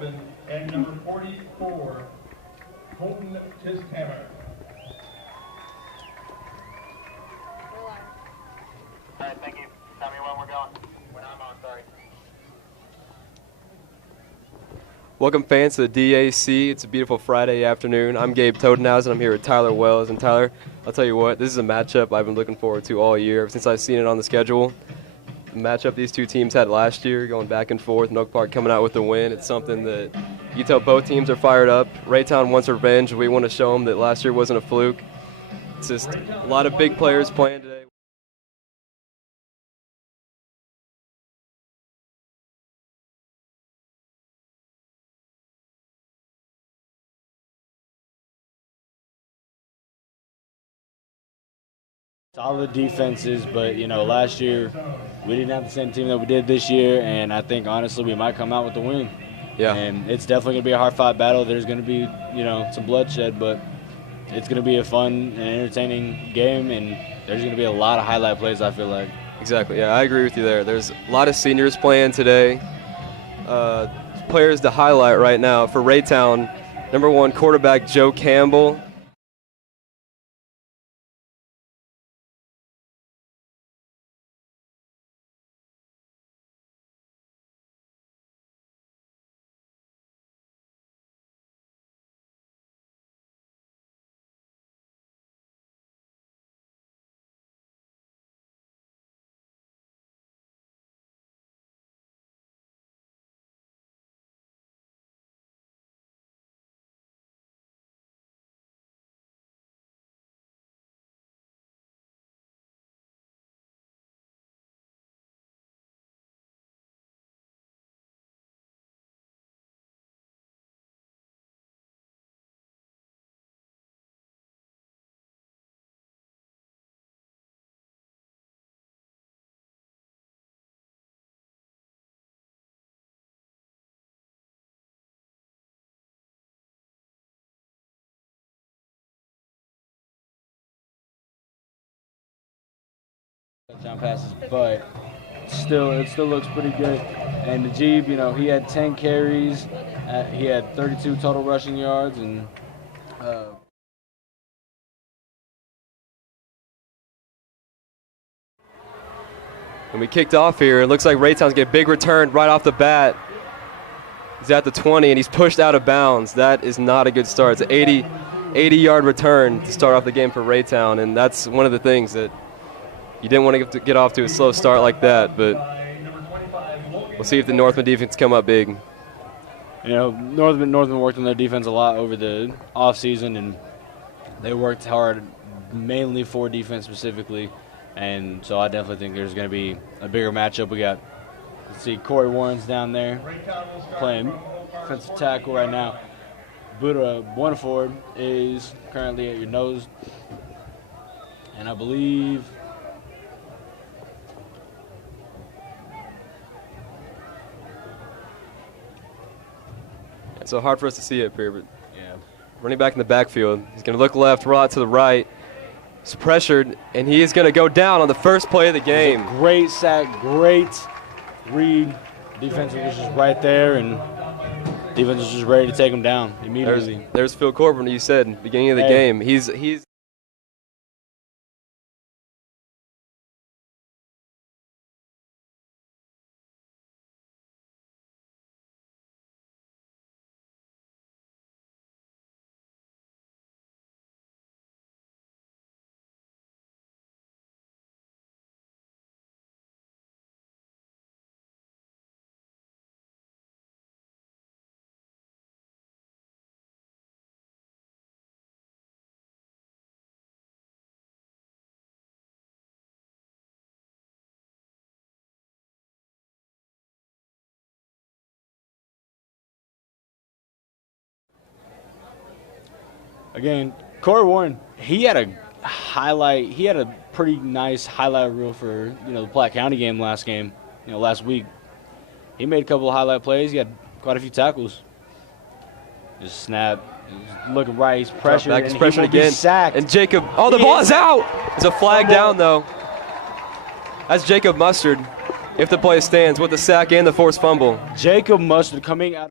Corbin and number 44, Colton Tishammer. All right, thank you. Tell me when we're going. When I'm on, sorry. Welcome fans to the DAC. It's a beautiful Friday afternoon. I'm Gabe Todenhausen. I'm here with Tyler Wells. And Tyler, I'll tell you what, this is a matchup I've been looking forward to all year since I've seen it on the schedule. The matchup these two teams had last year, going back and forth, and Oak Park coming out with the win. It's something that you tell both teams are fired up. Raytown wants revenge. We want to show them that last year wasn't a fluke. It's just a lot of big players playing today. Solid defenses, but last year we didn't have the same team that we did this year, and I think honestly we might come out with the win. Yeah. And it's definitely going to be a hard-fought battle. There's going to be some bloodshed, but it's going to be a fun and entertaining game, and there's going to be a lot of highlight plays, I feel like. Exactly. Yeah, I agree with you there. There's a lot of seniors playing today. Players to highlight right now for Raytown. Number 1 quarterback Joe Campbell. Touchdown passes, but it still looks pretty good. And Najib, he had 10 carries, he had 32 total rushing yards, and When we kicked off here, it looks like Raytown's get a big return right off the bat. He's at the 20, and he's pushed out of bounds. That is not a good start. It's an 80-yard return to start off the game for Raytown, and that's one of the things that you didn't want to get off to a slow start like that, but we'll see if the Northmen defense come up big. Northmen worked on their defense a lot over the offseason, and they worked hard, mainly for defense specifically. And so I definitely think there's going to be a bigger matchup. We got, let's see, Corey Warren's down there playing defensive tackle right now. Buddha Buenaford is currently at your nose. And I believe it's so hard for us to see it here, but yeah, running back in the backfield. He's going to look left, roll out to the right. He's pressured, and he is going to go down on the first play of the game. Great sack, great read. Defense was just right there, and defense was just ready to take him down immediately. There's Phil Corbin, you said, beginning of the game. He's Again, Corey Warren, he had a pretty nice highlight reel for the Platte County game last week. He made a couple of highlight plays. He had quite a few tackles. Just snap, he's looking right. He's pressured, back, he's pressured again. Sacked. And Jacob, the ball is out. It's a flag down though. That's Jacob Mustard. If the play stands with the sack and the forced fumble. Jacob Mustard coming out.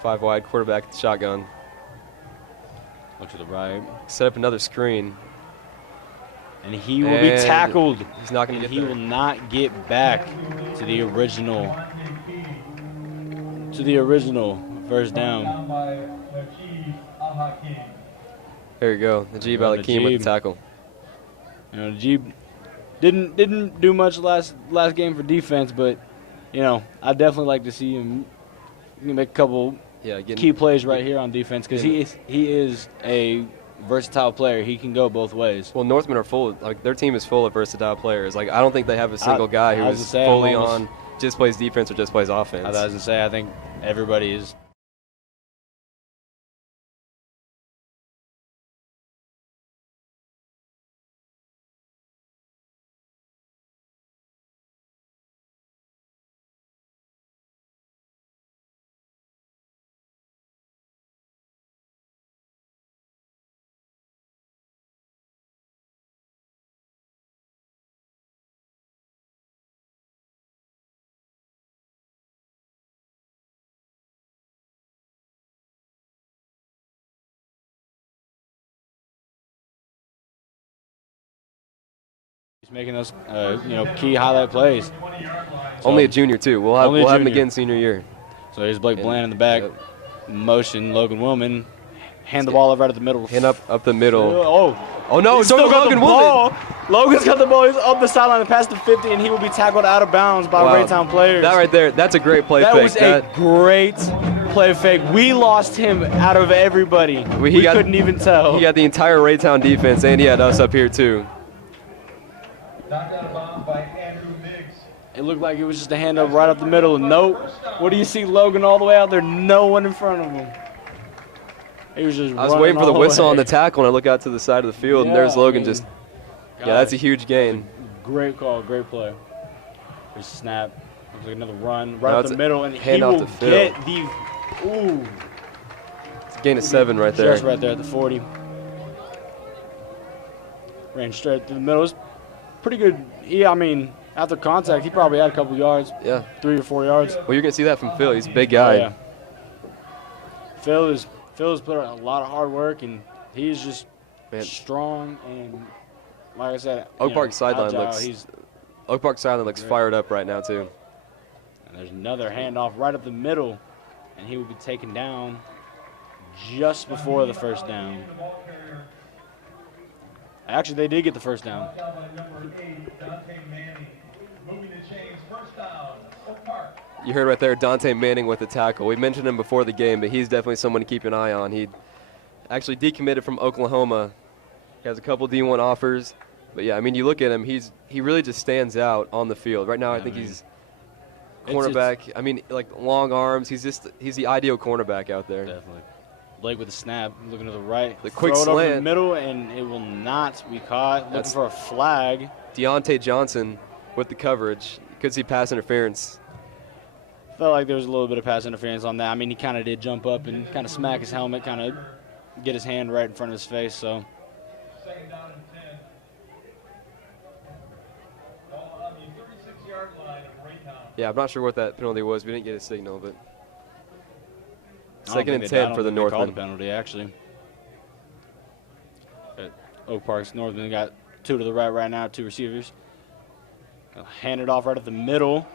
5 wide, quarterback at the shotgun. Look to the right. Set up another screen. And he will be tackled. He's not going to And get he there. will not get back to the original first down. There you go. Najib Al-Hakim with the tackle. You know, Najib didn't do much last game for defense, but you know, I'd definitely like to see him make a couple key plays right here on defense because he is a versatile player. He can go both ways. Well, Northmen are full. Like their team is full of versatile players. Like I don't think they have a single guy who is fully on just plays defense or just plays offense. I was gonna say I think everybody is. He's making those, key highlight plays. So, only a junior too. We'll have him again senior year. So here's Blake Bland in the back. Motion, Logan Willman. Hand the ball over right at the middle. Hand up the middle. Oh no! He's still got the ball. Logan's got the ball. He's up the sideline and past the 50, and he will be tackled out of bounds by Raytown players. That right there, that's a great play fake. That was a great play fake. We lost him out of everybody. We couldn't even tell. He got the entire Raytown defense, and he had us up here too. Knocked out of bounds by Andrew Miggs. It looked like it was just a hand up right up the middle. Nope. What do you see Logan all the way out there? No one in front of him. He was just I was waiting for the whistle on the tackle, and I look out to the side of the field, and there's Logan just. Yeah, that's a huge gain. Great call, great play. There's a snap. Looks like another run right up the middle, and he handoff will to Phil. get the. Ooh. It's a gain of 7 right there. Just right there at the 40. Ran straight through the middle. It's pretty good. Yeah, I mean, after contact, he probably had a couple yards. Yeah. 3 or 4 yards. Well, you're going to see that from Phil. He's a big guy. Oh, yeah. Phil has put in a lot of hard work, and he's just strong and, like I said, Oak Park sideline looks great. fired up right now too. And there's another handoff right up the middle, and he will be taken down just before the first down. Actually, they did get the first down. You heard right there, Dante Manning with the tackle. We mentioned him before the game, but he's definitely someone to keep an eye on. He actually decommitted from Oklahoma. He has a couple D1 offers. But, yeah, I mean, you look at him, he really just stands out on the field. Right now, I think he's cornerback. I mean, like, long arms. He's the ideal cornerback out there. Definitely. Blake with the snap, looking to the right. The quick throw it slant. over the middle, and it will not be caught. Looking for a flag. Deontay Johnson with the coverage. Could see pass interference. Felt like there was a little bit of pass interference on that. I mean, he kind of did jump up and kind of smack his helmet, kind of get his hand right in front of his face. So. Second down and 10. Ball on the 36-yard line of Raytown. Yeah, I'm not sure what that penalty was. We didn't get a signal, but I second and 10 for the Northmen. Called a penalty, actually. At Oak Park's Northmen got 2 to the right now, 2 receivers. Hand it off right at the middle.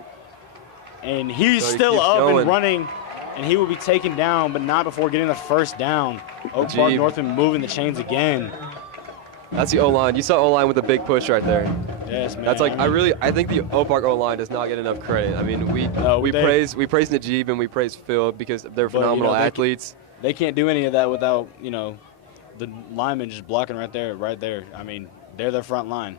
And he's still up and running, and he will be taken down, but not before getting the first down. Oak Park Northmen moving the chains again. That's the O-line. You saw O-line with a big push right there. Yes, man. That's like I think the Oak Park O-line does not get enough credit. I mean, we praise Najib and we praise Phil because they're phenomenal athletes. They can't do any of that without, the linemen just blocking right there. I mean, they're their front line.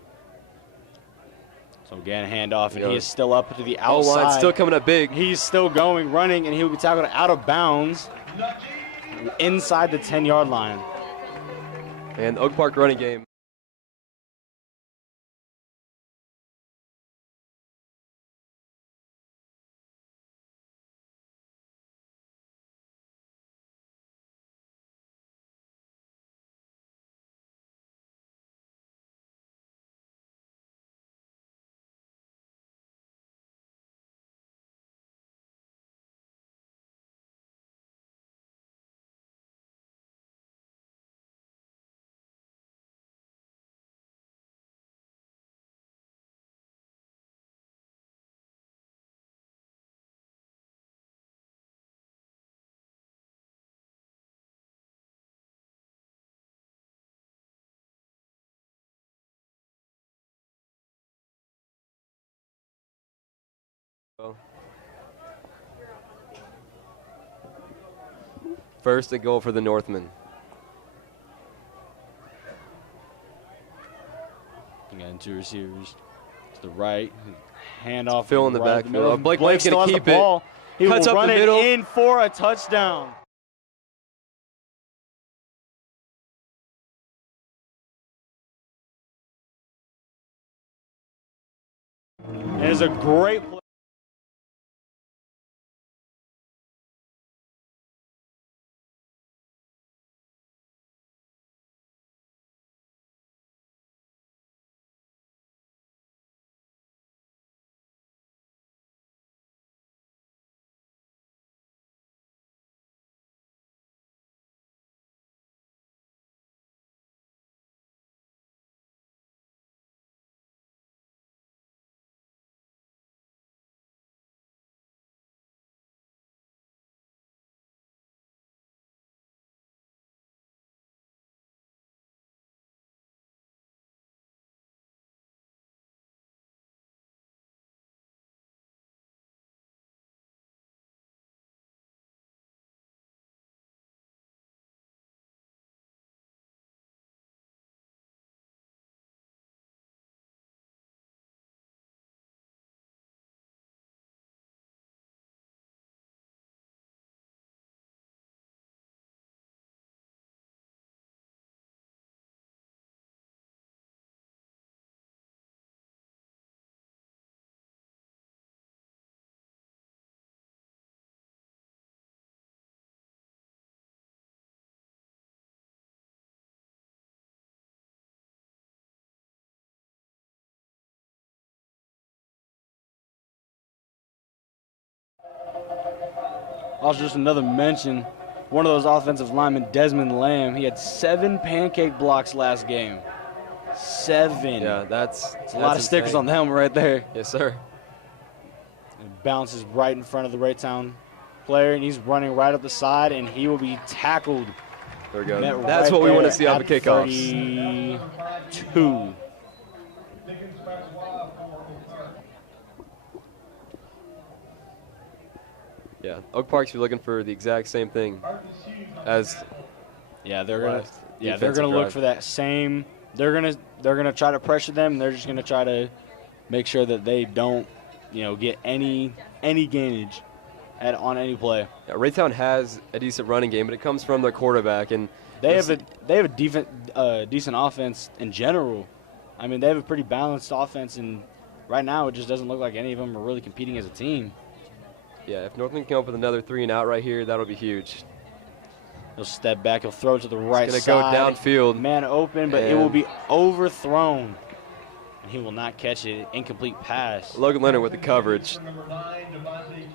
So again, handoff, and he is still up to the outside. O-line still coming up big. He's still going, running, and he will be tackled out of bounds inside the 10-yard line. And Oak Park running game. First and goal for the Northmen. Again, 2 receivers to the right. Handoff. Phil in the right backfield. Blake Blake's going to keep it. Ball. He Cuts will up run the it middle. in for a touchdown. It is a great play. Also, just another mention, one of those offensive linemen, Desmond Lamb, he had 7 pancake blocks last game. 7. Yeah, that's a lot of stickers on the helmet right there. Yes, sir. It bounces right in front of the Raytown player, and he's running right up the side, and he will be tackled. There we go. Met That's right what we want to there see off at the kickoffs. 32. Yeah, Oak Park's looking for the exact same thing as Yeah, they're gonna. last Yeah, they're defensive gonna look drive. for that same. They're gonna try to pressure them. And they're just gonna try to make sure that they don't, get any gainage on any play. Yeah, Raytown has a decent running game, but it comes from their quarterback, and They have a decent offense in general. I mean, they have a pretty balanced offense, and right now it just doesn't look like any of them are really competing as a team. yeah, if Northmen can come up with another 3 and out right here, that'll be huge. He'll step back. He'll throw it to the right Gonna side. go downfield. Man open, but it will be overthrown. And he will not catch it. Incomplete pass. Logan Leonard with the coverage.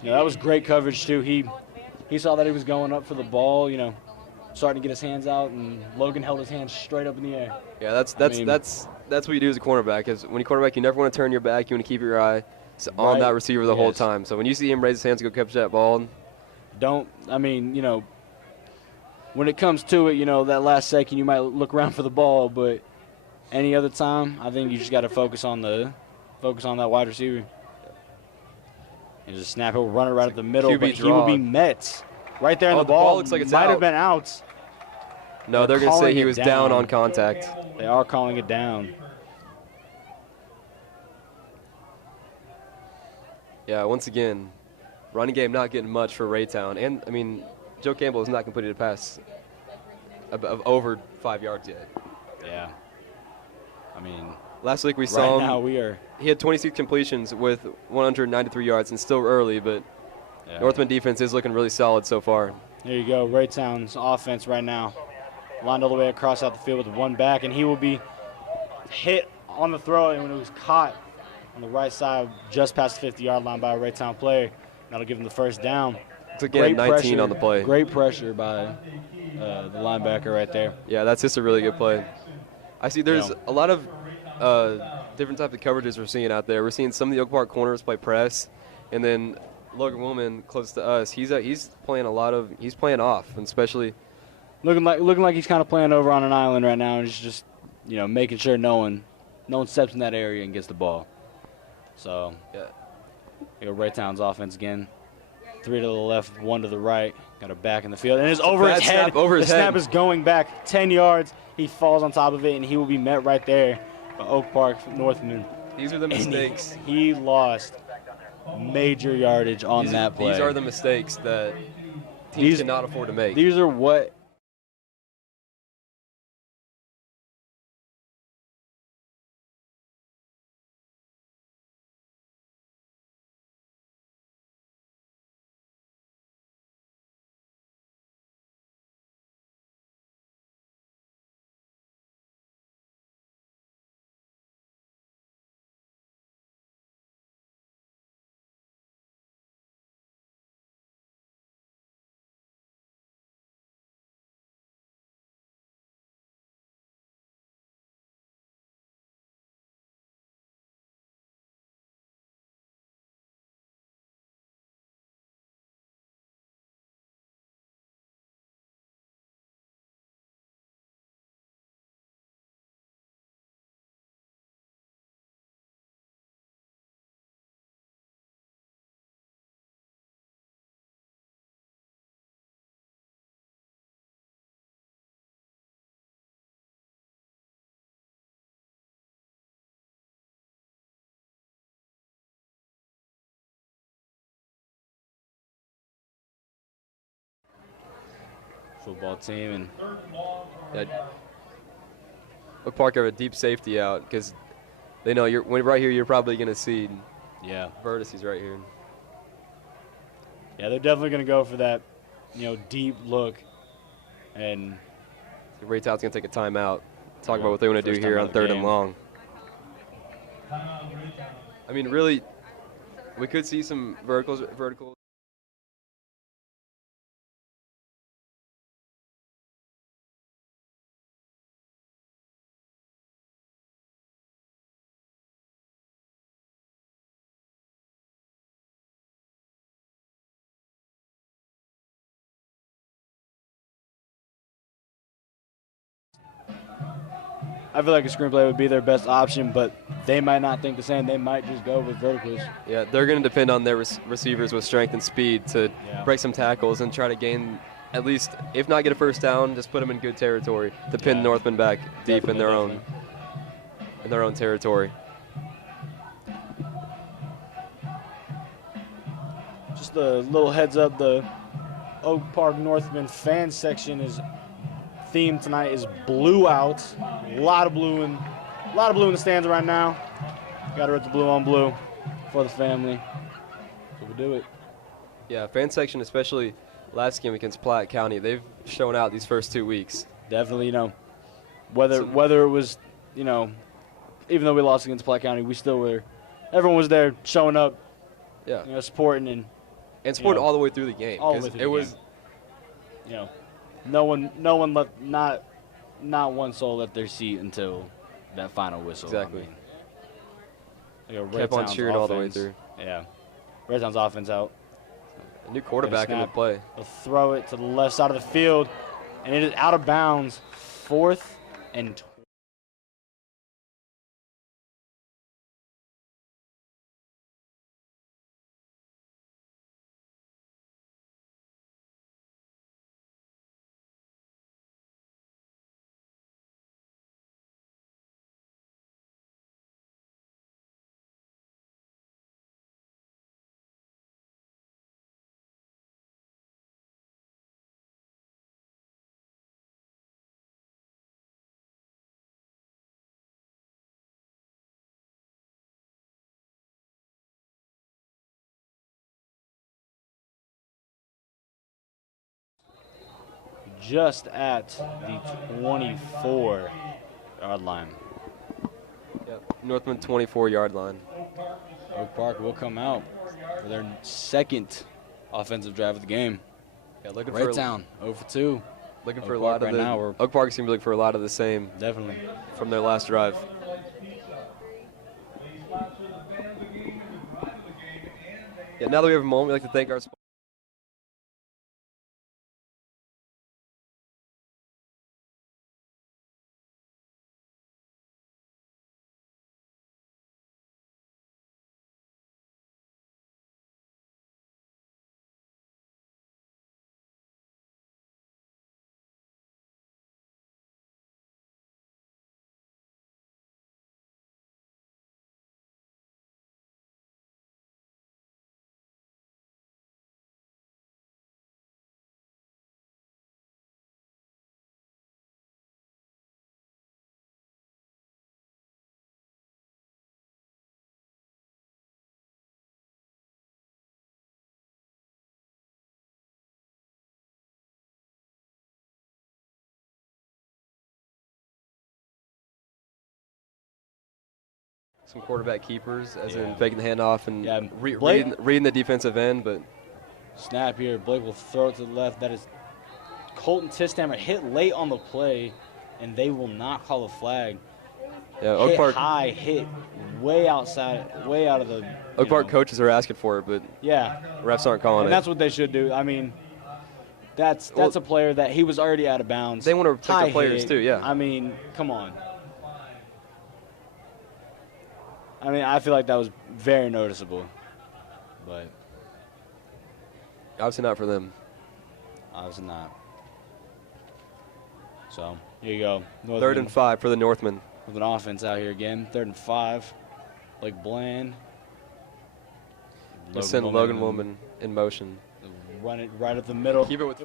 Yeah, that was great coverage too. He saw that he was going up for the ball, starting to get his hands out, and Logan held his hands straight up in the air. Yeah, that's what you do as a cornerback. Is when you quarterback, you never want to turn your back. You want to keep your eye on Right. that receiver the whole Yes. time. So when you see him raise his hands to go catch that ball, When it comes to it, that last second you might look around for the ball, but any other time, I think you just got to focus on that wide receiver. And just snap it, run it right up the middle, QB but he will be draw. met right there, and Oh, the the ball ball looks like it's might out. have been out. no, they're going to say calling he it was down down. on contact. They are calling it down. Yeah, once again, running game not getting much for Raytown. And, I mean, Joe Campbell has not completed a pass of over 5 yards yet. Yeah. I mean, Last week we saw right him. now we are. He had 26 completions with 193 yards, and still early, but Yeah. Northman defense is looking really solid so far. There you go, Raytown's offense right now. Lined all the way across out the field with one back, and he will be hit on the throw, and when it was caught on the right side just past the 50-yard line by a Raytown player, that'll give him the first down. Looks like he had 19 on the play. Great pressure by the linebacker right there. Yeah, that's just a really good play. I see there's Yeah. a lot of different types of coverages we're seeing out there. We're seeing some of the Oak Park corners play press, and then Logan Woolman close to us. He's playing he's playing off, and especially Looking like he's kind of playing over on an island right now, and he's just making sure no one steps in that area and gets the ball. So yeah. here go Raytown's offense again. 3 to the left, 1 to the right. Got a back in the field. And it's over his bad head. snap over his the snap head. is going back 10 yards. He falls on top of it, and he will be met right there by Oak Park Northmen. These are the mistakes. He lost major yardage on that play. These are the mistakes that teams cannot afford to make. These are what football team and Oak Park have a deep safety out because they know right here you're probably going to see vertices right here. yeah, they're definitely going to go for that, deep look. And Raytown's going to take a timeout. Talk about what they want to do First here timeout on of the 3rd and game. long. I mean, really, we could see some verticals. I feel like a screenplay would be their best option, but they might not think the same. They might just go with verticals. Yeah, they're going to depend on their receivers with strength and speed to break some tackles and try to gain at least, if not get a first down, just put them in good territory to pin Northmen back deep in their own territory. Just a little heads up, the Oak Park Northmen fan section is theme tonight is blue out. A lot of blue in the stands right now. Got to rip the blue on blue for the family. So we do it. Yeah, fan section, especially last game against Platte County, they've shown out these first 2 weeks. Definitely, whether it was, even though we lost against Platte County, we still were. Everyone was there showing up. Yeah. Supporting and support all the way through the game. All the way through it was. No one left, not one soul left their seat until that final whistle. Exactly. Kept on cheering all the way through. Yeah. Raytown's offense out. A new quarterback in the play. They'll throw it to the left side of the field, and it is out of bounds. 4th and 20. Just at the 24-yard line. Yep. Northman 24-yard line. Oak Park will come out for their 2nd offensive drive of the game. Yeah, looking Raytown, 0-2. Looking Oak for a Park lot of right the. now, Oak Park seems to look for a lot of the same. Definitely. From their last drive. Yeah, now that we have a moment, we'd like to thank our sponsors. some quarterback keepers, as Yeah. in faking the handoff and Yeah, reading the defensive end. But Snap here. Blake will throw it to the left. That is Colton Tistammer hit late on the play, and they will not call a flag. yeah, Oak Hit Park, high, hit way outside, way out of the. Oak Park coaches are asking for it, but Yeah, refs aren't calling and it. that's what they should do. I mean, that's a player that he was already out of bounds. They want to protect High their players hit. too. Yeah. I mean, come on. I mean, I feel like that was very noticeable, but Obviously not for them. obviously not. So here you go. Northmen 3rd and 5 for the Northmen. with an offense out here again. 3rd and 5. Blake Bland. They send Logan Woolman in motion. Run it right up the middle. Keep it with.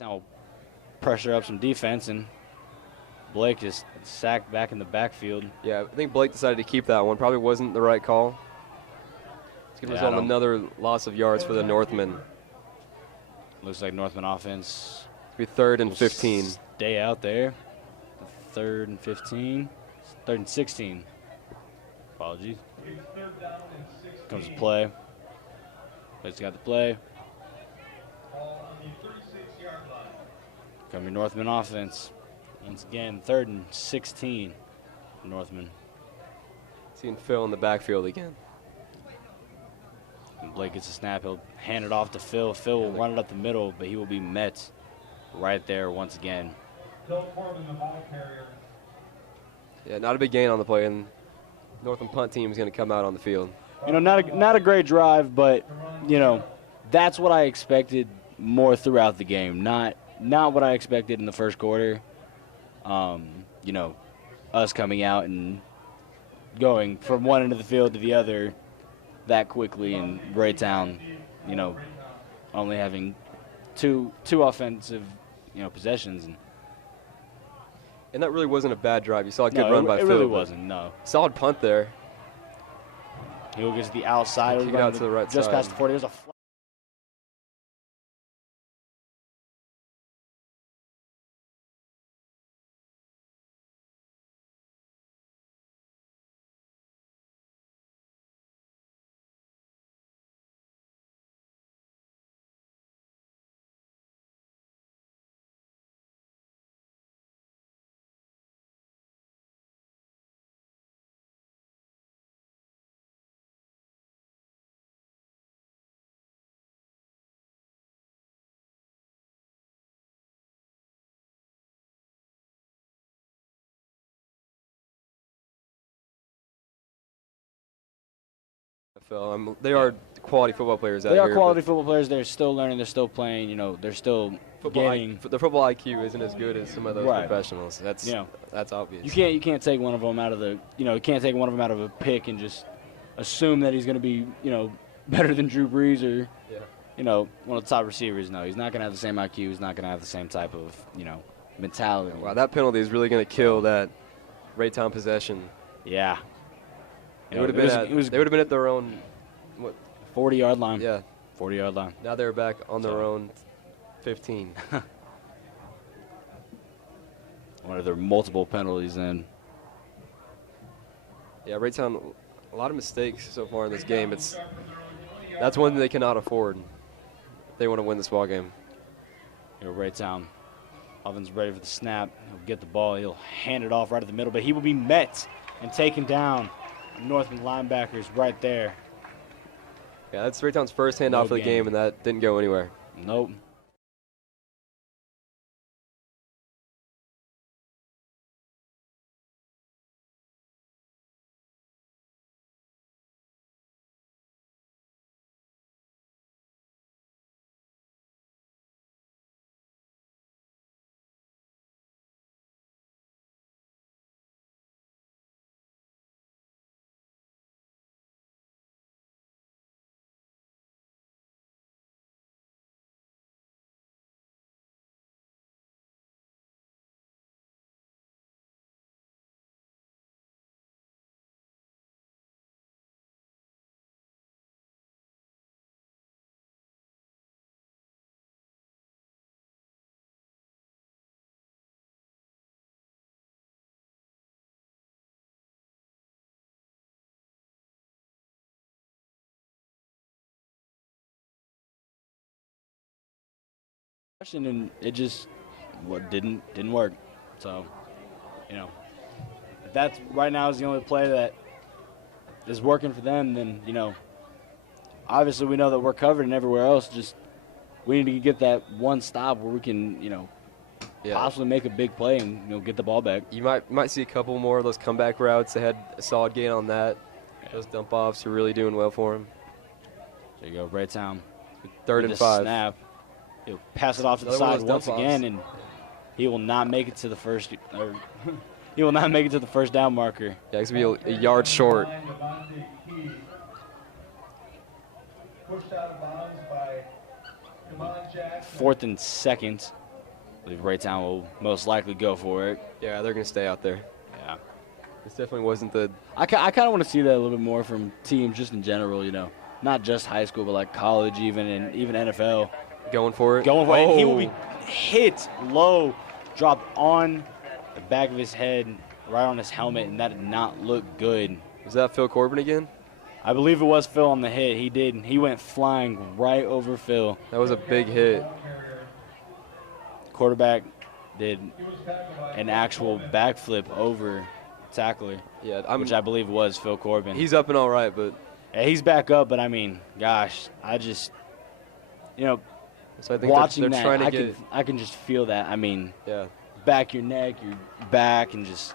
Now pressure up some defense, and Blake just sacked back in the backfield. Yeah, I think Blake decided to keep that one. Probably wasn't the right call. It's going to result in another loss of yards for the Northmen. Looks like Northman offense It'll be 3rd and 15. stay out there. 3rd and 15. 3rd and 16. Apologies. Comes the play. Blake's got the play. Coming Northman offense. Once again, 3rd and 16. Northman. Seeing Phil in the backfield again. And Blake gets a snap. He'll hand it off to Phil. Phil will run it up the middle, but he will be met right there once again. Phil Corbin, the ball carrier. Yeah, not a big gain on the play, and Northern punt team is going to come out on the field. You know, not a great drive, but, you know, that's what I expected more throughout the game. Not what I expected in the first quarter. You know, us coming out and going from one end of the field to the other that quickly, and Raytown, you know, only having two offensive, you know, possessions. And that really wasn't a bad drive. You saw a good No, run by it Phil. really but wasn't, no. Solid punt there. He will get to the outside. Kick it out to the right just side. past the 40. There's a flag. Phil, they are quality football players out They here. are quality football players. They're still learning. They're still playing. You know, they're still gaining. The football IQ isn't as good as some of those Right. professionals. That's obvious. You can't take one of them out of the. You know, you can't take one of them out of a pick and just assume that he's going to be, you know, better than Drew Brees or, you know, one of the top receivers. No, he's not going to have the same IQ. He's not going to have the same type of, you know, mentality. Wow, that penalty is really going to kill that Raytown possession. Yeah. They would have been at their own, what? 40-yard line. Yeah. 40-yard line. Now they're back on their own 15. One of their multiple penalties in. Yeah, Raytown, a lot of mistakes so far in this game. That's one they cannot afford if they want to win this ball game. Here, Raytown. Ovens ready for the snap. He'll get the ball. He'll hand it off right at the middle, but he will be met and taken down. Northmen linebackers right there. Yeah, that's Raytown's first handoff of the game, and that didn't go anywhere. Nope. And it just didn't work. So, you know, if that's right now is the only play that is working for them, then, you know, obviously we know that we're covered and everywhere else. Just we need to get that one stop where we can, you know, possibly make a big play and, you know, get the ball back. You might see a couple more of those comeback routes. They had a solid gain on that. Yeah. Those dump offs are really doing well for him. There you go, Raytown. 3rd and 5. Snap. He'll pass it off to the side once again, and he will not make it to the first. He will not make it to the first down marker. Yeah, he's gonna be a yard short. Pushed out of bounds by 4th and 2nd. I believe Raytown will most likely go for it. Yeah, they're gonna stay out there. Yeah. This definitely wasn't the. I kind of want to see that a little bit more from teams just in general. You know, not just high school, but like college, even NFL. Going for it. Going for it. He will be hit low, dropped on the back of his head, right on his helmet, and that did not look good. Was that Phil Corbin again? I believe it was Phil on the hit. He did. He went flying right over Phil. That was a big hit. Quarterback did an actual backflip over tackler, which I believe was Phil Corbin. He's up and all right, but yeah, he's back up. But I mean, gosh, I just, you know, so I think watching they're that, trying to I can just feel that. I mean, yeah, back your neck, your back, and just,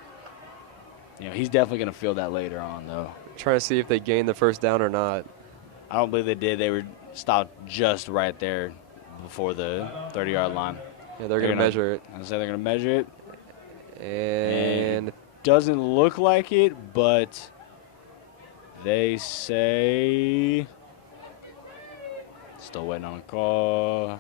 you know, he's definitely gonna feel that later on, though. Trying to see if they gained the first down or not. I don't believe they did. They were stopped just right there before the 30-yard line. Yeah, they're gonna measure it. I say they're gonna measure it, and it doesn't look like it, but they say. Still waiting on a call.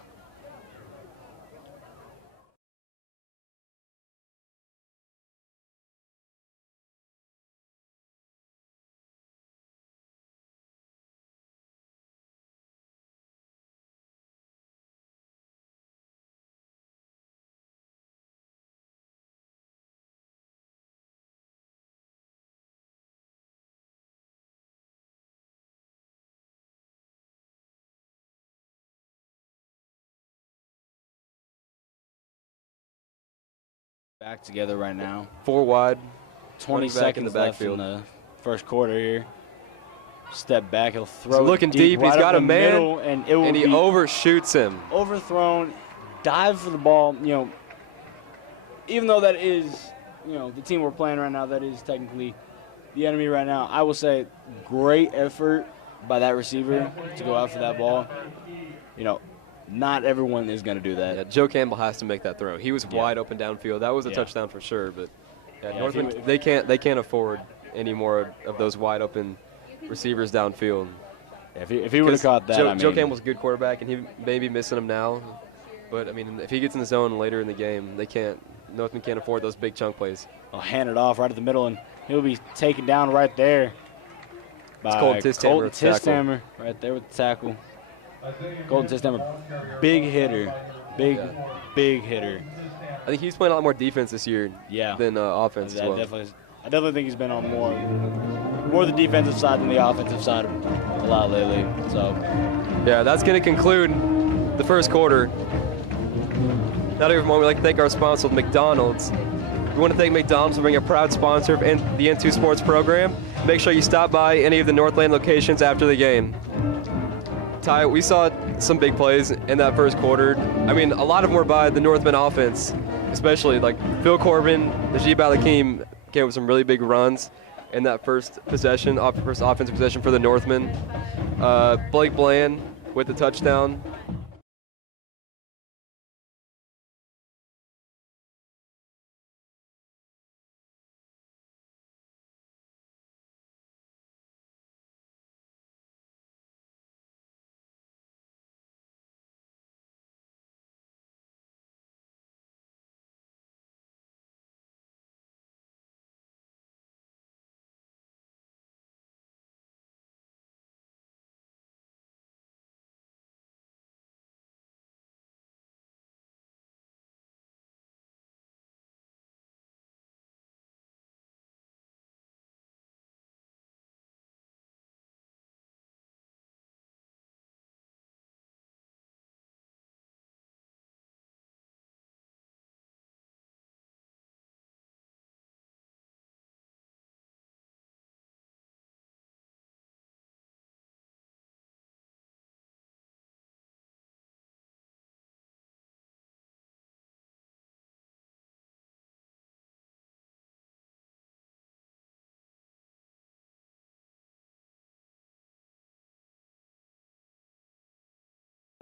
Back together right now. 4 wide. 20 back in seconds the left in backfield. the first quarter here. Step back, he'll throw He's looking deep. Right He's got a man, middle, and he overshoots him. Overthrown, dive for the ball. You know, even though that is, you know, the team we're playing right now, that is technically the enemy right now. I will say, great effort by that receiver to go out for that ball. You know, not everyone is going to do that. Yeah, Joe Campbell has to make that throw. He was wide open downfield. That was a touchdown for sure. But Northmen, they can't afford any more of those wide open receivers downfield. If he would have caught that, Joe Campbell's a good quarterback, and he may be missing him now. But I mean, if he gets in the zone later in the game, Northmen can't afford those big chunk plays. I'll hand it off right at the middle, and he'll be taken down right there. by Colton Tistammer with the tackle. Tistammer right there with the tackle. Colton Tistammer, big hitter, big hitter. I think he's playing a lot more defense this year than offense as well. I definitely think he's been on more the defensive side than the offensive side a lot lately. So yeah, that's going to conclude the first quarter. Now, every moment, we'd like to thank our sponsor, McDonald's. We want to thank McDonald's for being a proud sponsor of the N2 Sports program. Make sure you stop by any of the Northland locations after the game. Ty, we saw some big plays in that first quarter. I mean, a lot of them were by the Northmen offense, especially like Phil Corbin, Najib Al-Hakim came with some really big runs in that first possession, first offensive possession for the Northmen. Blake Bland with the touchdown.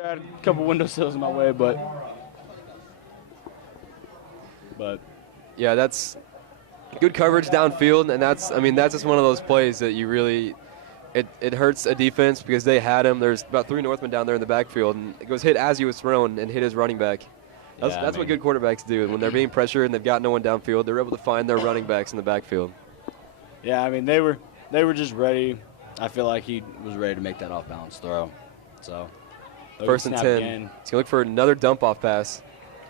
I had a couple windowsills in my way, but yeah, that's good coverage downfield, and that's just one of those plays that you really it hurts a defense because they had him. There's about 3 Northmen down there in the backfield, and it goes hit as he was thrown and hit his running back. That's what good quarterbacks do. When they're being pressured and they've got no one downfield, they're able to find their running backs in the backfield. Yeah, I mean they were just ready. I feel like he was ready to make that off-balance throw. So first and 10. Again. He's gonna look for another dump-off pass.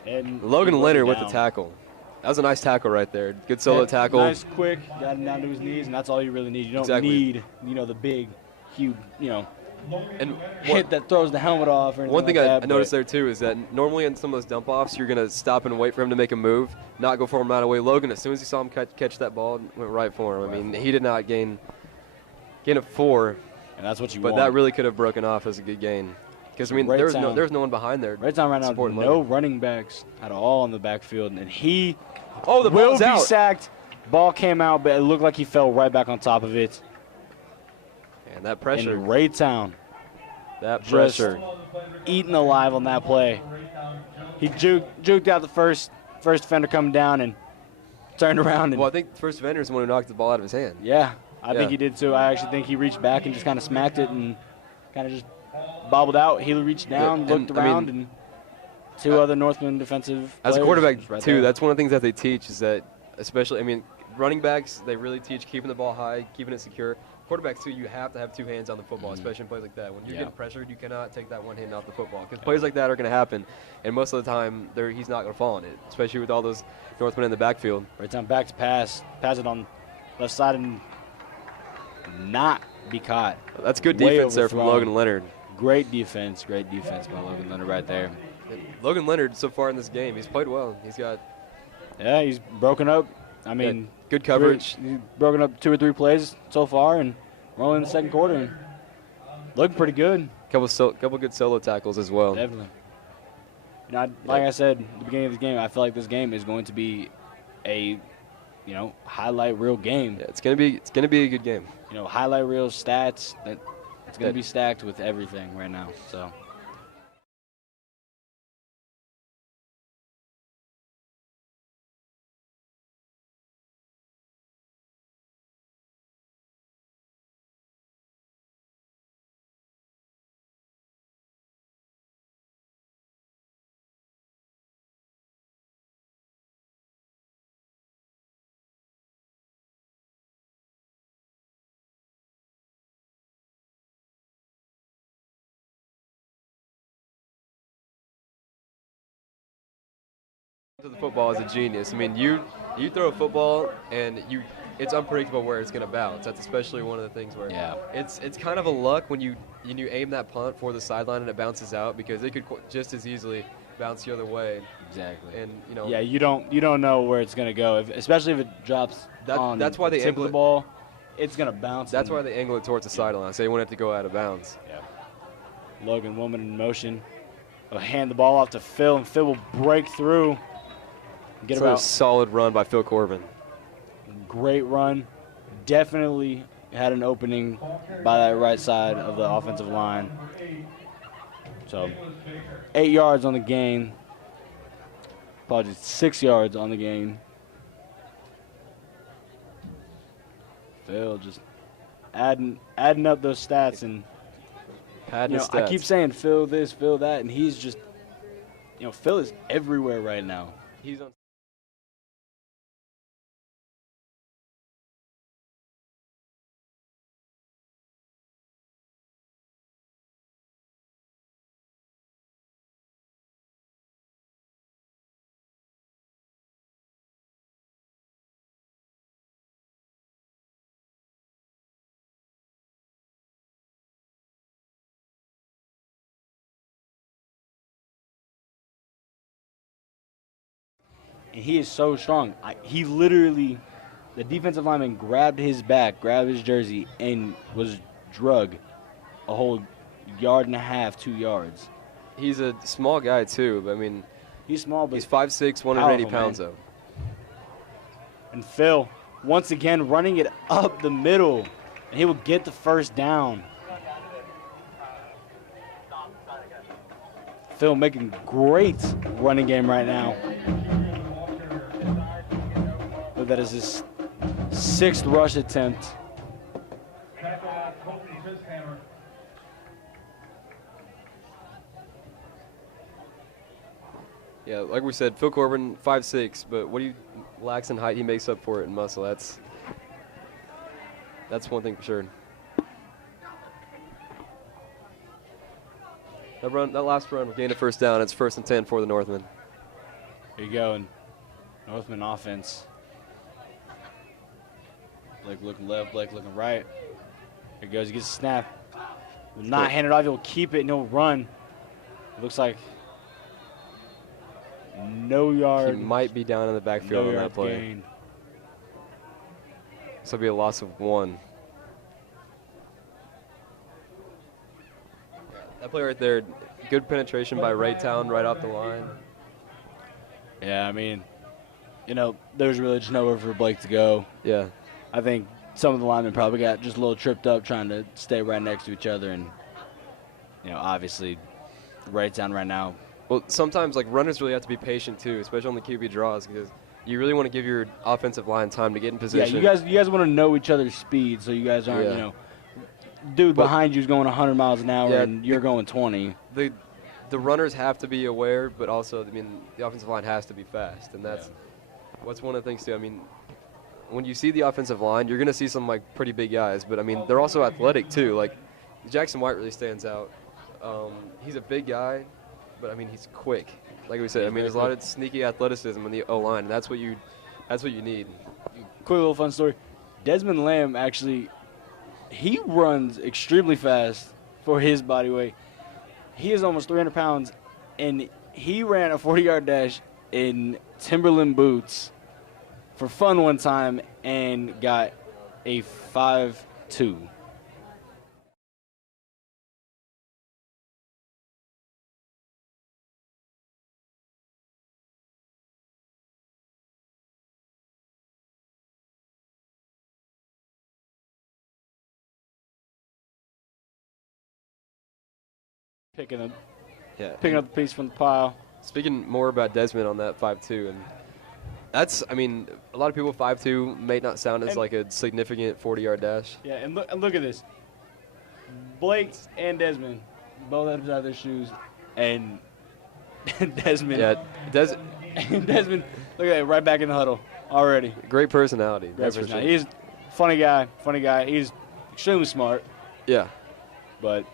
And Logan Leonard with the tackle. That was a nice tackle right there. Good solo tackle. Nice, quick, got him down to his knees, and that's all you really need. You don't need, the big, huge, and hit that throws the helmet off. Or one thing like I noticed there too is that normally in some of those dump-offs, you're gonna stop and wait for him to make a move, not go for him right away. Logan, as soon as he saw him catch that ball, went right for him. I mean, he did not gain a 4, and that's what you want. But that really could have broken off as a good gain. Because, I mean, there's no one behind there. Raytown right now, no running backs at all in the backfield. And he will be sacked. Ball came out, but it looked like he fell right back on top of it. And that pressure. And Raytown. That pressure. Eaten alive on that play. He juked out the first defender coming down and turned around. And well, I think the first defender is the one who knocked the ball out of his hand. Yeah, I think he did too. I actually think he reached back and just kind of smacked it and kind of just bobbled out. He reached down, looked around, and 2 other Northmen defensive as a quarterback, right too, that's one of the things that they teach is that, especially, I mean, running backs, they really teach keeping the ball high, keeping it secure. Quarterbacks, too, you have to have 2 hands on the football, especially in plays like that. When you're getting pressured, you cannot take that one hand off the football because plays like that are going to happen, and most of the time, he's not going to fall on it, especially with all those Northmen in the backfield. Right time, back to pass it on left side and not be caught. That's good defense there from Logan Leonard. Great defense by Logan Leonard right there. Logan Leonard, so far in this game, he's played well. He's broken up. I mean, good coverage. He's broken up 2 or 3 plays so far, and we're only in the second quarter. And looking pretty good. Couple good solo tackles as well. Definitely. Like I said at the beginning of the game, I feel like this game is going to be a, highlight reel game. Yeah, it's gonna be a good game. Highlight reel stats. It's going to be stacked with everything right now. So. The football is a genius. I mean, you throw a football and it's unpredictable where it's going to bounce. That's especially one of the things where it's kind of a luck when you aim that punt for the sideline and it bounces out, because it could just as easily bounce the other way. Exactly. And yeah, you don't know where it's going to go, especially if it drops on that's why the tip of the ball. It's going to bounce. That's why they angle it towards the sideline, so they won't have to go out of bounds. Yeah. Logan Woman in motion. He'll hand the ball off to Phil, and Phil will break through. Get a solid run by Phil Corbin. Great run. Definitely had an opening by that right side of the offensive line. So 8 yards on the gain. Apologies, 6 yards on the gain. Phil just adding up those stats, and I keep saying Phil this, Phil that, and he's just, Phil is everywhere right now. He's on. And he is so strong. He literally, the defensive lineman grabbed his back, grabbed his jersey, and was drug a whole yard and a half, 2 yards. He's a small guy too, but I mean, he's small, but he's 5'6", 180 pounds man. though. And Phil, once again, running it up the middle, and he will get the first down. Phil making great running game right now. But that is his 6th rush attempt. Yeah, like we said, Phil Corbin, 5'6", but what he lacks in height, he makes up for it in muscle. That's one thing for sure. That last run gained a first down. It's 1st and 10 for the Northmen. Here you go, and Northman offense. Blake looking left, Blake looking right. Here he goes, he gets a snap. Will not hand it off, he'll keep it and he'll run. It looks like no yard. He might be down in the backfield on that play. Gain. This will be a loss of 1. That play right there, good penetration by Raytown right off the line. Yeah, I mean, there's really just nowhere for Blake to go. Yeah. I think some of the linemen probably got just a little tripped up trying to stay right next to each other, and obviously Raytown right now. Well, sometimes runners really have to be patient too, especially on the QB draws, because you really want to give your offensive line time to get in position. Yeah, you guys want to know each other's speed, so you guys aren't dude behind you is going 100 miles an hour and you're going 20. The runners have to be aware, but also the offensive line has to be fast, and that's what's one of the things too. I mean, when you see the offensive line, you're going to see some pretty big guys, but I mean they're also athletic too. Like Jackson White really stands out. He's a big guy, but I mean he's quick. Like we said, I mean there's a lot of sneaky athleticism in the O-line, and that's what you need. Quick little fun story. Desmond Lamb actually, he runs extremely fast for his body weight. He is almost 300 pounds, and he ran a 40-yard dash in Timberland boots for fun one time and got a 5.2. Picking up the piece from the pile. Speaking more about Desmond on that 5.2, and that's, I mean, a lot of people 5.2 may not sound as like a significant 40-yard dash. Yeah, and look at this. Blake and Desmond both had out their shoes, and Desmond. Yeah, Desmond, look at that, right back in the huddle already. Great personality. He's a funny guy. He's extremely smart. Yeah. But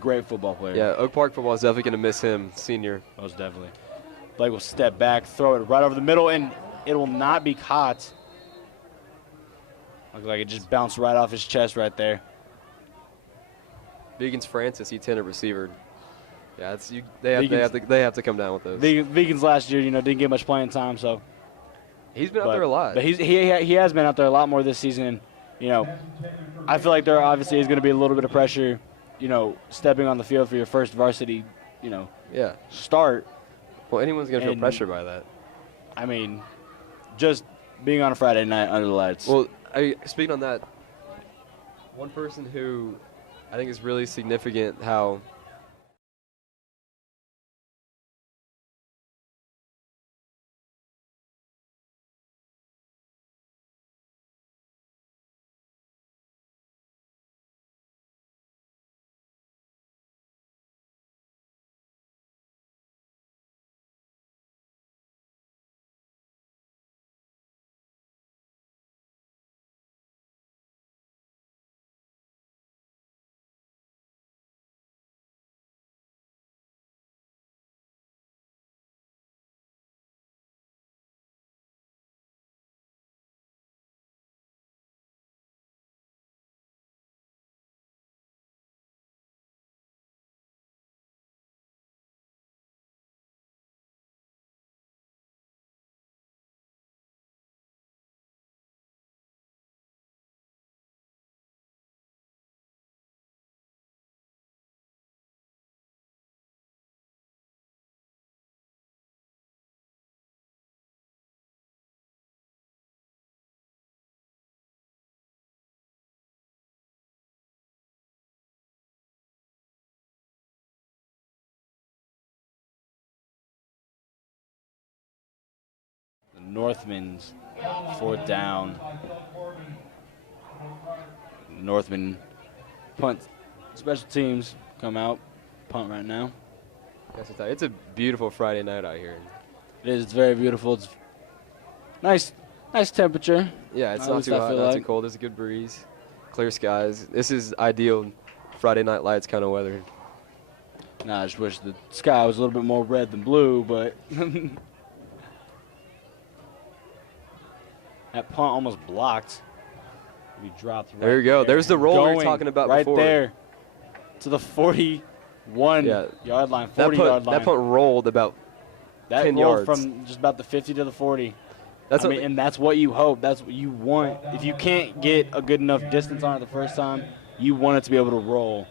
great football player. Yeah, Oak Park football is definitely going to miss him, senior. Most definitely. Blake will step back, throw it right over the middle, and it will not be caught. Looks like it just bounced right off his chest right there. Vegans Francis, E10 receiver. Yeah, they have to come down with those. Vegans last year, didn't get much playing time, so He's been out there a lot. But he has been out there a lot more this season. I feel like there obviously is going to be a little bit of pressure, stepping on the field for your first varsity, start. Well, anyone's going to feel pressure by that. I mean, just being on a Friday night under the lights. Well, speaking on that, one person who I think is really significant how the Northmen's 4th down. Northmen punt. Special teams come out, punt right now. it's a beautiful Friday night out here. It is. It's very beautiful. It's nice temperature. Yeah, it's not too hot, not too cold. There's a good breeze, clear skies. This is ideal Friday night lights kind of weather. I just wish the sky was a little bit more red than blue, but that punt almost blocked. We dropped right there you go. There's the roll we were talking about right before. Right there to the 41-yard line, 40-yard line. That punt rolled about 10 yards. From just about the 50 to the 40. And that's what you hope. That's what you want. If you can't get a good enough distance on it the first time, you want it to be able to roll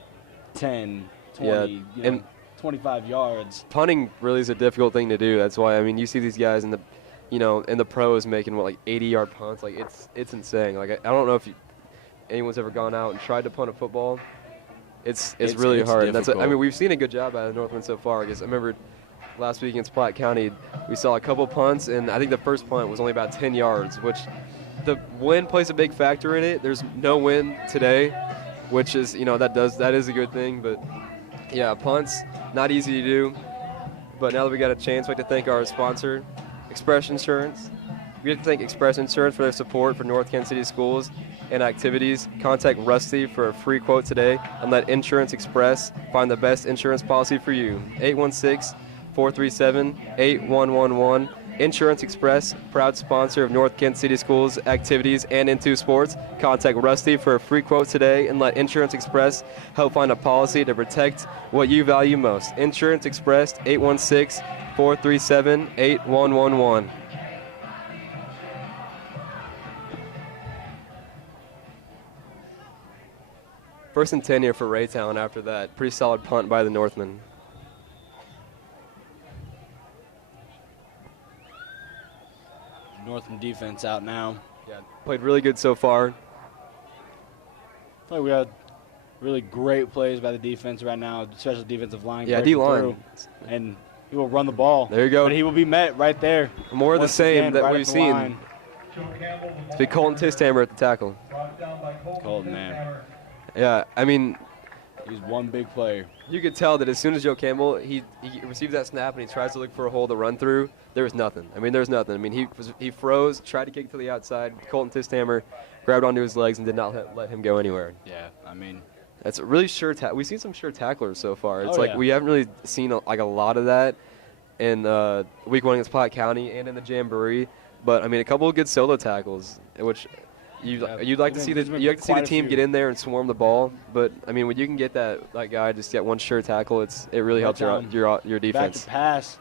10, 20, and 25 yards. Punting really is a difficult thing to do. That's why, you see these guys in the pros making, 80-yard punts. It's insane. I don't know if anyone's ever gone out and tried to punt a football. It's really hard. And we've seen a good job out of Northmen so far. I remember last week against Platte County, we saw a couple punts, and I think the first punt was only about 10 yards, which the wind plays a big factor in it. There's no wind today, which is, that is a good thing. But, yeah, punts, not easy to do. But now that we got a chance, we'd like to thank our sponsor, Express Insurance. We'd like to thank Express Insurance for their support for North Kansas City schools and activities. Contact Rusty for a free quote today and let Insurance Express find the best insurance policy for you. 816-437-8111. Insurance Express, proud sponsor of North Kansas City schools, activities, and Into Sports. Contact Rusty for a free quote today and let Insurance Express help find a policy to protect what you value most. Insurance Express, 816-437-8111. First and 10 here for Raytown after that. Pretty solid punt by the Northmen. Northman defense out now. Yeah, played really good so far. I feel like we had really great plays by the defense right now, especially defensive line. Yeah, D-line. And he will run the ball. There you go. But he will be met right there. More of the same that we've seen. It's big Colton Tistammer at the tackle. Colton, man. Yeah, he's one big player. You could tell that as soon as Joe Campbell, he receives that snap and he tries to look for a hole to run through, there's nothing. There's nothing. He froze, tried to kick it to the outside. Colton Tistammer grabbed onto his legs and did not let him go anywhere. Yeah, that's a really sure we've seen some sure tacklers so far. It's we haven't really seen a lot of that. in week 1 against Platte County and in the Jamboree. But I mean, a couple of good solo tackles, which you'd like to see the team get in there and swarm the ball. But I mean, when you can get that guy just get one sure tackle, it really helps your defense. Back to pass,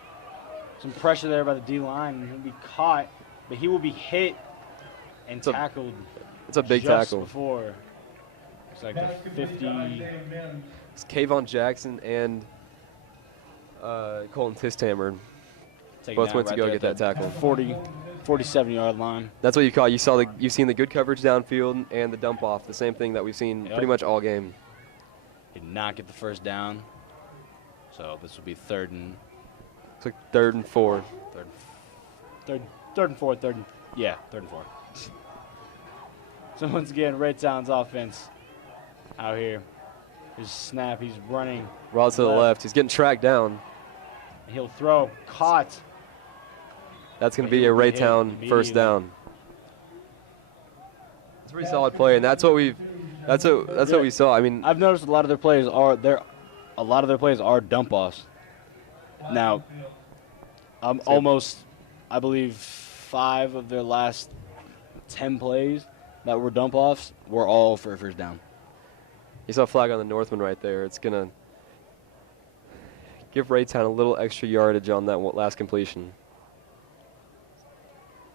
some pressure there by the D line. He'll be caught, but he will be hit and tackled. It's a big just tackle. Before it's like the 50. It's Kayvon Jackson and Colton Tistammer. Both went to go get that tackle. 47-yard line. That's what you call. You've seen the good coverage downfield and the dump off. The same thing that we've seen pretty much all game. Did not get the first down. So this will be third and 4. Third and four. So once again, Raytown's offense out here. His snap, he's running. Raw to the left. He's getting tracked down. He'll throw. Caught. That's going to be a Raytown first down. It's a pretty solid play, and that's what we saw. I mean, I've noticed a lot of their plays are dump offs. Now, I believe 5 of their last 10 plays that were dump offs were all for a first down. You saw a flag on the Northmen right there. It's going to give Raytown a little extra yardage on that last completion.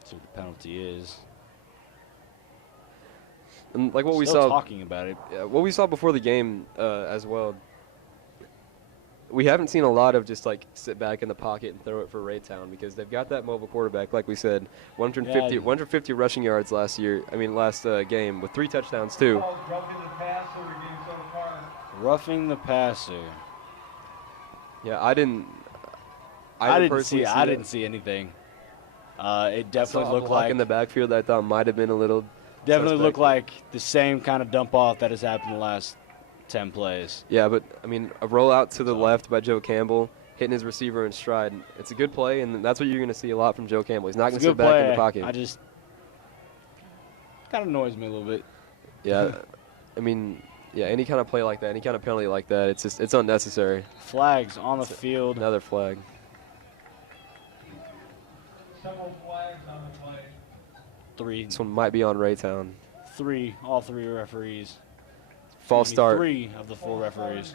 See what the penalty is. And like what we Still saw, talking about it. What we saw before the game as well. We haven't seen a lot of just sit back in the pocket and throw it for Raytown because they've got that mobile quarterback, like we said, 150 rushing yards last game with 3 touchdowns too. Roughing the passer. Yeah, I didn't see anything. It definitely looked like in the backfield. I thought might have been a little. Definitely looked like the same kind of dump off that has happened the last 10 plays. Yeah, but I mean, a rollout to the left by Joe Campbell, hitting his receiver in stride. It's a good play, and that's what you're going to see a lot from Joe Campbell. He's not going to sit back in the pocket. I just kind of annoys me a little bit. Yeah, I mean, any kind of play like that, any kind of penalty like that, it's unnecessary. Flags on the field. Another flag. Several flags on the play. 3. This one might be on Raytown. 3. All 3 referees. False start. 3 of the 4 referees.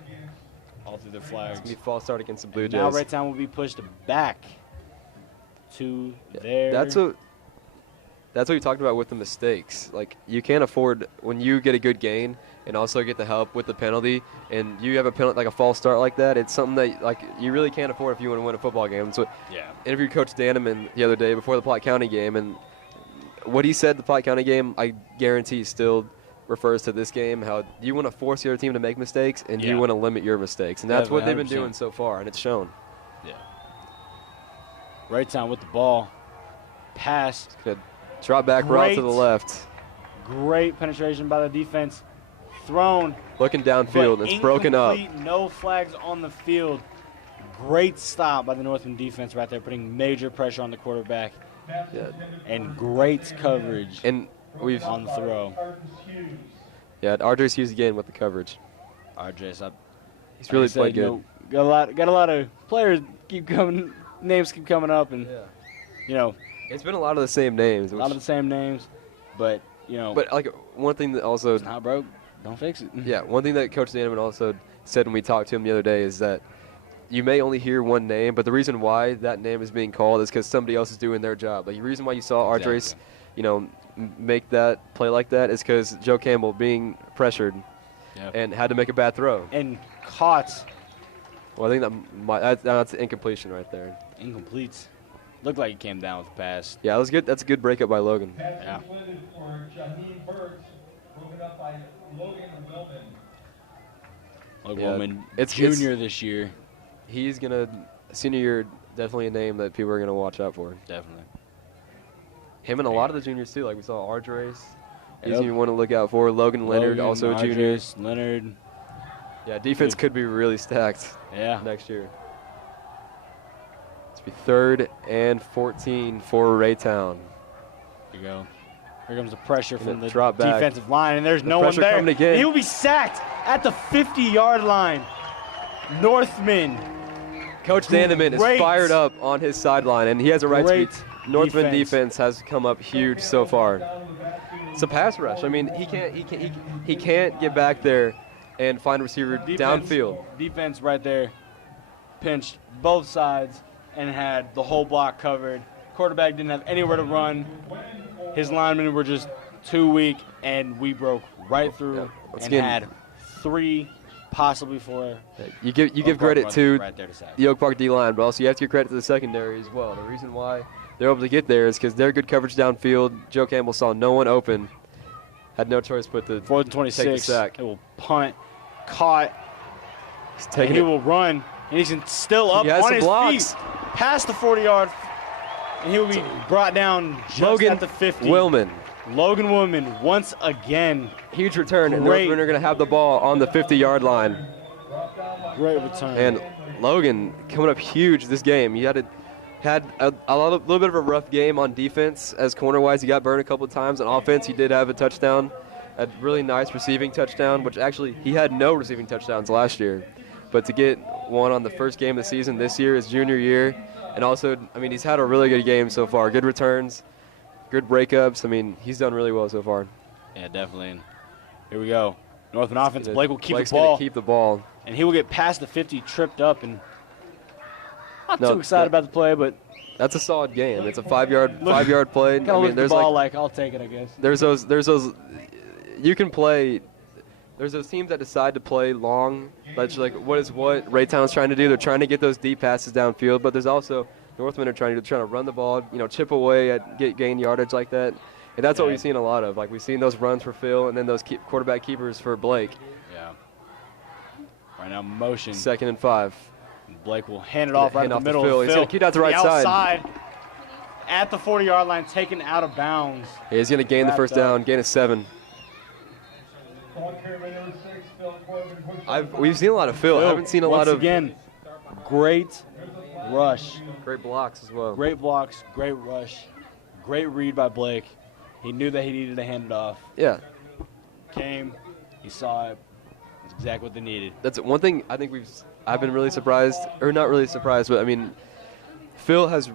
All through their flags. It's going to be false start against the Blue Jays. Now Raytown will be pushed back to their. That's what you talked about with the mistakes. Like, you can't afford when you get a good gain and also get the help with the penalty, and you have a penalty like a false start like that. It's something that you really can't afford if you want to win a football game. So, interviewed Coach Daneman the other day before the Platte County game, and what he said the Platte County game, I guarantee still refers to this game. How you want to force your team to make mistakes, and you want to limit your mistakes, and that's what they've been doing so far, and it's shown. Yeah. Raytown with the ball, pass. Good. Drop back route to the left. Great penetration by the defense. Thrown. Looking downfield. It's broken up. No flags on the field. Great stop by the Northmen defense right there, putting major pressure on the quarterback. Yeah. And great coverage and we've on the throw. Yeah, RJ Hughes again with the coverage. RJ, he's really played good. Got a lot of players names keep coming up, and it's been a lot of the same names. A lot of the same names, but But one thing that also. It's not broke. Don't fix it. Yeah, one thing that Coach Daneman also said when we talked to him the other day is that you may only hear one name, but the reason why that name is being called is because somebody else is doing their job. Like, the reason why you saw Ardres, make that play like that is because Joe Campbell being pressured and had to make a bad throw. And caught. Well, I think that's an incompletion right there. Incomplete. Looked like he came down with the pass. Yeah, that was good. That's a good breakup by Logan. Pass completed for Jaheim Burks, broken up by Logan Wilman. Logan Wilman, junior this year. He's senior year, definitely a name that people are gonna watch out for. Definitely. Him and a lot of the juniors too. Like we saw Ardres. He's gonna want to look out for. Logan Leonard, also a junior. Leonard. Yeah, defense could be really stacked. Yeah. Next year. It's be 3rd and 14 for Raytown. Here you go. Here comes the pressure from the defensive line, and there's no one there. Again. He will be sacked at the 50-yard line. Northmen Coach Dandeman is Great. fired up on his sideline, and he has a right to Great be. Northman defense has come up huge so far. It's a pass rush. I mean, he can't get back there and find a receiver downfield. Defense right there, pinched both sides and had the whole block covered. Quarterback didn't have anywhere to run. His linemen were just too weak, and we broke right through and had 3, possibly 4. You give credit to right there to sack. the Oak Park D-line, but also you have to give credit to the secondary as well. The reason why they're able to get there is because they're good coverage downfield. Joe Campbell saw no one open, had no choice but to 4th and 26. take the sack. It will punt, caught, He's and taking he it. will run, and he's still up He has on some his blocks. feet, past the 40-yard, and he will be brought down just Logan at the 50. Willman. Logan Willman once again. Huge return, and Great. Northmen are going to have the ball on the 50-yard line. Great return. And Logan coming up huge this game. He had a little bit of a rough game on defense as corner-wise. He got burned a couple of times. On offense, he did have a touchdown, a really nice receiving touchdown, which actually he had no receiving touchdowns last year. But to get one on the first game of the season this year, his junior year, and also, I mean, he's had a really good game so far. Good returns, good breakups. I mean, he's done really well so far. Yeah, definitely. And here we go. Northman offense. Blake will keep Blake's the ball. gonna keep the ball. And he will get past the 50, tripped up, and not No, too excited about the play, but That's a solid game. It's a 5-yard play. kind of look at the ball like, I'll take it, I guess. There's those you can play. There's those teams that decide to play long. That's like what Raytown's trying to do. They're trying to get those deep passes downfield, but there's also Northmen are trying to run the ball, chip away at gain yardage like that. And that's what we've seen a lot of. Like we've seen those runs for Phil and then those quarterback keepers for Blake. Yeah. Right now, motion. 2nd and 5. Blake will hand it off right in the middle. Phil. He's going to keep it out the right side. Outside, at the 40-yard line, taken out of bounds. Yeah, he's going to gain the first down, gain a 7. We've seen a lot of Phil. I haven't seen a lot of. Once again, great rush. Great blocks as well. Great blocks, great rush, great read by Blake. He knew that he needed to hand it off. Yeah. Came, he saw it. It's exactly what they needed. That's one thing I think I've been really surprised, or not really surprised, but I mean, Phil has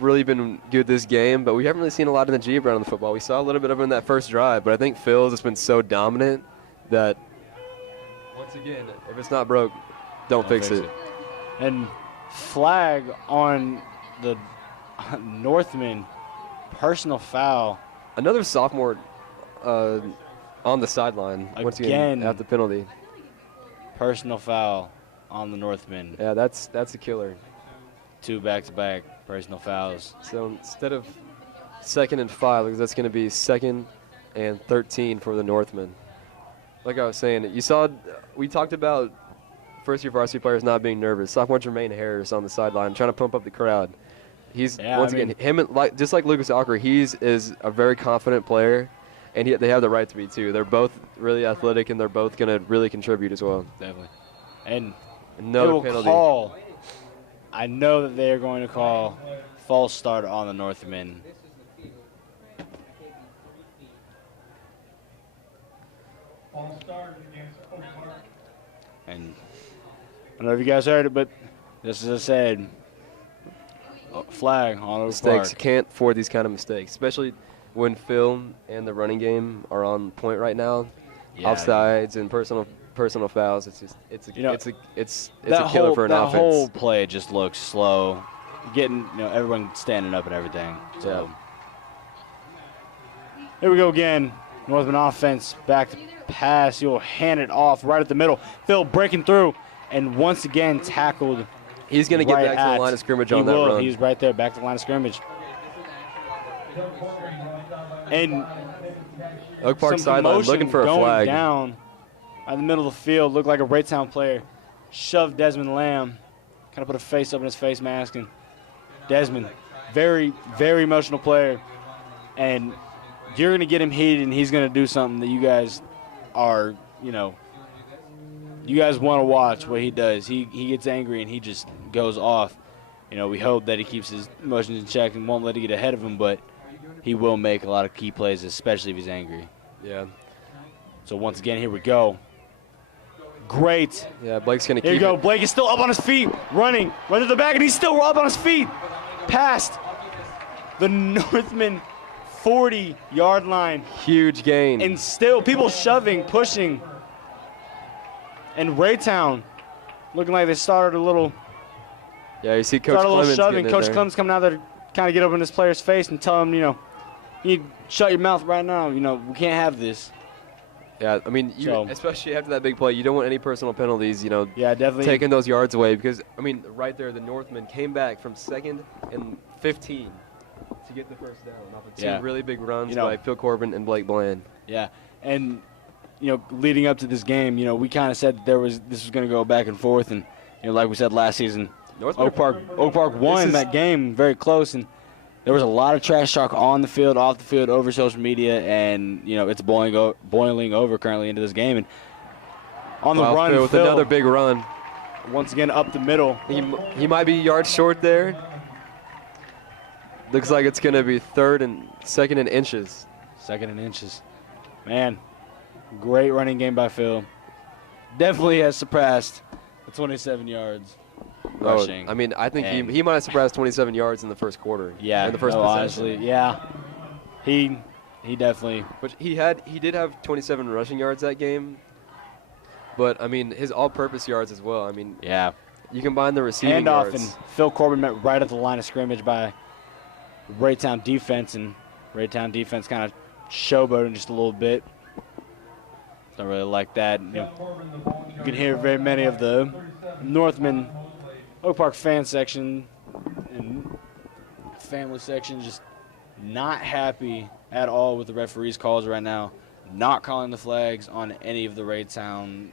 really been good this game, but we haven't really seen a lot in the G brand of the football. We saw a little bit of him in that first drive, but I think Phil's just been so dominant that once again, if it's not broke, don't fix it. And flag on the Northmen, personal foul. Another sophomore on the sideline once again at the penalty. Personal foul on the Northmen. Yeah, that's a killer. 2 back-to-back personal fouls. So instead of 2nd and 5, because that's going to be 2nd and 13 for the Northmen. Like I was saying, we talked about first-year varsity players not being nervous. Sophomore Jermaine Harris on the sideline trying to pump up the crowd. He's just like Lucas Alker, is a very confident player, and they have the right to be too. They're both really athletic, and they're both going to really contribute as well. Definitely. And another penalty. I know that they are going to call false start on the Northmen. False start against Oak Park. And I don't know if you guys heard it, but just as I said, flag on Oak Mistakes. You Park. can't afford these kind of mistakes, especially when Phil and the running game are on point right now. Yeah. Offsides and personal fouls. It's a That killer for an that offense. whole play just looks slow. Getting everyone standing up and everything. So here we go again. Northern offense back to pass. You'll hand it off right at the middle. Phil breaking through and once again tackled. He's going to get back to the line of scrimmage on that run. He's right there, back to the line of scrimmage. And Oak Park some sideline commotion looking for a going flag. down in the middle of the field. Looked like a Raytown player. Shoved Desmond Lamb. Kind of put a face up in his face mask. And Desmond, very, very emotional player. And you're going to get him heated, and he's going to do something that you guys are, you guys want to watch what he does. He gets angry, and he just goes off. We hope that he keeps his emotions in check and won't let it get ahead of him, but he will make a lot of key plays, especially if he's angry. Yeah. So once again, here we go. great. Yeah, Blake's going to Here keep you go. it. Blake is still up on his feet, running to the back, and he's still up on his feet. Past the Northmen 40-yard line. Huge gain. And still people shoving, pushing. And Raytown looking like they started a little, Yeah, you see Coach Clemens shoving. getting in Coach there. Clemens coming out there to kind of get up in this player's face and tell him, you need to shut your mouth right now. We can't have this. Yeah, I mean, especially after that big play, you don't want any personal penalties, Yeah, definitely. taking those yards away because, I mean, right there, the Northmen came back from 2nd and 15 to get the first down off of two really big runs by Phil Corbin and Blake Bland. Yeah, and leading up to this game, we kind of said this was going to go back and forth, and like we said last season, Oak Park won that game very close, and there was a lot of trash talk on the field, off the field, over social media, and it's boiling over currently into this game. And on the run, Phil with another big run. Once again up the middle. He might be yards short there. Looks like it's going to be 2nd and inches. 2nd and inches. Man, great running game by Phil. Definitely has surpassed the 27 yards rushing. I mean, I think he might have surpassed 27 yards in the first quarter. Yeah, in the first possession. honestly, yeah. He definitely. But he did have 27 rushing yards that game. But I mean, his all-purpose yards as well. I mean, yeah. You combine the receiving handoff, yards. and Phil Corbin met right at the line of scrimmage by Raytown defense, and Raytown defense kind of showboating just a little bit. Don't really like that. You can hear very many of the Northmen Oak Park fan section and family section just not happy at all with the referees' calls right now. Not calling the flags on any of the Raytown,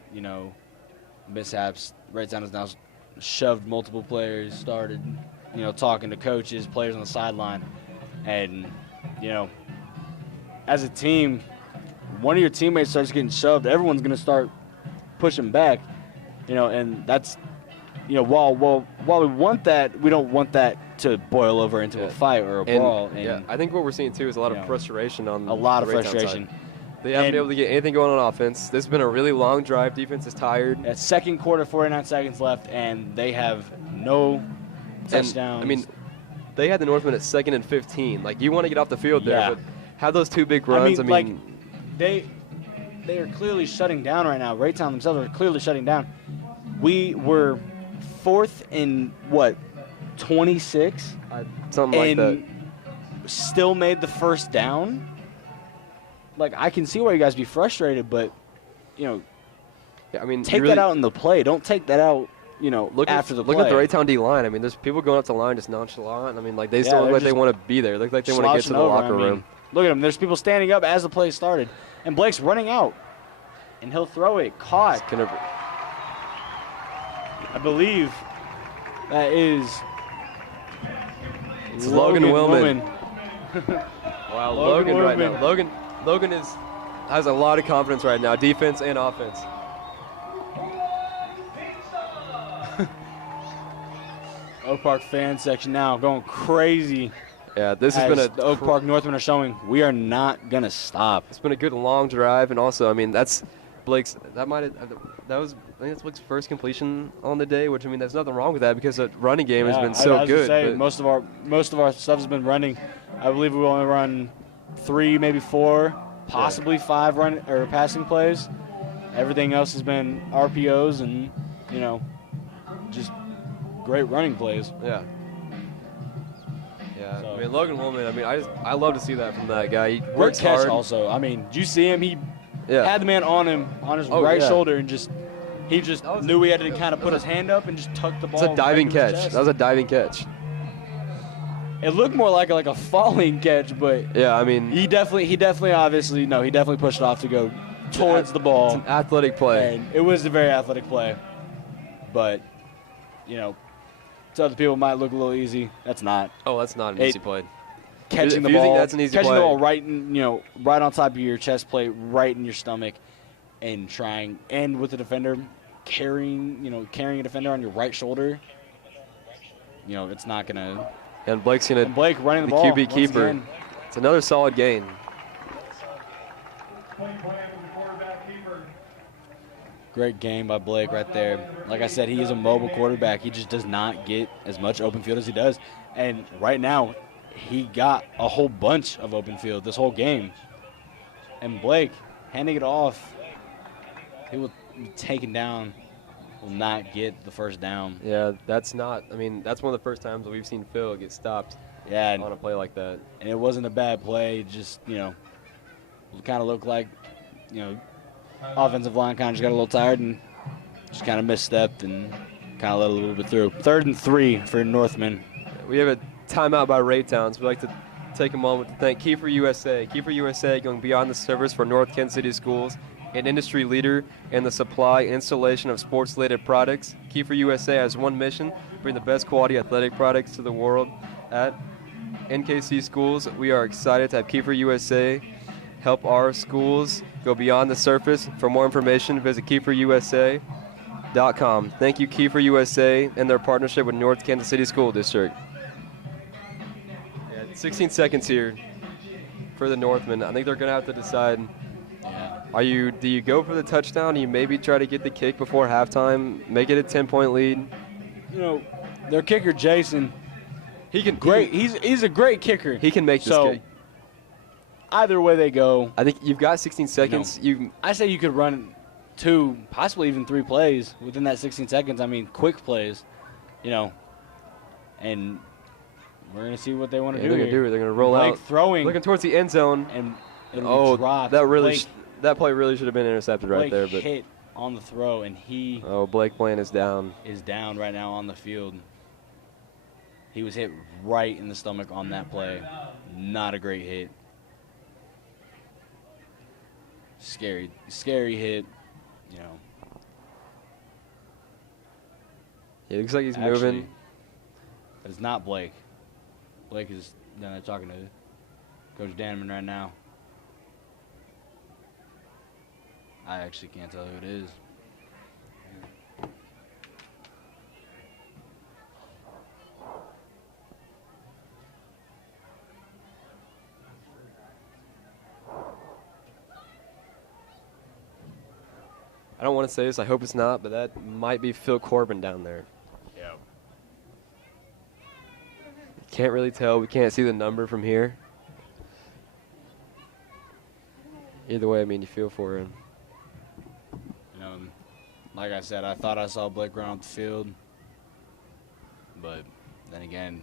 mishaps. Raytown has now shoved multiple players, started, talking to coaches, players on the sideline. And, as a team, one of your teammates starts getting shoved, everyone's going to start pushing back, and that's, while we want that, we don't want that to boil over into a fight or a brawl. And I think what we're seeing, too, is a lot of frustration on a lot of the Raytown frustration. side. They haven't been able to get anything going on offense. This has been a really long drive. Defense is tired. At second quarter, 49 seconds left, and they have no touchdowns. I mean, they had the Northmen at 2nd and 15. Like, you want to get off the field there, but have those two big runs. They are clearly shutting down right now. Raytown themselves are clearly shutting down. We were 4th and 26? Something like that. Still made the first down. Like, I can see why you guys be frustrated, but, take that out in the play. Don't take that out, after the play. Look at the Raytown D line. I mean, there's people going up the line just nonchalant. I mean, like, they still look like they want to be there. Look like they want to get to the locker room. Look at them. There's people standing up as the play started. And Blake's running out. And he'll throw it. Caught. I believe that is Logan Willman. Wow, Logan right Willman. now. Logan has a lot of confidence right now, defense and offense. Oak Park fan section now going crazy. Yeah, this has been the Oak Park Northmen are showing we are not gonna stop. It's been a good long drive, and also, I mean, that's Blake's. I think that's Blake's first completion on the day, which, I mean, there's nothing wrong with that because the running game has been so good. Say, most of our stuff has been running. I believe we only run 3, maybe 4, possibly 5 passing plays. Everything else has been RPOs and just great running plays. Yeah. Yeah. So, I mean, Logan Woolman. I mean, I love to see that from that guy. He works catch hard. Also, I mean, did you see him? He had the man on him on his right shoulder and he just knew he had to kind of put his hand up and just tuck the ball. It's a diving catch. That was a diving catch. It looked more like a falling catch, but yeah, I mean, he definitely pushed it off to go towards the ball. It's an athletic play. And it was a very athletic play, but to other people it might look a little easy. That's not. Oh, that's not an easy play. Catching the ball, catching the ball right right on top of your chest plate, right in your stomach, and with the defender carrying a defender on your right shoulder. It's not gonna. And Blake running the ball. QB keeper. Again. It's another solid gain. Great game by Blake right there. Like I said, he is a mobile quarterback. He just does not get as much open field as he does. And right now, he got a whole bunch of open field this whole game. And Blake, handing it off, he will be taken down, will not get the first down. Yeah, that's not – I mean, that's one of the first times that we've seen Phil get stopped on a play like that. And it wasn't a bad play. Just, it kind of looked like, offensive line kind of just got a little tired and just kind of misstepped and kind of let a little bit through. 3rd and 3 for Northmen. We have a timeout by Raytown, so we'd like to take a moment to thank Kiefer USA. Kiefer USA going beyond the service for North Kansas City schools, an industry leader in the supply and installation of sports-related products. Kiefer USA has one mission: bring the best quality athletic products to the world. At NKC schools, we are excited to have Kiefer USA help our schools go beyond the surface. For more information, visit KieferUSA.com. Thank you, Kiefer USA, and their partnership with North Kansas City School District. 16 seconds here for the Northmen. I think they're going to have to decide. Yeah. Do you go for the touchdown? Do you maybe try to get the kick before halftime, make it a 10-point lead? Their kicker, Jason, he's a great kicker. He can make this kick. Either way they go, I think you've got 16 seconds. I say you could run 2, possibly even 3 plays within that 16 seconds. I mean, quick plays, and we're going to see what they want to do. They're going to roll Blake out. Throwing. Looking towards the end zone. And it'll be dropped. That play really should have been intercepted right there. But hit on the throw, and Blake Bland is down. Is down right now on the field. He was hit right in the stomach on that play. Not a great hit. Scary hit, It looks like he's moving. But it's not Blake. Blake is down there talking to Coach Danman right now. I actually can't tell who it is. I don't want to say this. I hope it's not, but that might be Phil Corbin down there. Yeah. Can't really tell. We can't see the number from here. Either way, I mean, you feel for him. Like I said, I thought I saw Blake run off the field. But then again,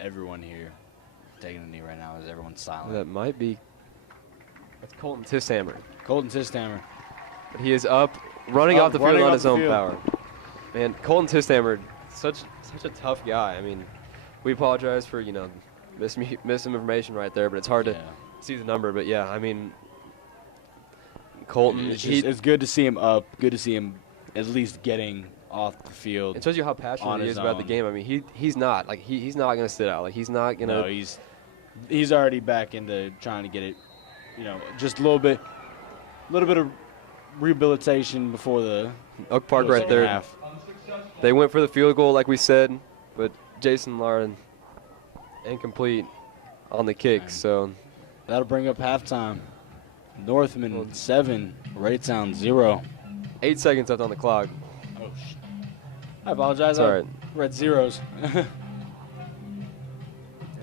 everyone here taking a knee right now as everyone's silent. That might be. That's Colton Tishammer. Colton Tishammer. But he is up, running off the field on his own power. Man, Colton Tishammer, such a tough guy. I mean, we apologize for, misinformation right there, but it's hard to see the number. But, yeah, I mean, Colton. It's good to see him up, good to see him at least getting off the field. It shows you how passionate he is about the game. I mean, he's not. Like, he's not going to sit out. Like, he's not going to. No, he's already back into trying to get it, just a little bit of rehabilitation before the Oak Park right there. Half. They went for the field goal, like we said, but Jason Lauren incomplete on the kick. So that'll bring up halftime. Northmen 7, Raytown 0. 8 seconds left on the clock. Oh, I apologize. All right. Read zeros. Yeah,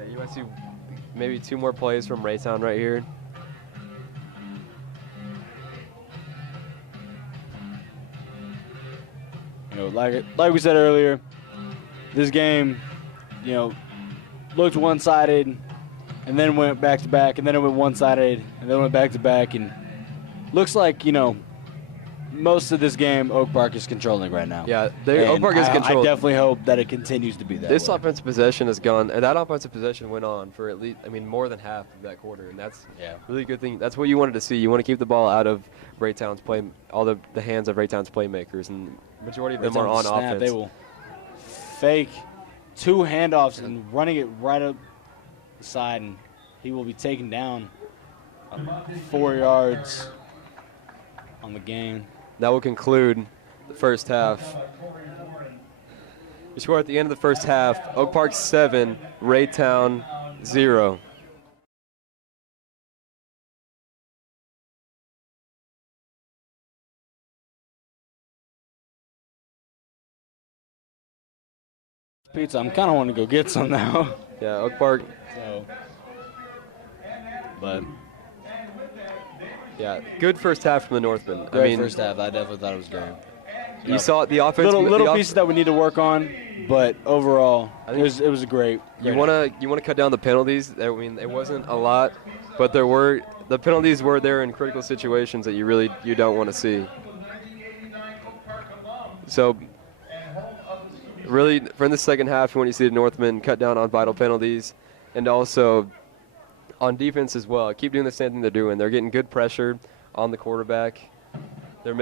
you might see maybe 2 more plays from Raytown right here. Like we said earlier, this game, looked one-sided, and then went back-to-back, and then it went one-sided, and then went back-to-back, and looks like, most of this game Oak Park is controlling right now. Yeah, Oak Park is controlling. I definitely hope that it continues to be that This way. offensive possession has gone, and that offensive possession went on for at least, more than half of that quarter, and that's really good thing. That's what you wanted to see. You want to keep the ball out of Raytown's play, all the hands of Raytown's playmakers, and majority of them are on offense. They will fake 2 handoffs and running it right up the side, and he will be taken down 4 yards on the game. That will conclude the first half. We score at the end of the first half. Oak Park 7, Raytown 0. Pizza. I'm kind of wanting to go get some now. Yeah, Oak Park. So, but Yeah, good first half from the Northmen. great first half. I definitely thought it was great. You saw the offense. Little pieces that we need to work on, but overall, it was a great. You wanna cut down the penalties. I mean, it wasn't a lot, but the penalties were there in critical situations that you don't want to see. So, really, for the second half, when you see the Northmen cut down on vital penalties, and also on defense as well, keep doing the same thing they're doing. They're getting good pressure on the quarterback. They're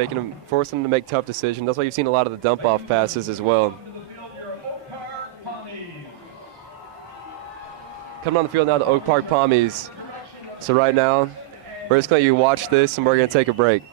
forcing them to make tough decisions. That's why you've seen a lot of the dump-off passes as well. Coming on the field now, the Oak Park Pommies. So right now, we're just going to let you watch this, and we're going to take a break.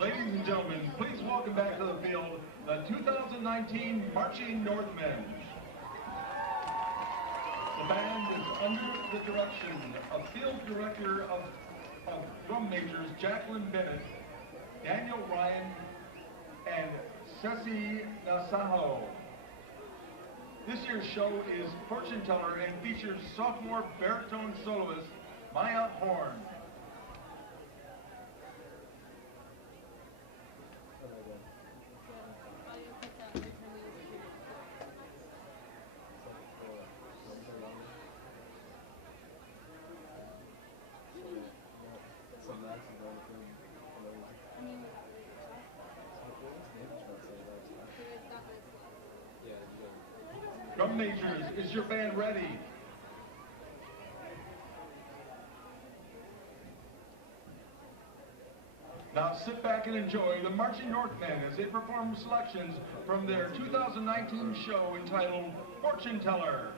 Ladies and gentlemen, please welcome back to the field the 2019 Marching Northmen. The band is under the direction of Field Director of Drum Majors Jacqueline Bennett, Daniel Ryan, and Ceci Nasaho. This year's show is Fortune Teller and features sophomore baritone soloist Maya Horn. Drum Majors, is your band ready? Now sit back and enjoy the Marching Northmen as they perform selections from their 2019 show entitled Fortune Teller.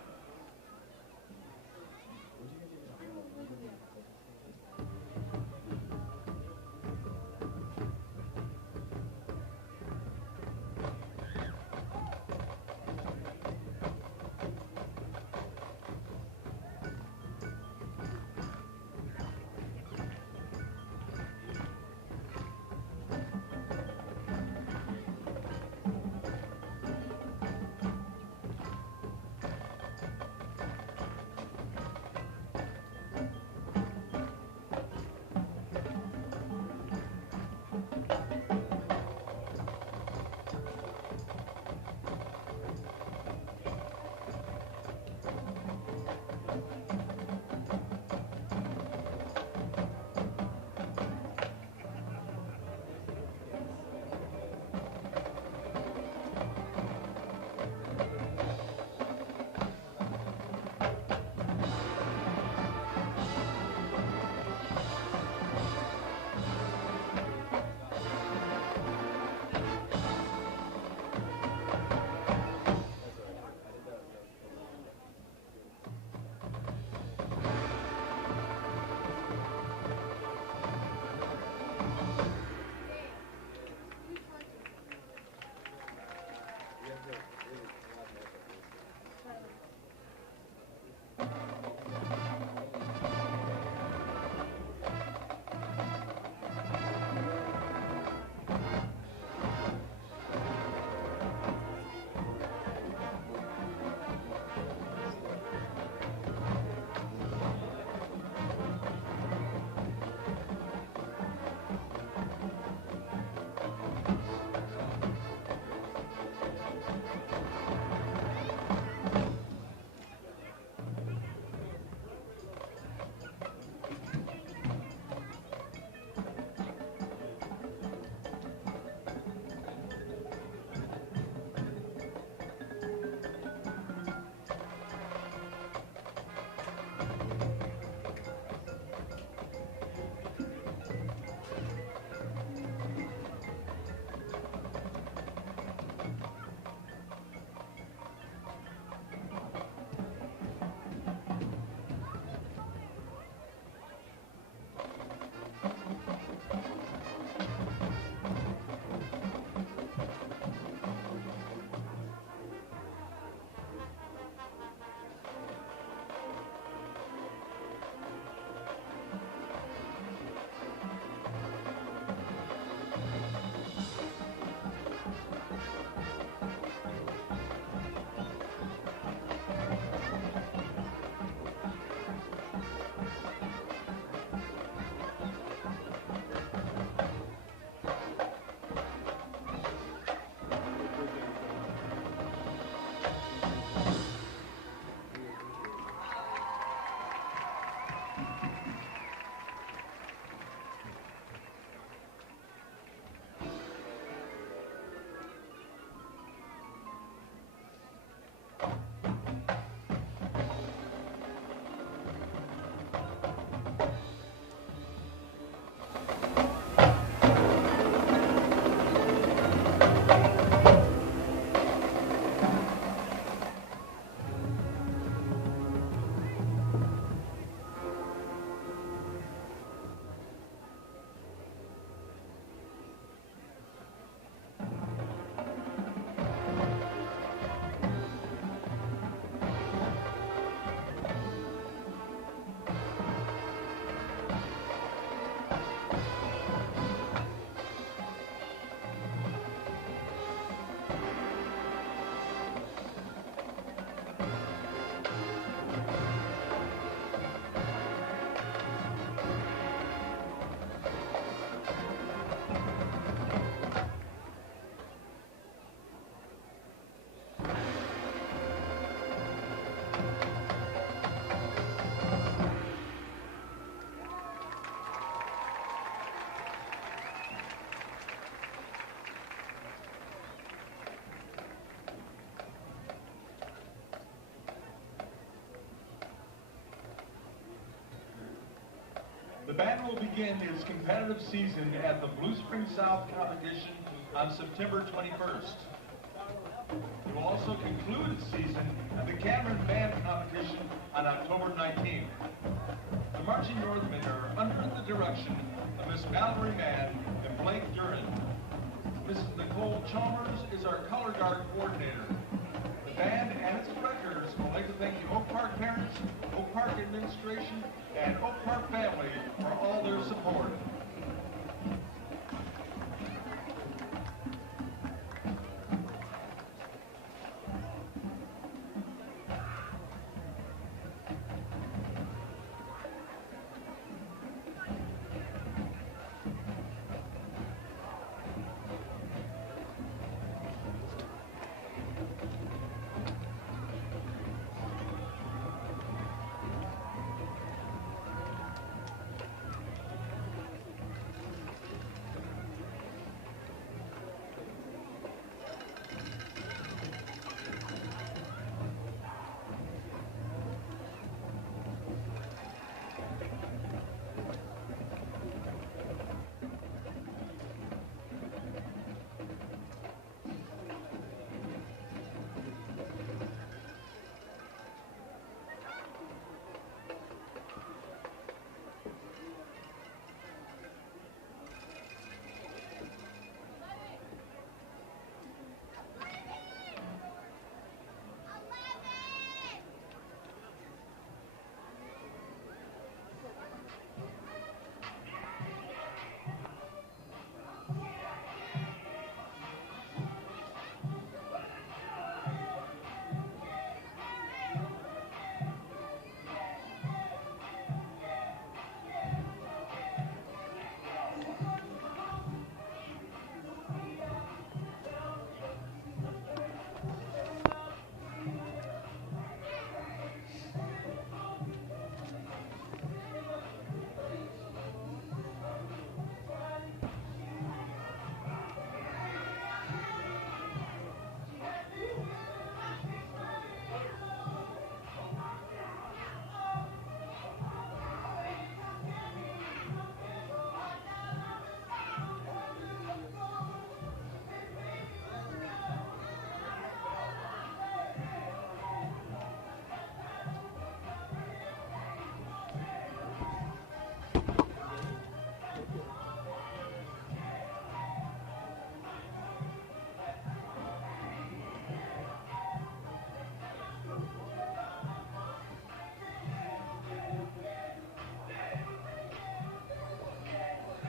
band will begin its competitive season at the Blue Spring South competition on September 21st. It will also conclude its season at the Cameron Band competition on October 19th. The Marching Northmen are under the direction of Miss Mallory Mann and Blake Duran. Mrs. Nicole Chalmers is our color guard coordinator. The band and its directors would like to thank the Oak Park parents, Oak Park administration, and Oak Park family for all their support.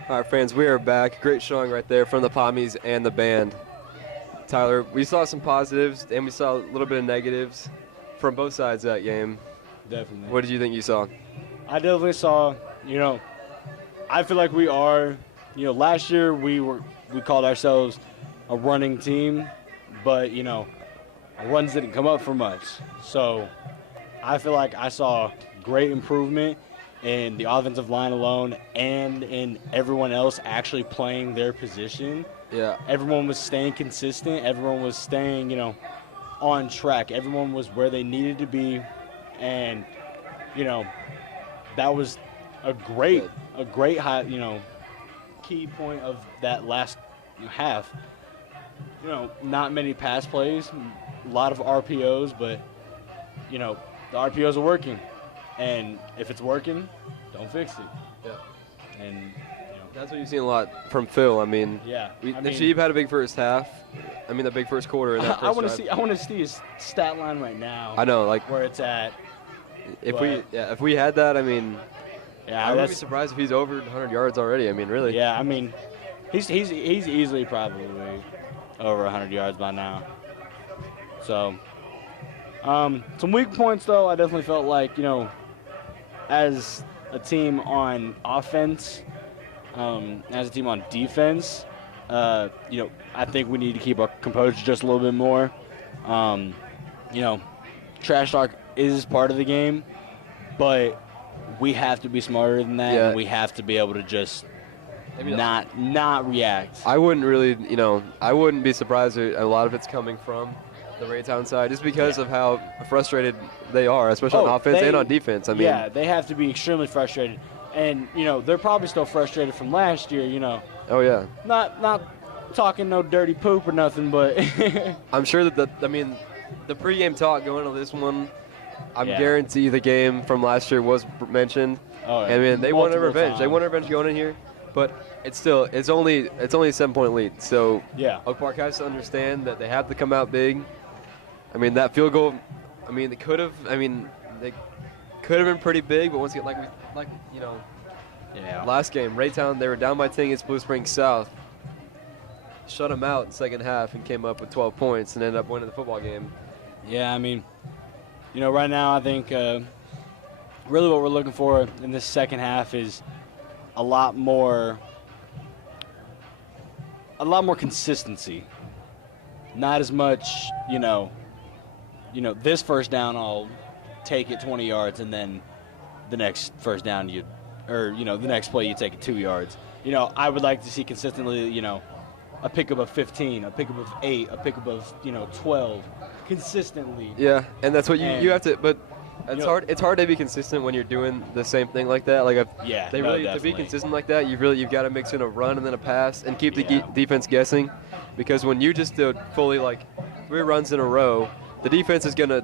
All right, fans, we are back. Great showing right there from the Pommies and the band. Tyler, we saw some positives and we saw a little bit of negatives from both sides of that game. Definitely. What did you think you saw? I definitely saw, I feel like we are, last year we called ourselves a running team, but, runs didn't come up for much. So I feel like I saw great improvement in the offensive line alone and in everyone else actually playing their position. Yeah. Everyone was staying consistent. Everyone was staying, on track. Everyone was where they needed to be. And, that was a great high, key point of that last half. Not many pass plays, a lot of RPOs, but, the RPOs are working. And if it's working, don't fix it. Yeah. And, that's what you've seen a lot from Phil. I mean, yeah. Najeeb had a big first half. I mean, the big first quarter in that I want to see his stat line right now. I know, where it's at. If we had that, I mean, yeah, I wouldn't be surprised if he's over 100 yards already. I mean, really. Yeah, I mean, he's easily probably over 100 yards by now. So, some weak points though. I definitely felt like as a team on offense, as a team on defense, I think we need to keep our composure just a little bit more. Trash talk is part of the game, but we have to be smarter than that, and we have to be able to just not react. I wouldn't really, I wouldn't be surprised if a lot of it's coming from the Raytown side, just because of how frustrated they are, especially on offense and on defense. I mean, they have to be extremely frustrated. And, they're probably still frustrated from last year, Oh yeah. Not talking no dirty poop or nothing, but I'm sure that the pregame talk going into this one, I'm Yeah. guarantee the game from last year was mentioned. Oh, I mean, they wanted multiple revenge. They times. wanted revenge going in here, but it's only a 7-point lead. So Yeah. Oak Park has to understand that they have to come out big. I mean, that field goal. I mean, they could have been pretty big, but once again, Yeah. last game, Raytown, they were down by 10 against Blue Springs South. Shut them out in the second half and came up with 12 points and ended up winning the football game. Yeah, I mean, right now I think really what we're looking for in this second half is a lot more consistency. Not as much, this first down I'll take it 20 yards and then the next first down the next play you take it 2 yards. I would like to see consistently, a pickup of 15, a pickup of 8, a pickup of 12, consistently. Yeah, and that's what you have to. But it's know- hard. It's hard to be consistent when you're doing the same thing like that. Like Yeah, to be definitely. consistent like that, you've got to mix in a run and then a pass and keep the Yeah. defense guessing, because when you just do fully 3 runs in a row, the defense is gonna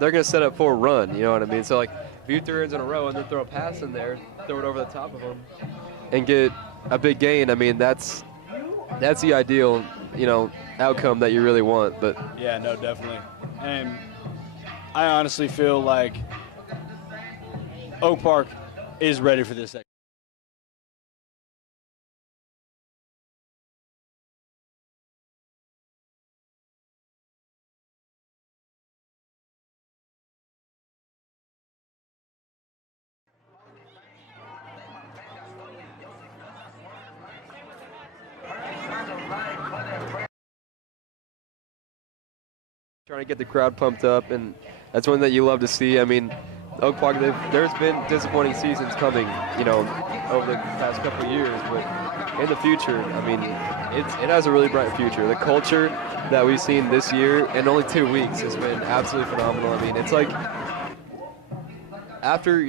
they're gonna set up for a run. You know what I mean? So if you 3 runs in a row and then throw a pass in there, throw it over the top of them, and get a big gain. I mean that's the ideal outcome that you really want. But Yeah, no, definitely. And I honestly feel like Oak Park is ready for this. trying to get the crowd pumped up, and that's one that you love to see. I mean, Oak Park, there's been disappointing seasons coming, over the past couple of years, but in the future, I mean, it has a really bright future. The culture that we've seen this year in only 2 weeks has been absolutely phenomenal. I mean, it's like after,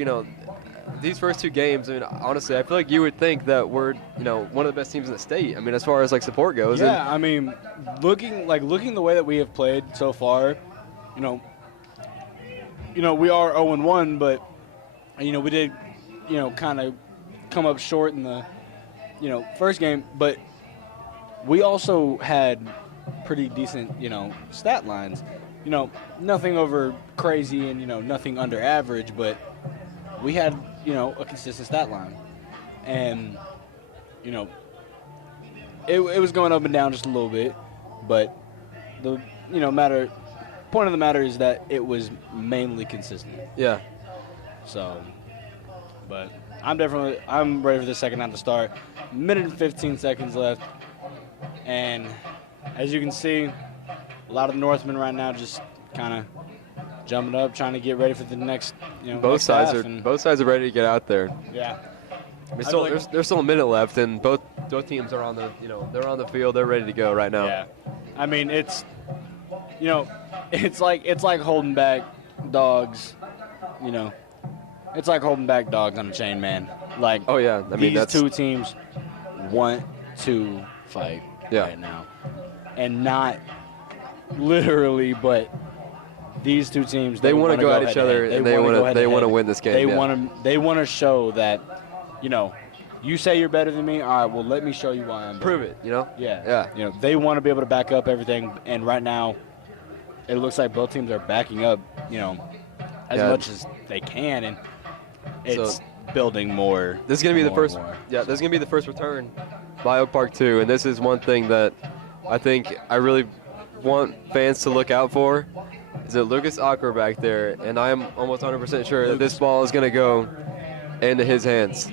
these first 2 games, I mean, honestly, I feel like you would think that we're, one of the best teams in the state. I mean, as far as support goes. Yeah, I mean, looking the way that we have played so far, we are 0-1, but we did, kind of come up short in the, first game, but we also had pretty decent, stat lines. Nothing over crazy and nothing under average, but we had a consistent stat line, and it was going up and down just a little bit, but the point of the matter is that it was mainly consistent. Yeah. So, but I'm ready for the second half to start. Minute and 15 seconds left, and as you can see, a lot of the Northmen right now just kind of jumping up, trying to get ready for the next, Both next sides half, are and both sides are ready to get out there. yeah. I mean, I feel like- there's still a minute left, and both teams are on the they're on the field. They're ready to go right now. Yeah, I mean it's it's like holding back dogs, it's like holding back dogs on a chain, man. Like, Oh yeah. I mean these that's 2 teams want to fight Yeah. right now, and not literally, but these 2 teams They wanna wanna go at each other, head-to-head. and they wanna wanna- go head-to-head. they wanna win this game, They yeah. want to show that, you say you're better than me. All right, well, let me show you why I'm better. prove it. Yeah. Yeah. They want to be able to back up everything, and right now, it looks like both teams are backing up, as Yeah. much as they can, and it's So- building more. This is gonna be the more and first. more. Yeah, this is gonna be the first return by Oak Park 2, and this is one thing that I think I really want fans to look out for. Is it Lucas Acker back there? And I am almost 100% sure that this ball is gonna go into his hands.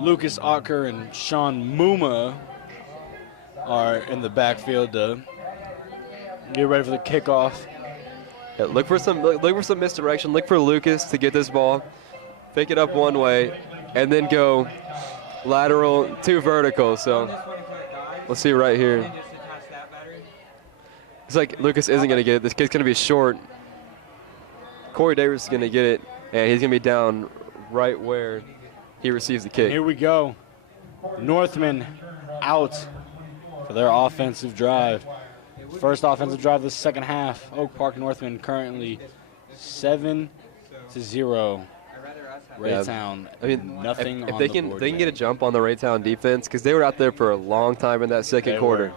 Lucas Acker and Sean Muma are in the backfield to get ready for the kickoff. Yeah, look for some misdirection. Look for Lucas to get this ball, pick it up one way, and then go lateral to vertical. So we'll see right here. It's like Lucas isn't going to get it. This kid's going to be short. Corey Davis is going to get it, and he's going to be down right where he receives the kick. Here we go. Northmen out for their offensive drive. First offensive drive of the second half. Oak Park Northmen currently 7-0. Raytown, I mean, nothing if on they the can, board they can yet. get a jump on the Raytown defense because they were out there for a long time in that second quarter.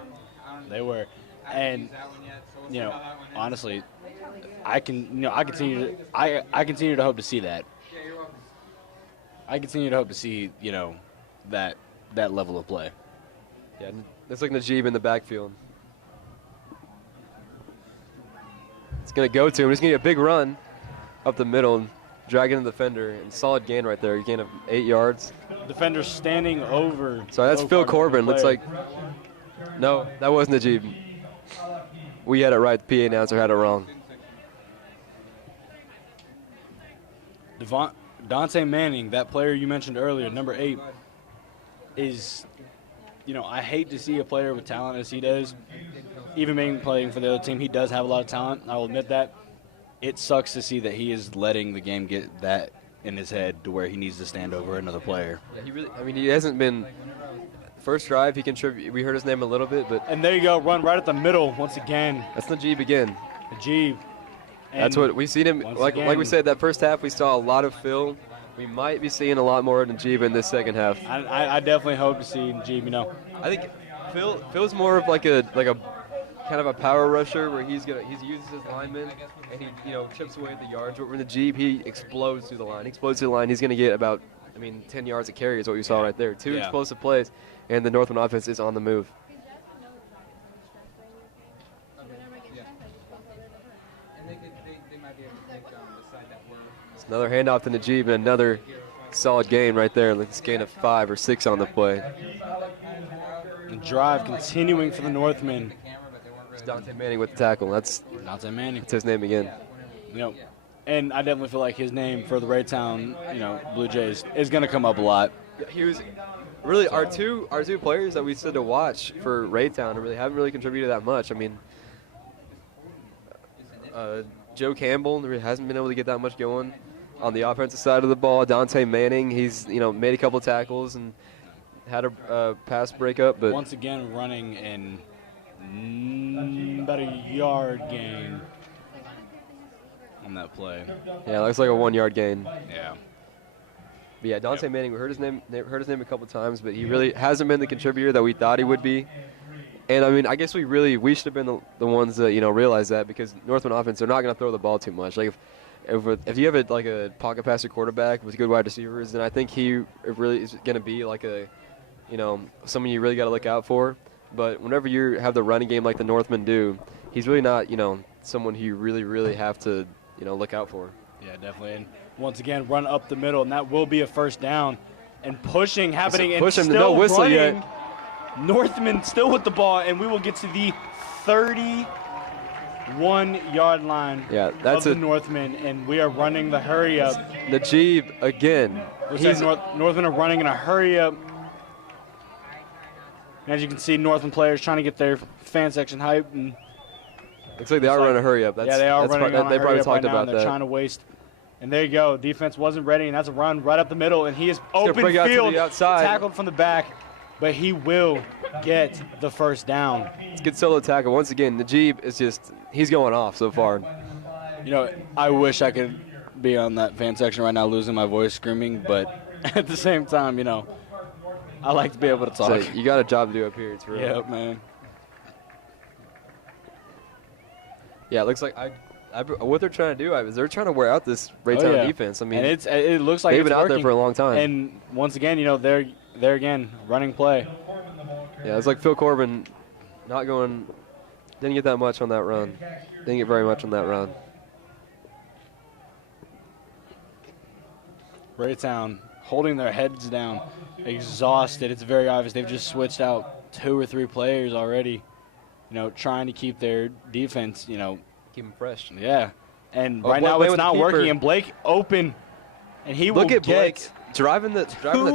They were, and honestly, I continue to hope to see that. I continue to hope to see that level of play. Yeah, it's like Najib in the backfield. It's gonna go to him. He's gonna get a big run up the middle, dragging the defender, and solid gain right there. Gain of 8 yards. Defender standing over. So that's Oak Phil Park Corbin. Looks player. like no, that was Najib. We had it right. The PA announcer had it wrong. Dante Manning, that player you mentioned earlier, number 8, is, I hate to see a player with talent as he does. Even being playing for the other team, he does have a lot of talent. I will admit that. It sucks to see that he is letting the game get that in his head to where he needs to stand over another player. Yeah, he hasn't been. First drive, he contributed. We heard his name a little bit, but. And there you go, run right at the middle once again. That's Najib again. Najib. That's what we've seen him. Like we said, that first half we saw a lot of Phil. We might be seeing a lot more of Najib in this second half. I definitely hope to see Najib. I think Phil's more of like a kind of a power rusher where he uses his linemen and he chips away at the yards. But with Najib, he explodes through the line. He's going to get about 10 yards a carry is what we saw right there. Two explosive plays, and the Northman offense is on the move. It's another handoff to Najib and another solid gain right there. Let's gain of 5 or 6 on the play. The drive continuing for the Northmen. It's Dante Manning with the tackle. That's Dante Manning. That's his name again. And I definitely feel like his name for the Raytown, Blue Jays is going to come up a lot. He was really our two players that we said to watch for Raytown really haven't really contributed that much. Joe Campbell really hasn't been able to get that much going on the offensive side of the ball. Dante Manning, he's made a couple tackles and had a pass breakup, but once again running in about a yard gain on that play. Yeah, it looks like a 1 yard gain. Yeah. But yeah, Dante Manning, we heard his name a couple times, but he really hasn't been the contributor that we thought he would be. And I guess we should have been the ones that realize that, because Northman offense, they're not going to throw the ball too much. Like if you have a pocket passer quarterback with good wide receivers, then I think he really is going to be like someone you really got to look out for. But whenever you have the running game like the Northmen do, he's really not someone who you really have to look out for. Yeah, definitely. And once again, run up the middle, and that will be a first down. And pushing happening, and push him, still no whistle running. yet. Northmen still with the ball, and we will get to the 31-yard line of the Northmen, and we are running the hurry up. Najib again. Northmen are running in a hurry up. And as you can see, Northland players trying to get their fan section hype. And looks like they are running a hurry up. They are running on a They probably hurry up talked right now, about and they're that. trying to waste. And there you go. Defense wasn't ready, and that's a run right up the middle. And he is open bring it out to field, the outside. tackled from the back, but he will get the first down. It's a good solo tackle. Once again, Najib is he's going off so far. I wish I could be on that fan section right now losing my voice screaming, but at the same time, I like to be able to talk. So you got a job to do up here. It's real. Yep, man. Yeah, it looks like what they're trying to do is they're trying to wear out this Raytown defense. And it looks like they've it's been out there working. for a long time. And once again, they're again running play. Yeah, it's like Phil Corbin didn't get that much on that run. Didn't get very much on that run. Raytown holding their heads down, exhausted. It's very obvious they've just switched out 2 or 3 players already, trying to keep their defense, keep them fresh. Yeah. And right now it's not working, and Blake open, and he will Look at get Blake driving the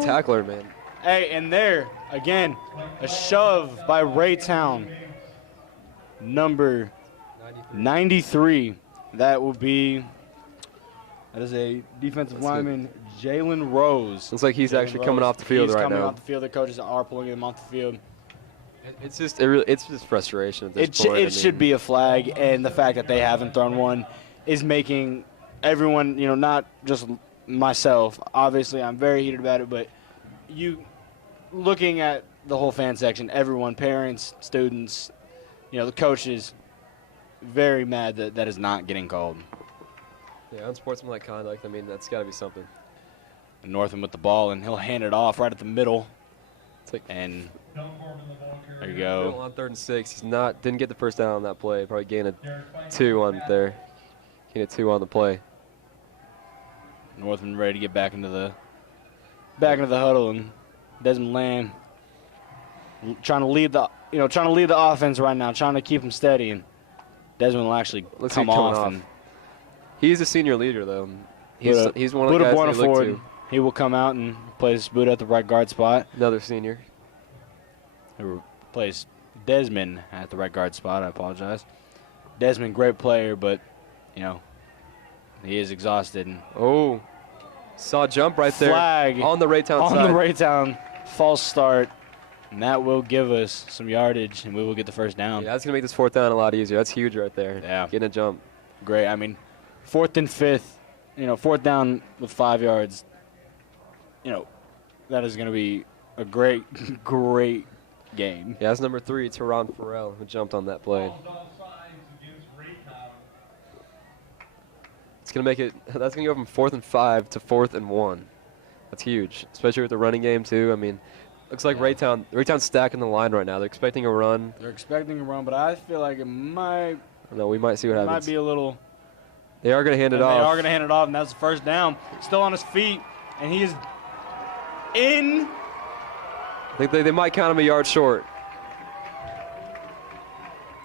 tackler, man. Hey, and there, again, a shove by Raytown. Number 93. That is a defensive lineman, Jalen Rose. Looks like he's Jalen actually coming Rose. off the field He's right coming now. off the field. The coaches are pulling him off the field. It's just frustration at this point. It should be a flag, and the fact that they haven't thrown one is making everyone, not just myself. Obviously, I'm very heated about it, but looking at the whole fan section, everyone, parents, students, the coaches, very mad that is not getting called. Yeah, unsportsmanlike conduct. I mean, that's got to be something. And Northmen with the ball, and he'll hand it off right at the middle. It's like, and there you Bill go. on 3rd and 6. Didn't get the first down on that play. Probably gained a 2 on there. Gained a 2 on the play. Northmen ready to get back into the huddle, and Desmond Lamb trying to lead the offense right now, trying to keep them steady, and Desmond will actually come off. And he's a senior leader, though. He's one of the guys they look to. He will come out and place Buddha at the right guard spot. Another senior. He will place Desmond at the right guard spot. I apologize. Desmond, great player, but he is exhausted. And saw a jump right there. Flag on the Raytown side. On the Raytown, false start. And that will give us some yardage, and we will get the first down. Yeah, that's going to make this 4th down a lot easier. That's huge right there. Yeah. Getting a jump. Great. I mean, 4th and 5th, 4th down with 5 yards, that is going to be a great, great game. Yeah, that's number 3, Teron Farrell, who jumped on that play. It's going to make it, that's going to go from 4th and 5 to 4th and 1. That's huge, especially with the running game, too. I mean, looks like Raytown's stacking the line right now. They're expecting a run. But I feel like it might. No, we might see what happens. Might be a little. They are going to hand it off. They are going to hand it off, and that's the first down. Still on his feet, and he is in. I think they might count him a yard short.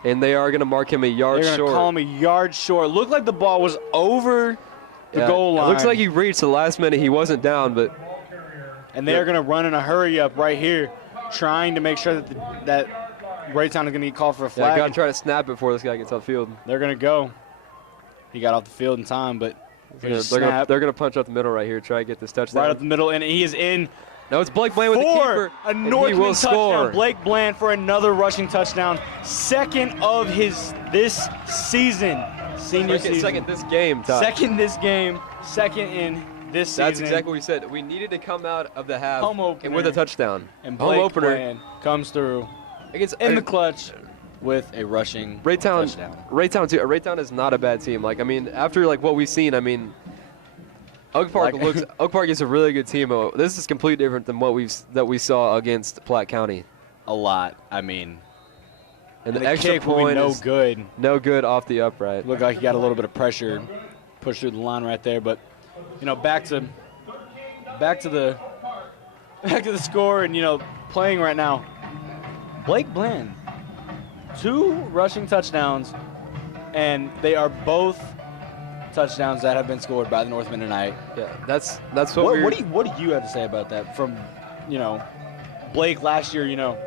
And they are going to mark him a yard short. They're going to call him a yard short. Looked like the ball was over the goal line. It looks like he reached the last minute. He wasn't down, but. And they are going to run in a hurry up right here, trying to make sure that Raytown is going to get called for a flag. Yeah, got to try to snap it before this guy gets off field. They're going to go. He got off the field in time, but they're going to punch up the middle right here, try to get this touchdown. Right up the middle, and he is in. No, it's Blake Bland with the keeper. A Northmen touchdown. Score. Blake Bland for another rushing touchdown. Second of this season. Senior season. Second this game, Todd. Second this game. Second in this season. That's exactly what we said. We needed to come out of the half and with a touchdown. And Blake Bland comes through in the clutch with a rushing touchdown. Raytown is not a bad team. After what we've seen, Oak Park is a really good team. This is completely different than what we saw against Platte County. A lot. And the extra point is no good off the upright. Looked like he got a little bit of pressure pushed through the line right there, but back to the score and playing right now. Blake Bland, 2 rushing touchdowns, and they are both touchdowns that have been scored by the Northmen tonight. Yeah, that's what do you have to say about that? From Blake last year,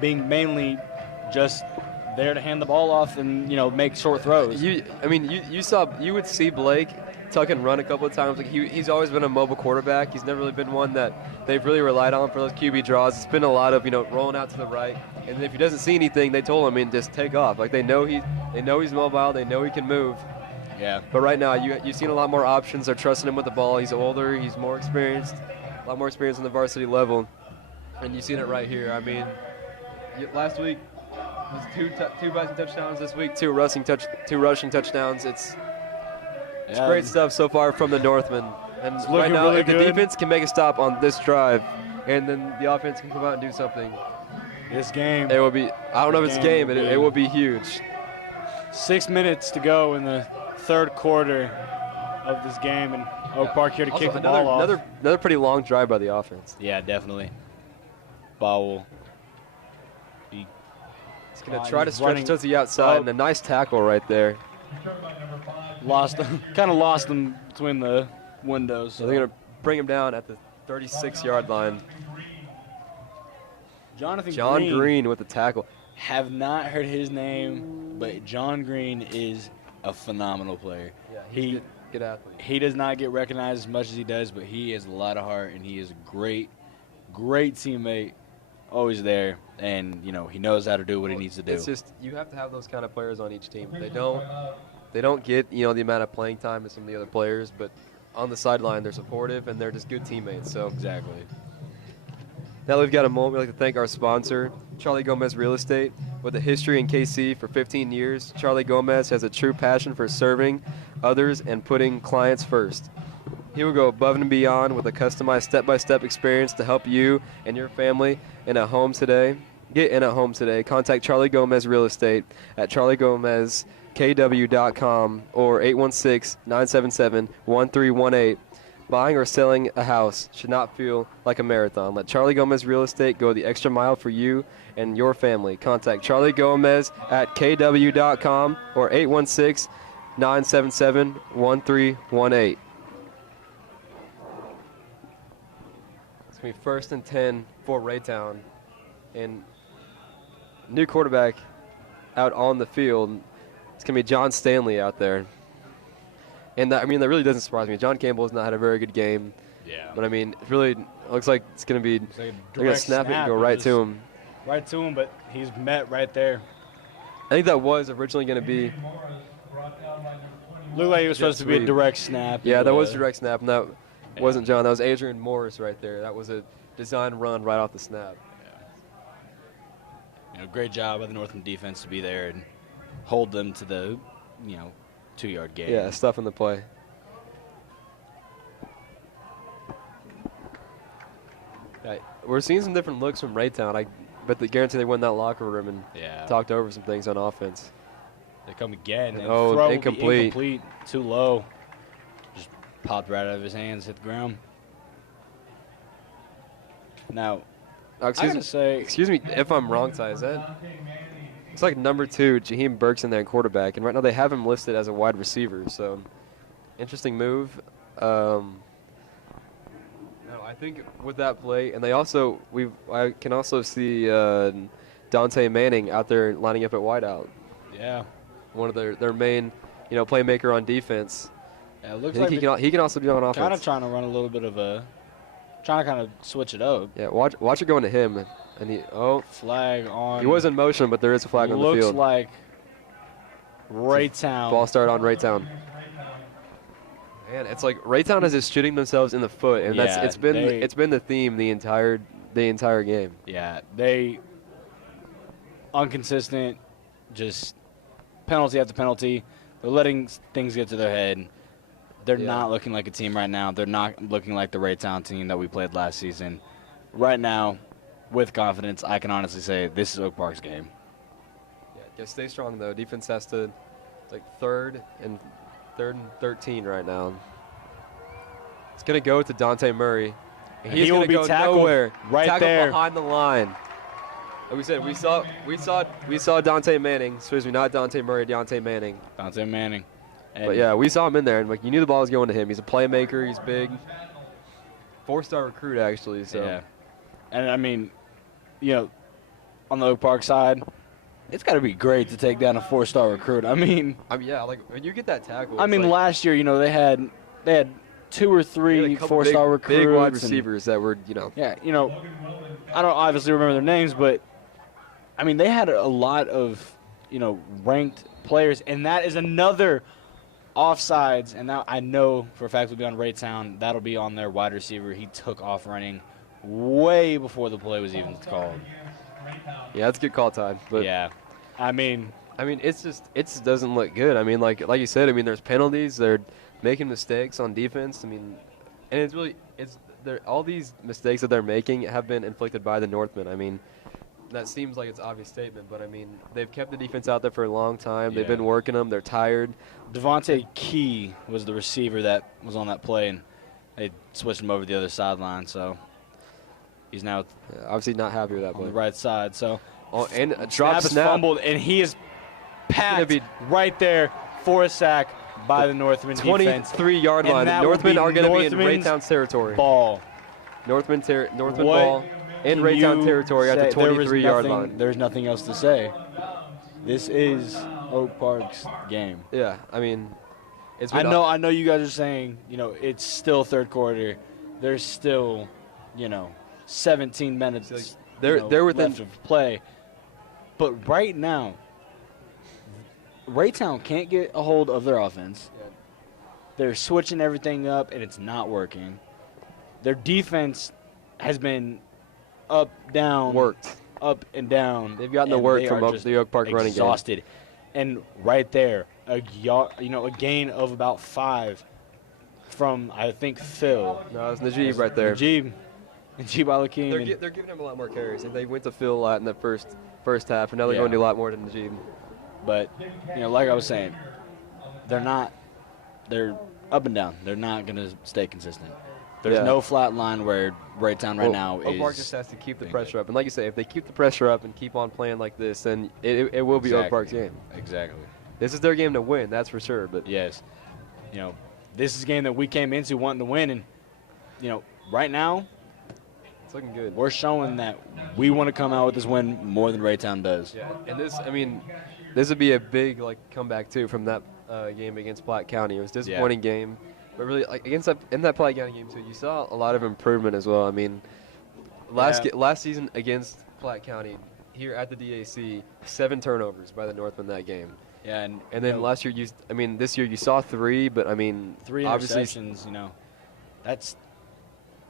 being mainly just there to hand the ball off and make short throws. You would see Blake tuck and run a couple of times. He's always been a mobile quarterback. He's never really been one that they've really relied on for those QB draws. It's been a lot of rolling out to the right, and if he doesn't see anything, they told him just take off. They know he's mobile. They know he can move. Yeah. But right now, you've seen a lot more options. They're trusting him with the ball. He's older. He's more experienced. A lot more experience on the varsity level. And you've seen it right here. Last week was two passing touchdowns. This week, two rushing touchdowns. It's great stuff so far from the Northmen. And right now, if the defense can make a stop on this drive, and then the offense can come out and do something, this game, it will be. I don't know if it's a game, but it will be huge. 6 minutes to go in the third quarter of this game, and Oak Park here to kick the ball off. Another pretty long drive by the offense. Yeah, definitely. Ball will be. He's going to try to stretch it to the outside, and a nice tackle right there. Lost them between the windows. So they're going to bring him down at the 36-yard line. John Green with the tackle. Have not heard his name but John Green is a phenomenal player. Yeah, he's a good athlete. He does not get recognized as much as he does, but he has a lot of heart, and he is a great teammate, always there, and he knows how to do what he needs to do. It's just you have to have those kind of players on each team. They don't get the amount of playing time as some of the other players, but on the sideline they're supportive and they're just good teammates. So Exactly. now we've got a moment. We'd like to thank our sponsor, Charlie Gomez Real Estate. With a history in KC for 15 years, Charlie Gomez has a true passion for serving others and putting clients first. He will go above and beyond with a customized step-by-step experience to help you and your family in a home today. Get in at home today. Contact Charlie Gomez Real Estate at charliegomezkw.com or 816-977-1318. Buying or selling a house should not feel like a marathon. Let Charlie Gomez Real Estate go the extra mile for you and your family. Contact Charlie Gomez at kw.com or 816-977-1318. It's going to be 1st and 10 for Raytown. And new quarterback out on the field. It's going to be John Stanley out there. And that really doesn't surprise me. John Campbell has not had a very good game. Yeah. But, it really looks like it's going to be It's like a they're going to snap it and go right to him. Right to him, but he's met right there. I think that was originally going to be Looked like he was supposed to be a sweep. direct snap. Yeah, that was direct snap, and that wasn't John. That was Adrian Morris right there. That was a design run right off the snap. Great job by the Northmen defense to be there and hold them to the 2-yard gain. Yeah, stuff in the play. Right. We're seeing some different looks from Raytown. But they guarantee they win that locker room and talked over some things on offense. They come again. And oh, throw incomplete. Too low. Just popped right out of his hands, hit the ground. Now, excuse me if I'm wrong, Ty. Is that? It's like number 2, Jaheim Burke's in there, quarterback, and right now they have him listed as a wide receiver. So, interesting move. No, I think with that play, and I can also see Dante Manning out there lining up at wideout. Yeah. One of their main, playmaker on defense. Yeah, it looks I like think he can also do on offense. Kind of trying to run a little bit of trying to kind of switch it up. Yeah, watch it going to him, and flag on. He was in motion, but there is a flag on the field. Looks like Raytown. Ball start on Raytown. Man, it's like Raytown is just shooting themselves in the foot, and it's been the theme the entire game. Yeah, they inconsistent, just penalty after penalty. They're letting things get to their head. They're not looking like a team right now. They're not looking like the Raytown team that we played last season. Right now, with confidence, I can honestly say this is Oak Park's game. Yeah, gotta stay strong though. Defense has to. It's like third and 13 right now. It's gonna go to Dante Murray. He's will gonna be go tackled nowhere. right tackled there behind the line. Like we said, we saw Dante Manning. Excuse me, not Dante Murray, Dante Manning. Dante Manning. But yeah, we saw him in there, and you knew the ball was going to him. He's a playmaker. He's big. 4-star recruit actually. So. Yeah. And on the Oak Park side, it's got to be great to take down a 4-star recruit. Yeah, like when you get that tackle. Last year, they had 2 or 3 4-star recruits, big wide receivers that were, Yeah, I don't obviously remember their names, but they had a lot of, ranked players, and that is another offsides. And now I know for a fact will be on Raytown. That'll be on their wide receiver. He took off running way before the play was even called. Yeah, that's a good call, Todd. But yeah, it just doesn't look good. Like you said, there's penalties. They're making mistakes on defense. And all these mistakes that they're making have been inflicted by the Northmen. That seems like it's an obvious statement, but they've kept the defense out there for a long time. They've been working them. They're tired. Devontae Key was the receiver that was on that play, and they switched him over to the other sideline. So he's now obviously not happy with that play. On the right side. So and a drop snap, fumbled, and he is packed right there for a sack by the Northmen defense. 23-yard line. The Northmen are going to be in Raytown's territory. Ball. Northman ball in Raytown territory at the 23-yard line. There's nothing else to say. This is Oak Park's game. Yeah, I mean, it's I been know you guys are saying, it's still third quarter. There's still, 17 minutes Like, they're within left of play. But right now, Raytown can't get a hold of their offense. Yeah. They're switching everything up, and it's not working. Their defense has been up, down, worked. up and down. They've gotten the and work they from are just the Oak Park running game. exhausted. And right there, a gain of about 5 from, I think, Phil. No, it's Najib right there. Najib Alakim. They're giving him a lot more carries. They went to Phil a lot in the first half, and now they're Yeah. going to do a lot more than Najib. But, like I was saying, they're up and down. They're not going to stay consistent. There's Yeah. no flat line where Raytown right now Oak is. Park just has to keep the being pressure good. up. And like you say, if they keep the pressure up and keep on playing like this, then it will be Oak Exactly. Park's game. Exactly. This is their game to win, that's for sure. But Yes. This is a game that we came into wanting to win. And, right now, it's looking good. we're showing that we want to come out with this win more than Raytown does. Yeah, and this would be a big comeback too from that game against Platte County. It was a disappointing game, but really in that Platte County game too, you saw a lot of improvement as well. I mean, last season against Platte County here at the DAC, 7 turnovers by the Northmen that game. Yeah, And then last year, this year you saw 3, but 3 obviously interceptions, that's,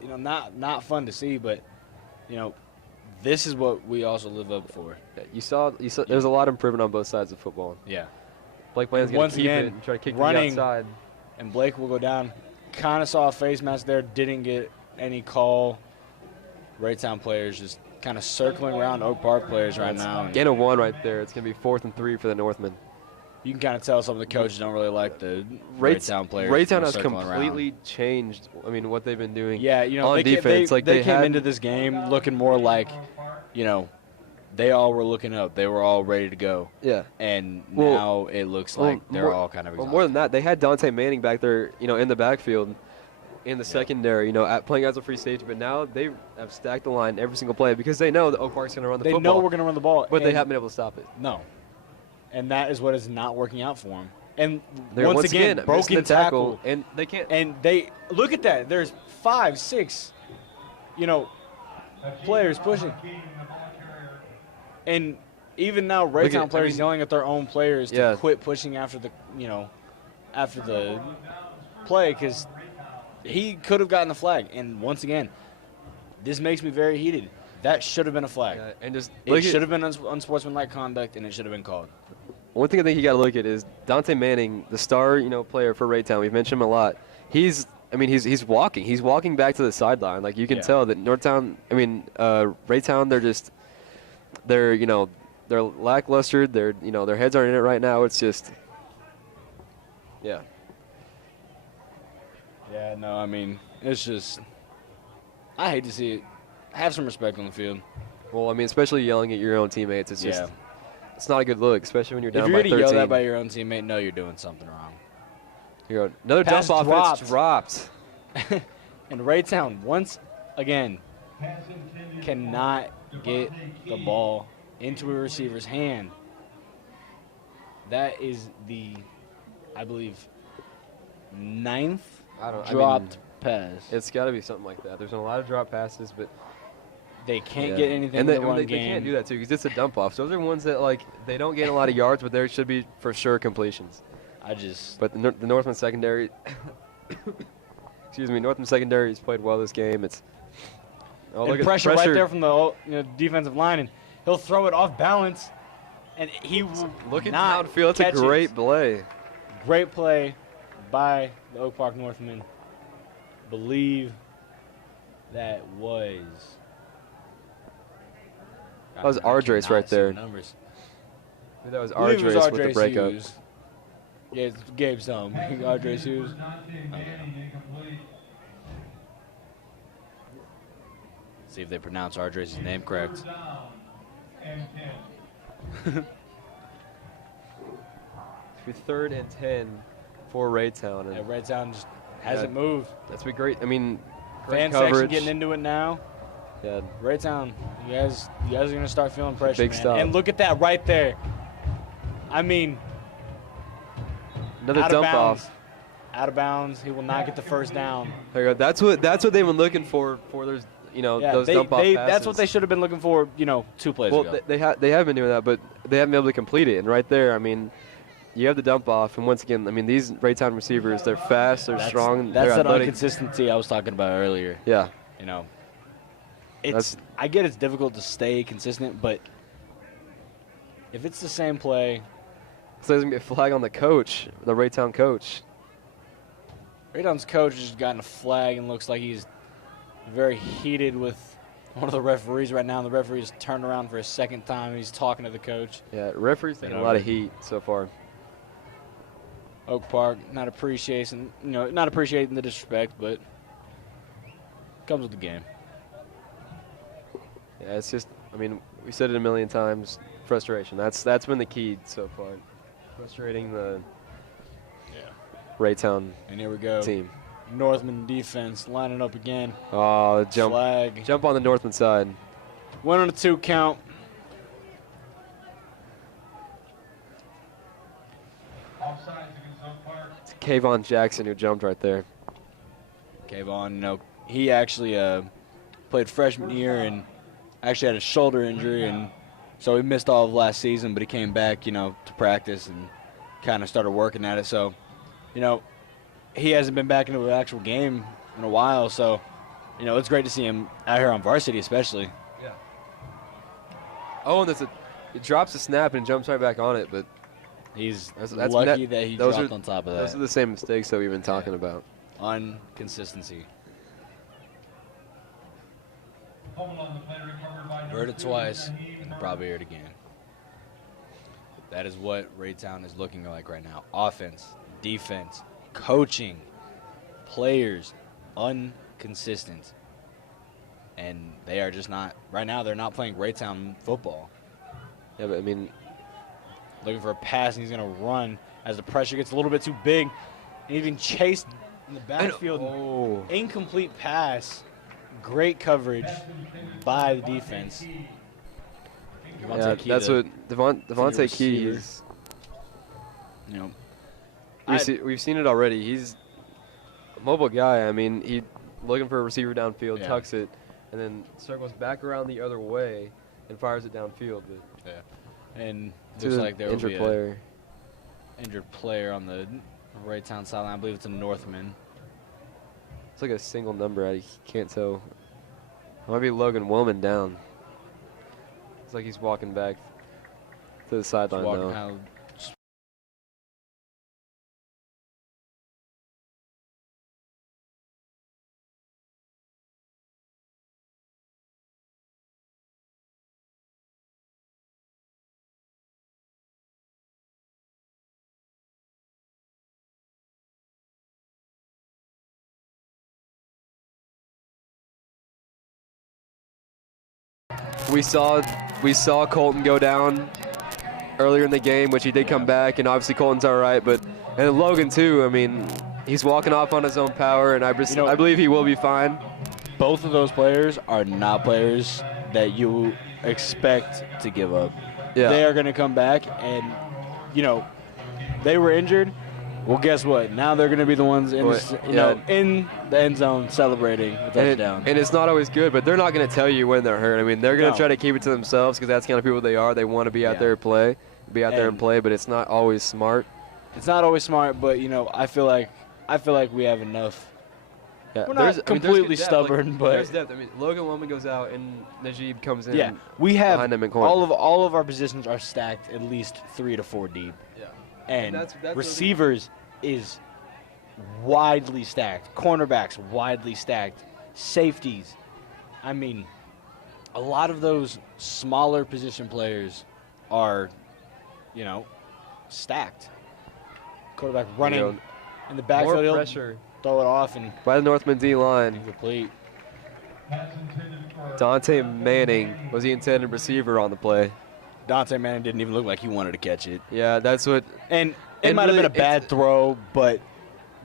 not fun to see, but, this is what we also live up for. you saw there's a lot of improvement on both sides of football. Yeah. Blake Bland's going Once to keep again, it and try to kick running- to the outside. And Blake will go down. Kind of saw a face mask there, didn't get any call. Raytown players just kind of circling around Oak Park players right now. Gain of 1 right there. It's going to be 4th and 3 for the Northmen. You can kind of tell some of the coaches don't really like the Raytown players. Raytown has circling completely around. changed. What they've been doing. Yeah, on defense, they came into this game looking more like, they all were looking up. They were all ready to go. Yeah. And now it looks like they're all kind of exhausted. Well, more than that, they had Dante Manning back there, in the backfield, in the secondary, playing as a free safety. But now they have stacked the line every single play because they know that Oak Park's going to run the They football. know we're going to run the ball. But they haven't been able to stop it. No. And that is what is not working out for them. And They're once again, missing broken the tackle. and they can't. And they look at that. There's 5, 6, players pushing. And even now, Raytown players yelling at their own players to quit pushing after the play because he could have gotten the flag. And once again, this makes me very heated. That should have been a flag. Yeah, and just It should have been unsportsmanlike conduct, and it should have been called. One thing I think you got to look at is Dante Manning, the star, player for Raytown. We've mentioned him a lot. He's walking. He's walking back to the sideline. Like you can tell that Raytown. They're lackluster. Their heads aren't in it right now. It's just, yeah. Yeah, no, it's just, I hate to see it. Have some respect on the field. Well, especially yelling at your own teammates. It's just, it's not a good look, especially when you're down if by you're 13. Yell that by your own teammate, no, you're doing something wrong. Another Pass dump offense dropped. And Raytown, once again, cannot get the ball into a receiver's hand. That is I believe, 9th dropped pass. It's got to be something like that. There's been a lot of drop passes, but they can't get anything and in the run they game. can't do that, too, because it's a dump-off. So those are ones that, they don't gain a lot of yards, but there should be, for sure, completions. But the Northman secondary, Northman secondary has played well this game. It's look at pressure right there from the defensive line, and he'll throw it off balance, and he will look at not downfield. It's a great play. Great play by the Oak Park Northmen. Believe that was. That was Ardres right there. Numbers. That was Ardres with the breakup. Yeah, it's Gabe Sum. Ardres Hughes. See if they pronounce Ardres' name correct. It's 3rd and 10 for Raytown. And Raytown just hasn't moved. That's been great. Great fan coverage. section getting into it now. Yeah. Raytown, you guys are gonna start feeling pressure, Big man. stop. And look at that right there. I mean, Another out of dump bounds. off. Out of bounds. He will not get the first down. There you go. That's what they've been looking for those those dump off passes. That's what they should have been looking for, 2 plays ago. Well, they have been doing that, but they haven't been able to complete it. And right there, I mean, you have the dump off, and once again, I mean, these Raytown receivers, they're fast, they're strong, That's they're that athletic. inconsistency I was talking about earlier. Yeah. I get it's difficult to stay consistent, but if it's the same play, So there's gonna be a flag on the coach, the Raytown coach. Raytown's coach has gotten a flag and looks like he's very heated with one of the referees right now. And the referee's turned around for a second time. He's talking to the coach. Yeah, referee's taking a lot of heat so far. Oak Park not appreciating the disrespect, but comes with the game. Yeah, it's just, I mean, we said it a million times, frustration. That's been the key so far. Frustrating the Raytown And here we go. team. Northmen defense lining up again. Oh, Flag. jump on the Northman side. 1 on a 2 count. Offsides against Oak Park. It's Kayvon Jackson who jumped right there. Kayvon, he actually played freshman year and actually had a shoulder injury, and so he missed all of last season, but he came back, to practice and kind of started working at it. So, he hasn't been back into an actual game in a while, so, it's great to see him out here on varsity especially. Yeah. Oh, and he drops the snap and jumps right back on it, but He's that's lucky that he dropped on top of that. Those are the same mistakes that we've been talking about. Inconsistency. Hold on the play recovered by Heard it number 2, twice, Naheem and probably hear it again. That is what Raytown is looking like right now. Offense, defense, coaching, players, inconsistent. And they are just not, right now, they're not playing Raytown football. Yeah, but I mean, Looking for a pass, and he's going to run as the pressure gets a little bit too big. And even chased in the backfield. Incomplete pass. Great coverage by the defense. yeah, that's what Devontae Key is. We've seen it already. He's a mobile guy. I mean, he looking for a receiver downfield, tucks it, and then circles back around the other way and fires it downfield. But and it looks like there will be an injured player on the Raytown sideline. I believe it's a Northman. It's like a single number. I can't tell. It might be Logan Woolman down. It's like he's walking back to the sideline now. We saw Colton go down earlier in the game, which he did come back, and obviously Colton's all right. But and Logan too. I mean, he's walking off on his own power, and I believe he will be fine. Both of those players are not players that you expect to give up. Yeah. They are going to come back, and they were injured. Well, guess what? Now they're going to be the ones in in the end zone celebrating a touchdown. And it's not always good, but they're not going to tell you when they're hurt. I mean, they're going to try to keep it to themselves because that's the kind of people they are. They want to be out there and play, but it's not always smart. It's not always smart, but I feel like we have enough. Yeah, we're not completely stubborn, but there's depth. I mean, Logan Woman goes out and Najib comes in. Yeah, we have behind him in corner. all of our positions are stacked at least 3 to 4 deep. Yeah, and that's receivers is widely stacked. Cornerbacks widely stacked. Safeties. I mean, a lot of those smaller position players are, stacked. Quarterback running in the backfield. More pressure. Throw it off and by the Northman D line. Incomplete. Dante Manning was the intended receiver on the play. Dante Manning didn't even look like he wanted to catch it. Yeah, that's what. And it might have been a bad throw, but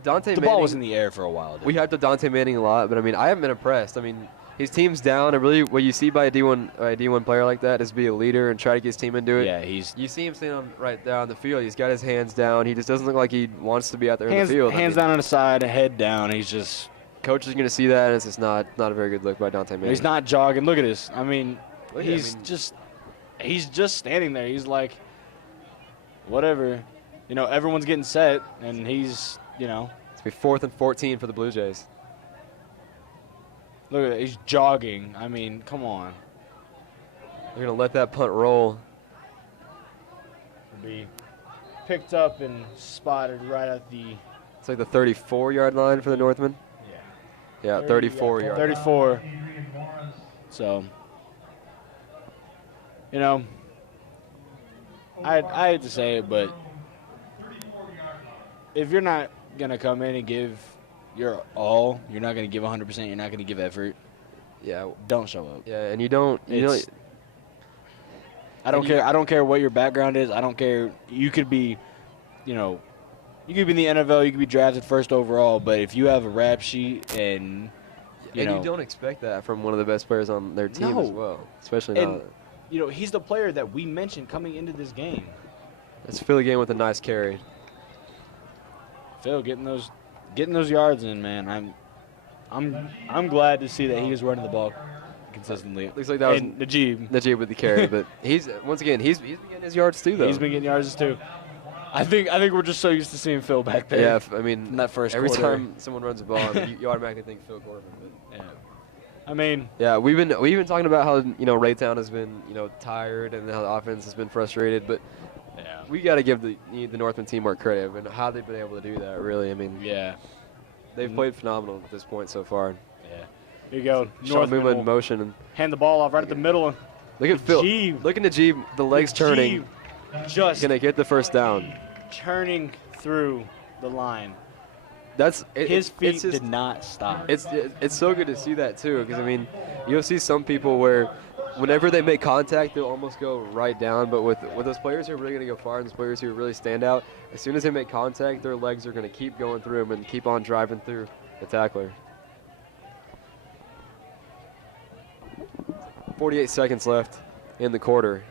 the ball was in the air for a while. We hyped up Dante Manning a lot, but I mean, I haven't been impressed. I mean, his team's down, and really what you see by a D1 player like that is be a leader and try to get his team into it. Yeah, you see him standing right down the field. He's got his hands down. He just doesn't look like he wants to be out there in the field. Hands down on the side, head down. He's just. Coach is going to see that, and it's just not a very good look by Dante Manning. He's not jogging. Look at this. I mean, he's just standing there. He's like, whatever. You know, everyone's getting set, and he's, you know. It's going to be 4th and 14 for the Blue Jays. Look at that. He's jogging. I mean, come on. They're going to let that punt roll. Be picked up and spotted right at the. It's like the 34-yard line for the Northmen. Yeah, 34 yards. 34. So, you know, I hate to say it, but if you're not going to come in and give your all, you're not going to give 100%, you're not going to give effort, don't show up. Yeah, and you don't I don't care. I don't care what your background is. I don't care. You could be, you know, you could be in the NFL. You could be drafted first overall. But if you have a rap sheet and you don't expect that from one of the best players on their team as well, especially now. You know, he's the player that we mentioned coming into this game. Let's fill the game with a nice carry. Phil getting those yards in, man. I'm glad to see that he is running the ball consistently. Looks like that was Najib with the carry, but he's been getting his yards too, though. He's been getting yards too. I think we're just so used to seeing Phil back there. Yeah, I mean, in that first every quarter. time someone runs the ball, I mean, you automatically think Phil Corbin. But yeah. I mean, yeah, we've been talking about how Raytown has been tired and how the offense has been frustrated, but we got to give the Northmen team more credit and how they've been able to do that. Really, I mean, they've played phenomenal at this point so far. Yeah, here you go. Northmen in motion and hand the ball off right at the middle. Look at Phil. Look at Najib. The legs turning. Just gonna get the first down. Turning through the line. His feet did not stop. It's so good to see that too, because I mean, you'll see some people where whenever they make contact, they'll almost go right down. But with those players who are really going to go far and those players who really stand out, as soon as they make contact, their legs are going to keep going through them and keep on driving through the tackler. 48 seconds left in the quarter.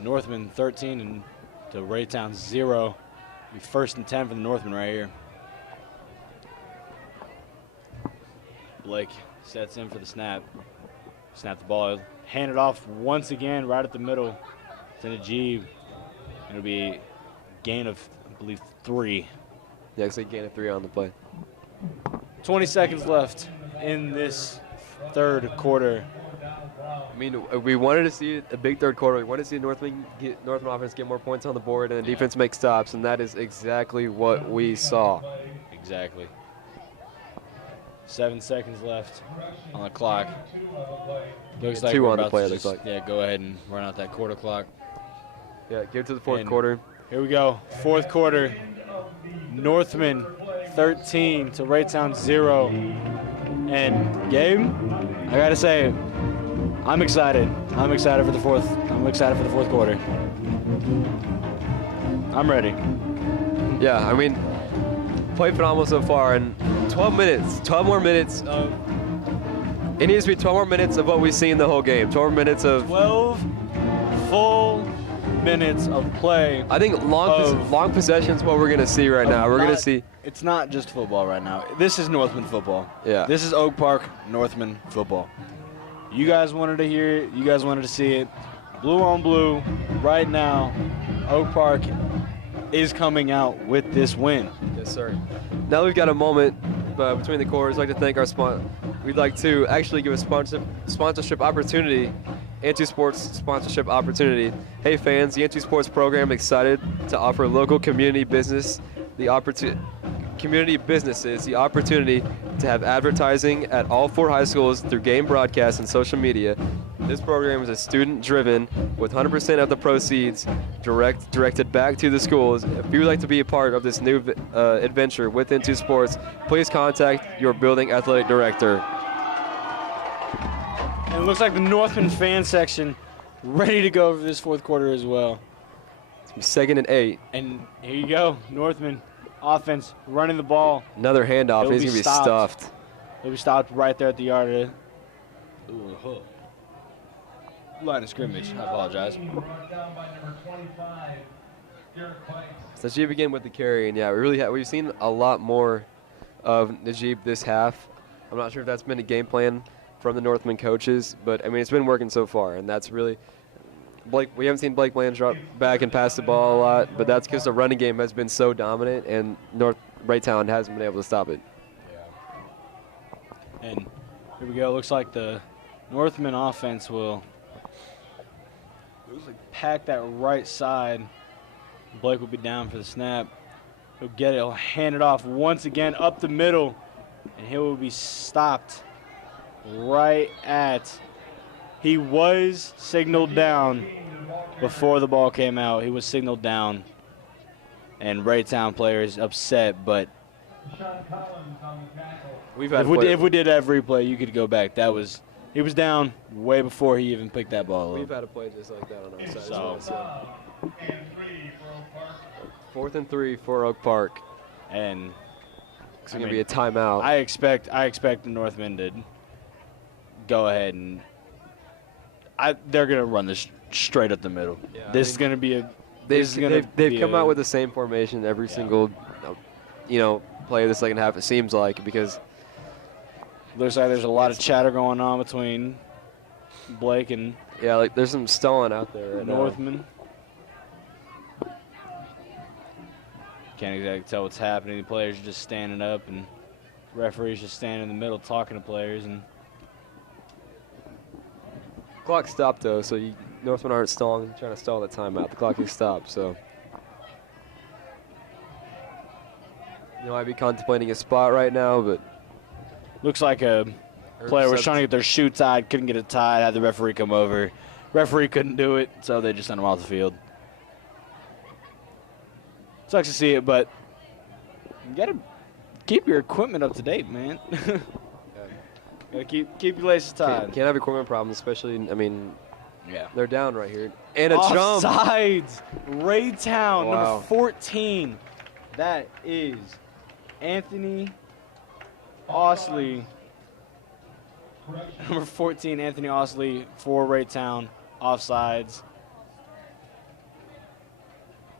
Northmen 13 and to Raytown 0. Be 1st and 10 for the Northmen right here. Blake sets in for the snap. Snap the ball. Hand it off once again right at the middle to Najib. It'll be a gain of, I believe, 3. Yeah, it's a gain of 3 on the play. 20 seconds left in this third quarter. I mean, we wanted to see a big third quarter. We wanted to see Northmen offense get more points on the board and the defense make stops, and that is exactly what we saw. Exactly. 7 seconds left on the clock. Looks like 2 we're on the about play, to it looks like. Yeah, go ahead and run out that quarter clock. Yeah, give it to the fourth quarter. Here we go. Fourth quarter. Northmen 13 to Raytown 0. And Gabe, I gotta say, I'm excited. I'm excited for the fourth quarter. I'm ready. Yeah, I mean, played phenomenal so far, and 12 more minutes of. It needs to be 12 more minutes of what we've seen the whole game. 12 minutes of 12 full minutes of play. I think long possession is what we're gonna see right now. We're gonna see. It's not just football right now. This is Northman football. Yeah. This is Oak Park Northman football. You guys wanted to hear it. You guys wanted to see it. Blue on blue. Right now, Oak Park is coming out with this win. Yes, sir. Now we've got a moment between the quarters. I'd like to thank our sponsor. We'd like to actually give a sponsorship opportunity, Antu Sports sponsorship opportunity. Hey fans, the Antu Sports program is excited to offer local community businesses the opportunity to have advertising at all 4 high schools through game broadcasts and social media. This program is student-driven, with 100% of the proceeds directed back to the schools. If you would like to be a part of this new adventure with Antu Sports, please contact your building athletic director. And it looks like the Northman fan section ready to go for this fourth quarter as well. It's 2nd and 8. And here you go, Northman offense running the ball. Another handoff. He's going to be stuffed. He'll be stopped right there at the yard. Line of scrimmage. I apologize. Brought down by number 25, Derek Pikes. So Najib again with the carry, and yeah, we've seen a lot more of Najib this half. I'm not sure if that's been a game plan from the Northmen coaches, but I mean it's been working so far, and that's really Blake. We haven't seen Blake Bland drop back and pass the ball a lot, but that's because the running game has been so dominant, and Raytown hasn't been able to stop it. Yeah. And here we go. Looks like the Northmen offense will pack that right side. Blake will be down for the snap. He'll get it. He'll hand it off once again up the middle, and he will be stopped right at. He was signaled down before the ball came out. He was signaled down, and Raytown players upset. But if we did every play, you could go back. He was down way before he even picked that ball up. We've had a play just like that on our side. So, Fourth and 3 for Oak Park. And it's going to be a timeout. I expect the Northmen to go ahead and they're going to run this straight up the middle. Yeah, this is going to be a. They've come out with the same formation every single, play of the second half. It seems like because. Looks like there's a lot of chatter going on between Blake and there's some stalling out there right Northmen. Can't exactly tell what's happening. The players are just standing up, and referees just standing in the middle talking to players. And clock stopped though, so Northmen aren't trying to stall the timeout. The clock is stopped, so you might be contemplating a spot right now, but. Looks like a player was trying to get their shoe tied, couldn't get it tied, had the referee come over. Referee couldn't do it, so they just sent him off the field. Sucks to see it, but you got to keep your equipment up to date, man. Got to keep your laces tied. Can't have equipment problems, especially, they're down right here. And a jump. Offsides. Raytown, number 14. That is Anthony Osley, number 14, Anthony Osley for Raytown, offsides.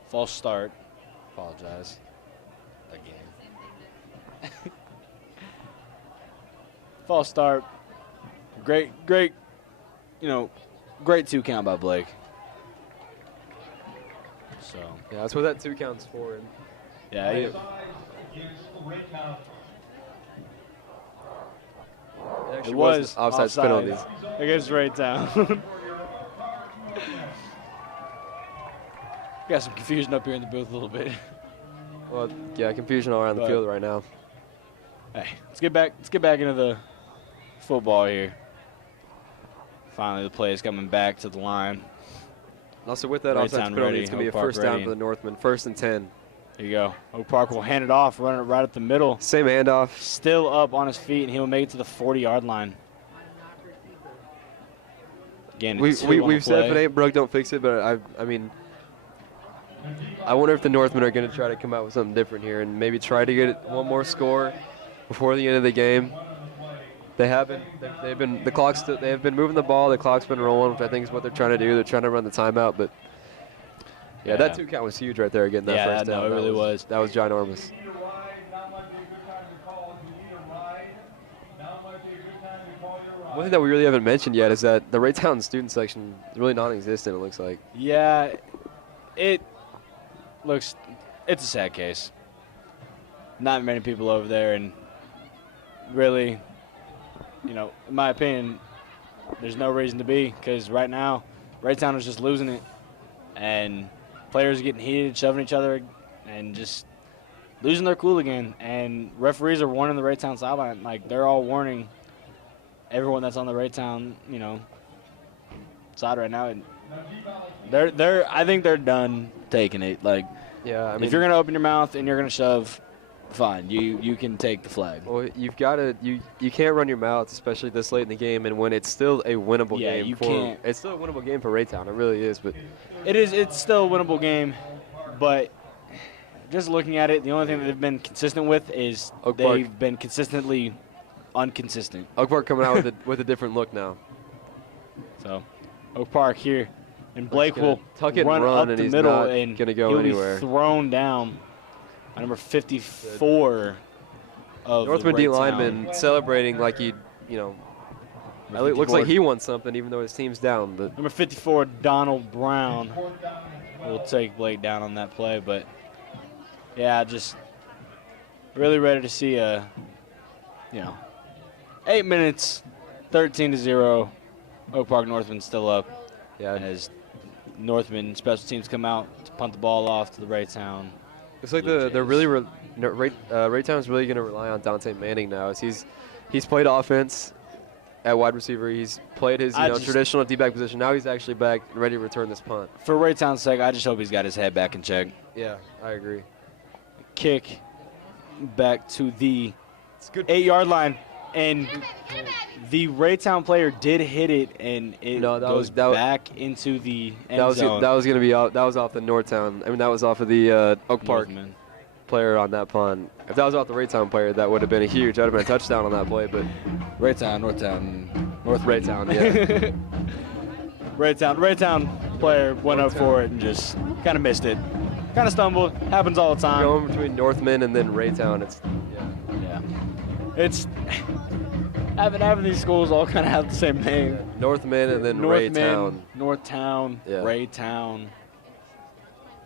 False start. Apologize. Again. False start. Great, great 2 count by Blake. So. Yeah, that's what that 2 counts for. Yeah. It was offside penalties against Raytown. Got some confusion up here in the booth a little bit. Well, yeah, confusion all around the field right now. Hey, let's get back into the football here. Finally, the play is coming back to the line. Also, with that offside penalty, it's going to be a first down for the Northmen. 1st and 10. Here you go. Oak Park will hand it off, run it right up the middle. Same handoff. Still up on his feet, and he'll make it to the 40-yard line. Again, we've said if it ain't broke, don't fix it. But I wonder if the Northmen are going to try to come out with something different here and maybe try to get one more score before the end of the game. They have been. They've been They have been moving the ball. The clock's been rolling, which I think is what they're trying to do. They're trying to run the timeout, but. Yeah, that 2 count was huge right there again. That first down. No, it really was. That was ginormous. One thing that we really haven't mentioned yet is that the Raytown student section is really non-existent, it looks like. Yeah, it's a sad case. Not many people over there, and really, in my opinion, there's no reason to be, because right now, Raytown is just losing it, and players are getting heated, shoving each other, and just losing their cool again. And referees are warning the Raytown sideline. Like, they're all warning everyone that's on the Raytown, side right now. And I think they're done taking it. Like, yeah, if you're going to open your mouth and you're going to shove, fine. You can take the flag. Well, you've got to you can't run your mouth, especially this late in the game, and when it's still a winnable game. Yeah, you can't. It's still a winnable game for Raytown. It really is, but it's still a winnable game, but just looking at it, the only thing that they've been consistent with is they've been consistently inconsistent. Oak Park coming out with a different look now. So, Oak Park here, and Blake will tuck it and run run, up and the he's middle, not and gonna go he'll anywhere. be thrown down by number 54 of Northman the D Raytown. lineman celebrating like he, it looks like he won something, even though his team's down. But Number 54, Donald Brown, will take Blake down on that play. But, yeah, just really ready to see 8 minutes, 13-0. Oak Park Northman still up. yeah, As Northman special teams come out to punt the ball off to the Raytown. looks like they're really Raytown's really going to rely on Dante Manning now. As he's played offense at wide receiver. He's played his traditional D-back position. Now he's actually back and ready to return this punt. For Raytown's sake, I just hope he's got his head back in check. Yeah, I agree. Kick back to the 8-yard line, and the Raytown player did hit it, and it goes back into the end zone. That was going to be out. That was off the Northtown. I mean, that was off of the Oak Park player on that punt. If that was off the Raytown player, that would have been a huge. That would have been a touchdown on that play. But Raytown, North Raytown, yeah. Raytown player went up for it and just kind of missed it. Kind of stumbled. Happens all the time. Going between Northmen and then Raytown, It's having these schools all kind of have the same name. Northmen and then Raytown. Northtown, Yeah. Raytown.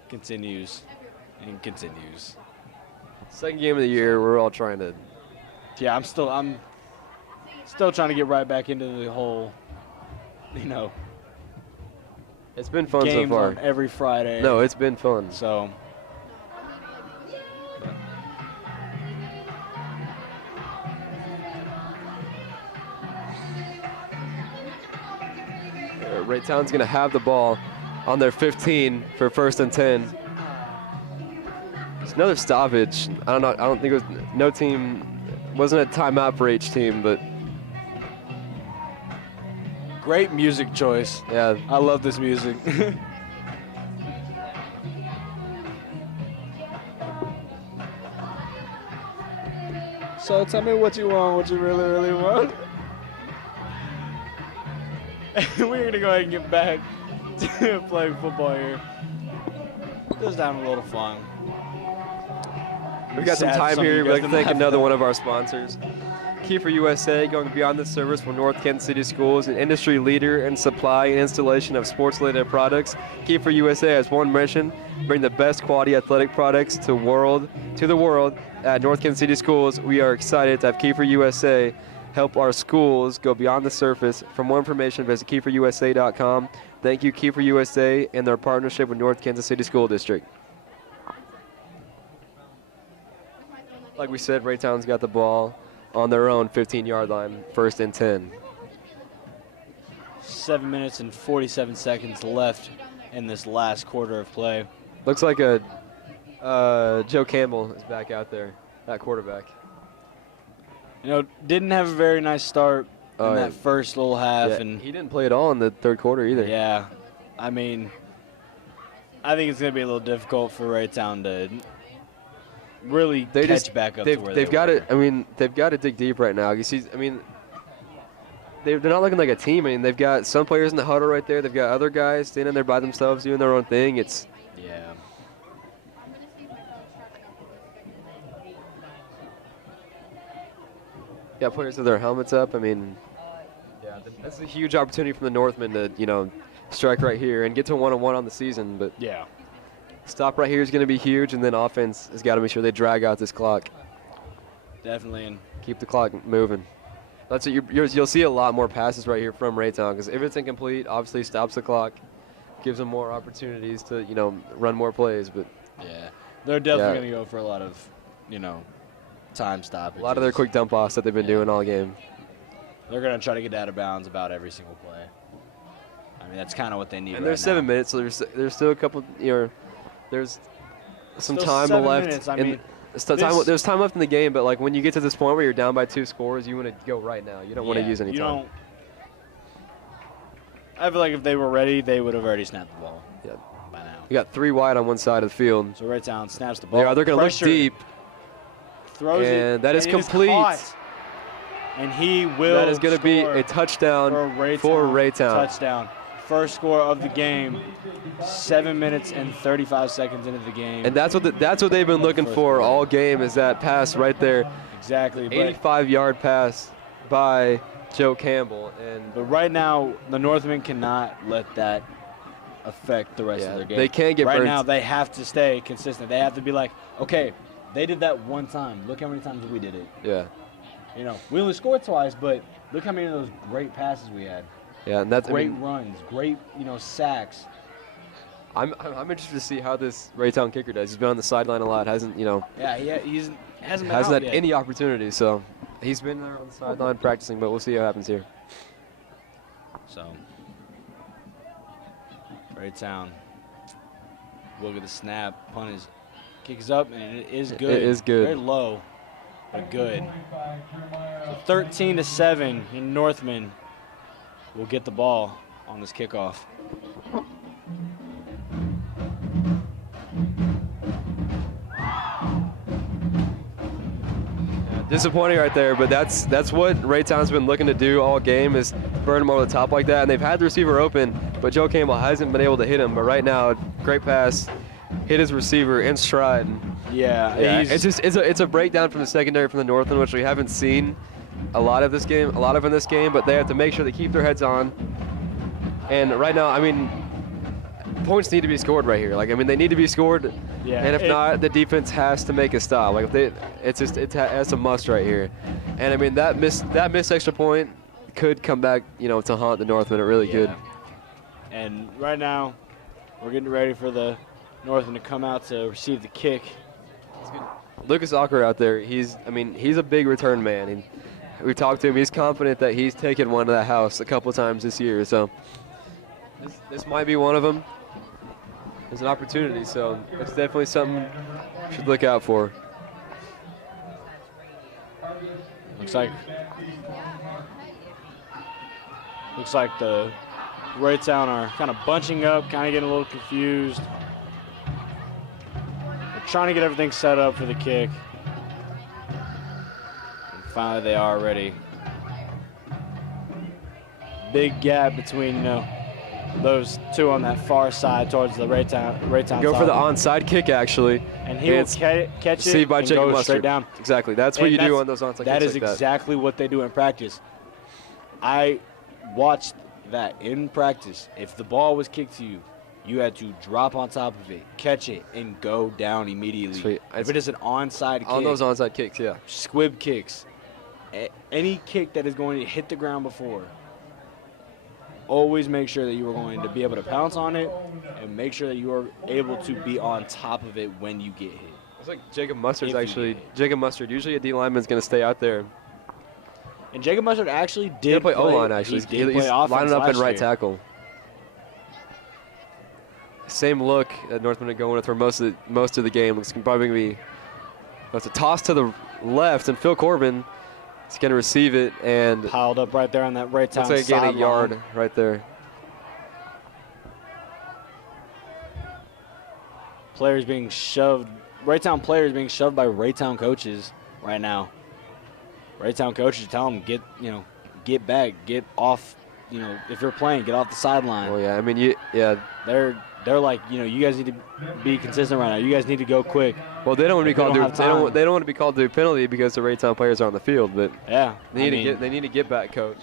Continues and continues. Second game of the year, we're all trying to. Yeah, I'm still trying to get right back into the whole, It's been fun so games far. on every Friday. No, it's been fun. So. Raytown's going to have the ball on their 15 for 1st and 10. It's another stoppage. I don't think it was no team. Wasn't a timeout for each team, but Great music choice. yeah. I love this music. So tell me what you want, what you really, really want. We're going to go ahead and get back to playing football here. Just having a little fun. We've got some time here. We'd like to thank another one of our sponsors. Kiefer USA, going beyond the service for North Kansas City schools, an industry leader in supply and installation of sports-related products. Kiefer USA has one mission: bring the best quality athletic products to the world at North Kansas City schools. We are excited to have Kiefer USA help our schools go beyond the surface. For more information, visit KieferUSA.com. Thank you, Kiefer USA, and their partnership with North Kansas City School District. Like we said, Raytown's got the ball on their own 15-yard line, 1st and 10. 7 minutes and 47 seconds left in this last quarter of play. Looks like Joe Campbell is back out there, that quarterback. Didn't have a very nice start in that first little half. Yeah, and he didn't play at all in the third quarter either. Yeah, I mean, I think it's going to be a little difficult for Raytown to really catch back up to where they've got were. it. I mean, they've got to dig deep right now. You see, I mean, they're not looking like a team. I mean, they've got some players in the huddle right there. They've got other guys standing there by themselves doing their own thing. It's got players with their helmets up. I mean, that's a huge opportunity for the Northmen to strike right here and get to 1-1 on the season. But stop right here is going to be huge, and then offense has got to make sure they drag out this clock. Definitely. And keep the clock moving. That's what you'll see a lot more passes right here from Raytown, because if it's incomplete, obviously stops the clock, gives them more opportunities to run more plays. But they're definitely going to go for a lot of time stoppages. A lot of their quick dump offs that they've been doing all game. They're going to try to get out of bounds about every single play. I mean, that's kind of what they need. And there's 7 minutes, so there's still a couple. There's some Still time 7 left. minutes. I mean, there's time left in the game, but like when you get to this point where you're down by 2 scores, you want to go right now. You don't want to use any time. I feel like if they were ready, they would have already snapped the ball. By now. You got 3 wide on one side of the field. So Raytown snaps the ball. They're going to look deep. Throws it. And that is complete. and he will. That is going to be a touchdown for Raytown. Touchdown. First score of the game. 7 minutes and 35 seconds into the game. And that's what they've been looking for all game, is that pass right there. Exactly. 85-yard pass by Joe Campbell. But right now, the Northmen cannot let that affect the rest of their game. They can't get right burned. now. They have to stay consistent. They have to be like, okay, they did that one time. Look how many times we did it. Yeah. You know, we only scored twice, but look how many of those great passes we had. Yeah, and that's great runs, great sacks. I'm interested to see how this Raytown kicker does. He's been on the sideline a lot. Hasn't Yeah, he hasn't had any opportunity. So he's been there on the sideline practicing, but we'll see what happens here. So Raytown will get the snap. Kick is up, and it is good. It is good. Very low, but good. So 13-7 in Northmen will get the ball on this kickoff. Disappointing right there, but that's what Raytown's been looking to do all game, is burn him over the top like that. And they've had the receiver open, but Joe Campbell hasn't been able to hit him. But right now, great pass, hit his receiver in stride. Yeah. It's a breakdown from the secondary from the Northmen, which we haven't seen a lot of in this game. But they have to make sure they keep their heads on. And right now, I mean, points need to be scored right here. Like, I mean, they need to be scored. Yeah, and if not, the defense has to make a stop. Like, it's a must right here. And I mean, that missed extra point could come back, to haunt the Northmen. It really could. And right now, we're getting ready for the Northmen to come out to receive the kick. Lucas Ocker out there. He's a big return man. We talked to him. He's confident that he's taken one to that house a couple times this year. So this might be one of them. There's an opportunity, so it's definitely something you should look out for. Looks like the Raytown are kind of bunching up, kind of getting a little confused. They're trying to get everything set up for the kick. And finally they are ready. Big gap between those two on that far side towards the Raytown Go side. for the onside kick, actually. And he will catch it by and Jacob go Mustard. straight down. Exactly. That's what you do on those onside kicks. That is like exactly what they do in practice. I watched that in practice. If the ball was kicked to you, you had to drop on top of it, catch it, and go down immediately. Sweet. If it is an onside kick. On those onside kicks, yeah. Squib kicks. Any kick that is going to hit the ground before, always make sure that you are going to be able to pounce on it and make sure that you are able to be on top of it when you get hit. It's like Jacob Mustard, usually a D lineman is going to stay out there. And Jacob Mustard actually He did play O-line, actually. He's lining up in right tackle. Same look that Northmen are going with for most of the game. It's probably going to be a toss to the left, and Phil Corbin is going to receive it, and piled up right there on that Raytown sideline. Looks like a yard right there. Players being shoved. Raytown players being shoved by Raytown coaches right now. Raytown coaches tell them get back, get off. If you're playing, get off the sideline. Oh yeah, I mean They're like, you guys need to be consistent right now. You guys need to go quick. Well, they don't want to be called. They don't want to be called to a penalty because the Raytown players are on the field. But yeah, they need to get back, coach.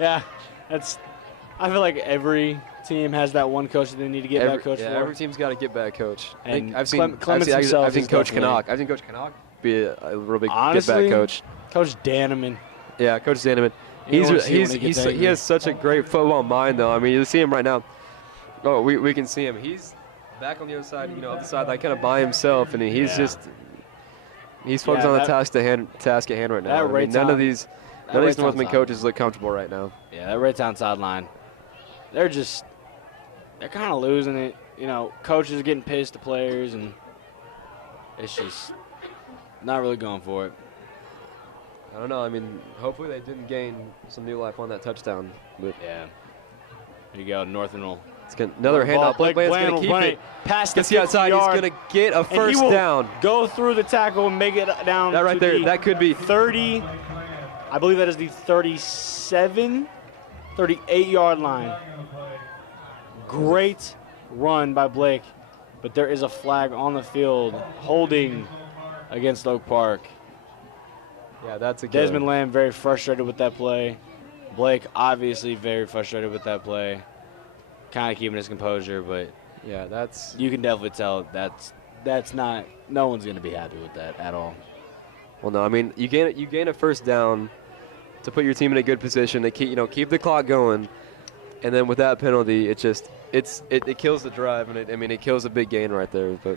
Yeah, I feel like every team has that one coach that they need to get back coach for. Every team's got to get back coach. And I've seen Coach Canuck. I've seen Coach Canuck be a real big get back coach. Coach Daneman. Yeah, Coach Daneman. He has such a great football mind, though. I mean, you see him right now. Oh, we can see him. He's back on the other side, of the side, like kind of by himself, and he's focused on the task at hand right now. I mean, none of these Northmen coaches look comfortable right now. Yeah, that Raytown sideline, they're kind of losing it. Coaches are getting pissed at players, and it's just not really going for it. I don't know. I mean, hopefully they didn't gain some new life on that touchdown. But yeah. There you go, Northmen will. Another handoff. Blake Bland's going to keep it. Past the outside. He's going to get a first down. Go through the tackle and make it down. That right there. That could be 30. I believe that is the 38-yard line. Great run by Blake, but there is a flag on the field holding against Oak Park. Yeah, that's a good. Desmond Lamb very frustrated with that play. Blake obviously very frustrated with that play. Kind of keeping his composure, but Yeah, that's. you can definitely tell that's not. No one's going to be happy with that at all. Well, no, I mean you gain a first down to put your team in a good position to keep the clock going, and then with that penalty, it kills the drive, and it kills a big gain right there. But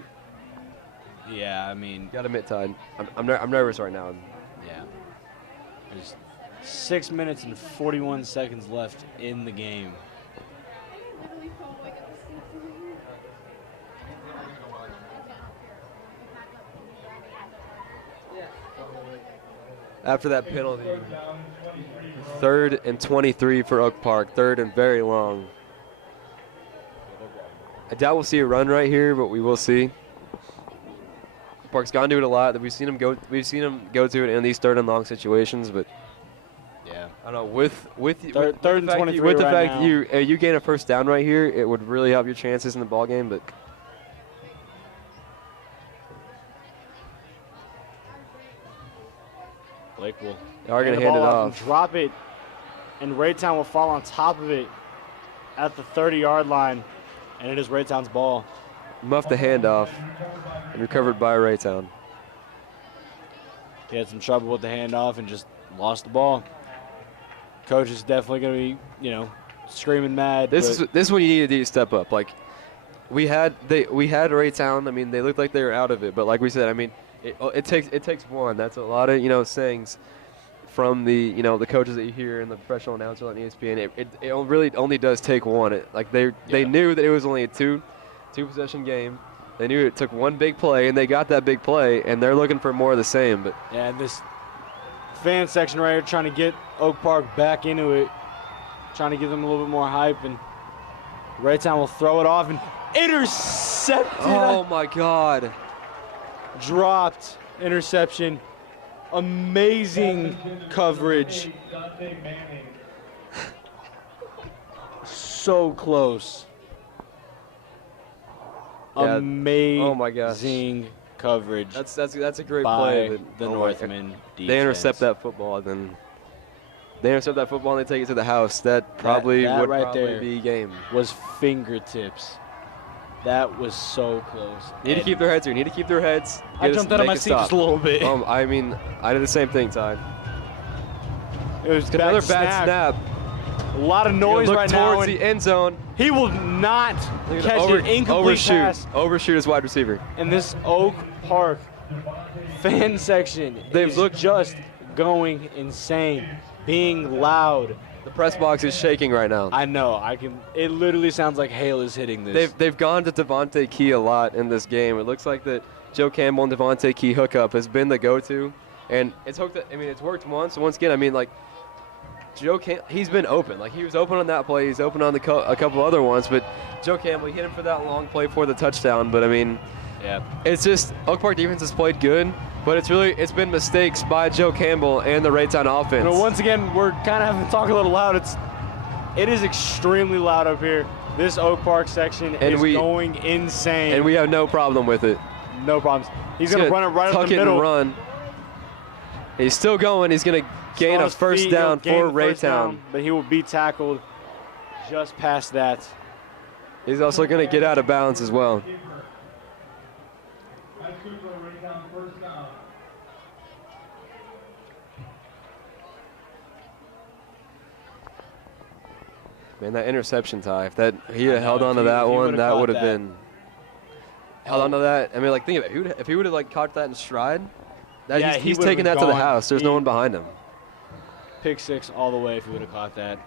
Yeah, I mean, you got to admit, Tide, I'm nervous right now. yeah. There's 6 minutes and 41 seconds left in the game. After that penalty, 3rd and 23 for Oak Park, 3rd and very long. I doubt we'll see a run right here, but we will see. Park's gone to it a lot. We've seen him go to it in these 3rd and long situations, but Yeah. I don't know. With Third and 23 with the right fact now. that you gain a first down right here, it would really help your chances in the ball game. But Blake will they are going to the hand it ball off. and drop it, and Raytown will fall on top of it at the 30-yard line, and it is Raytown's ball. Muffed the handoff and recovered by Raytown. He had some trouble with the handoff and just lost the ball. Coach is definitely going to be, screaming mad. This but is when you need to step up. Like we had Raytown. I mean, they looked like they were out of it, but like we said, I mean, it takes one. That's a lot of sayings from the the coaches that you hear and the professional announcer on ESPN. It really only does take one. They knew that it was only a two possession game. They knew it took one big play, and they got that big play, and they're looking for more of the same. But yeah, this fan section right here trying to get Oak Park back into it, trying to give them a little bit more hype, and Raytown will throw it off and intercepted. oh my God. Dropped interception. Amazing coverage. So close. Yeah. Amazing Oh my gosh. coverage That's a great by play. But the oh my Northmen God. defense. They intercept that football, then they intercept that football and they take it to the house. That probably that would right probably there be game. Was fingertips. That was so close. Need to keep their heads here. Need to keep their heads. I jumped out of my seat just a little bit. I mean, I did the same thing, Ty. It was Another bad snap. A lot of noise Look right now. towards And the end zone. he will not Look at catch the an incomplete pass. Overshoot his wide receiver. And this Oak Park fan section They've is just going insane, being loud. The press box is shaking right now. I know. It literally sounds like hail is hitting this. They've gone to Devontae Key a lot in this game. It looks like that Joe Campbell and Devontae Key hookup has been the go-to, and it's hooked. It's worked once. Once again, he's been open. Like he was open on that play. He's open on a couple other ones, but Joe Campbell hit him for that long play for the touchdown. But yeah, it's just Oak Park defense has played good, but it's been mistakes by Joe Campbell and the Raytown offense. Once again, we're kind of having to talk a little loud. It is extremely loud up here. This Oak Park section is going insane. And we have no problem with it. No problems. He's going to run it right up the middle. And run. He's still going. He's going to gain a first down for Raytown. But he will be tackled just past that. He's also going to get out of bounds as well. Man, that interception, Ty. If he had held on to that one, that would have been held on to that. I mean, think of it. If he would have caught that in stride, he's taking that to the house. There's no one behind him. Pick six all the way if he would have caught that.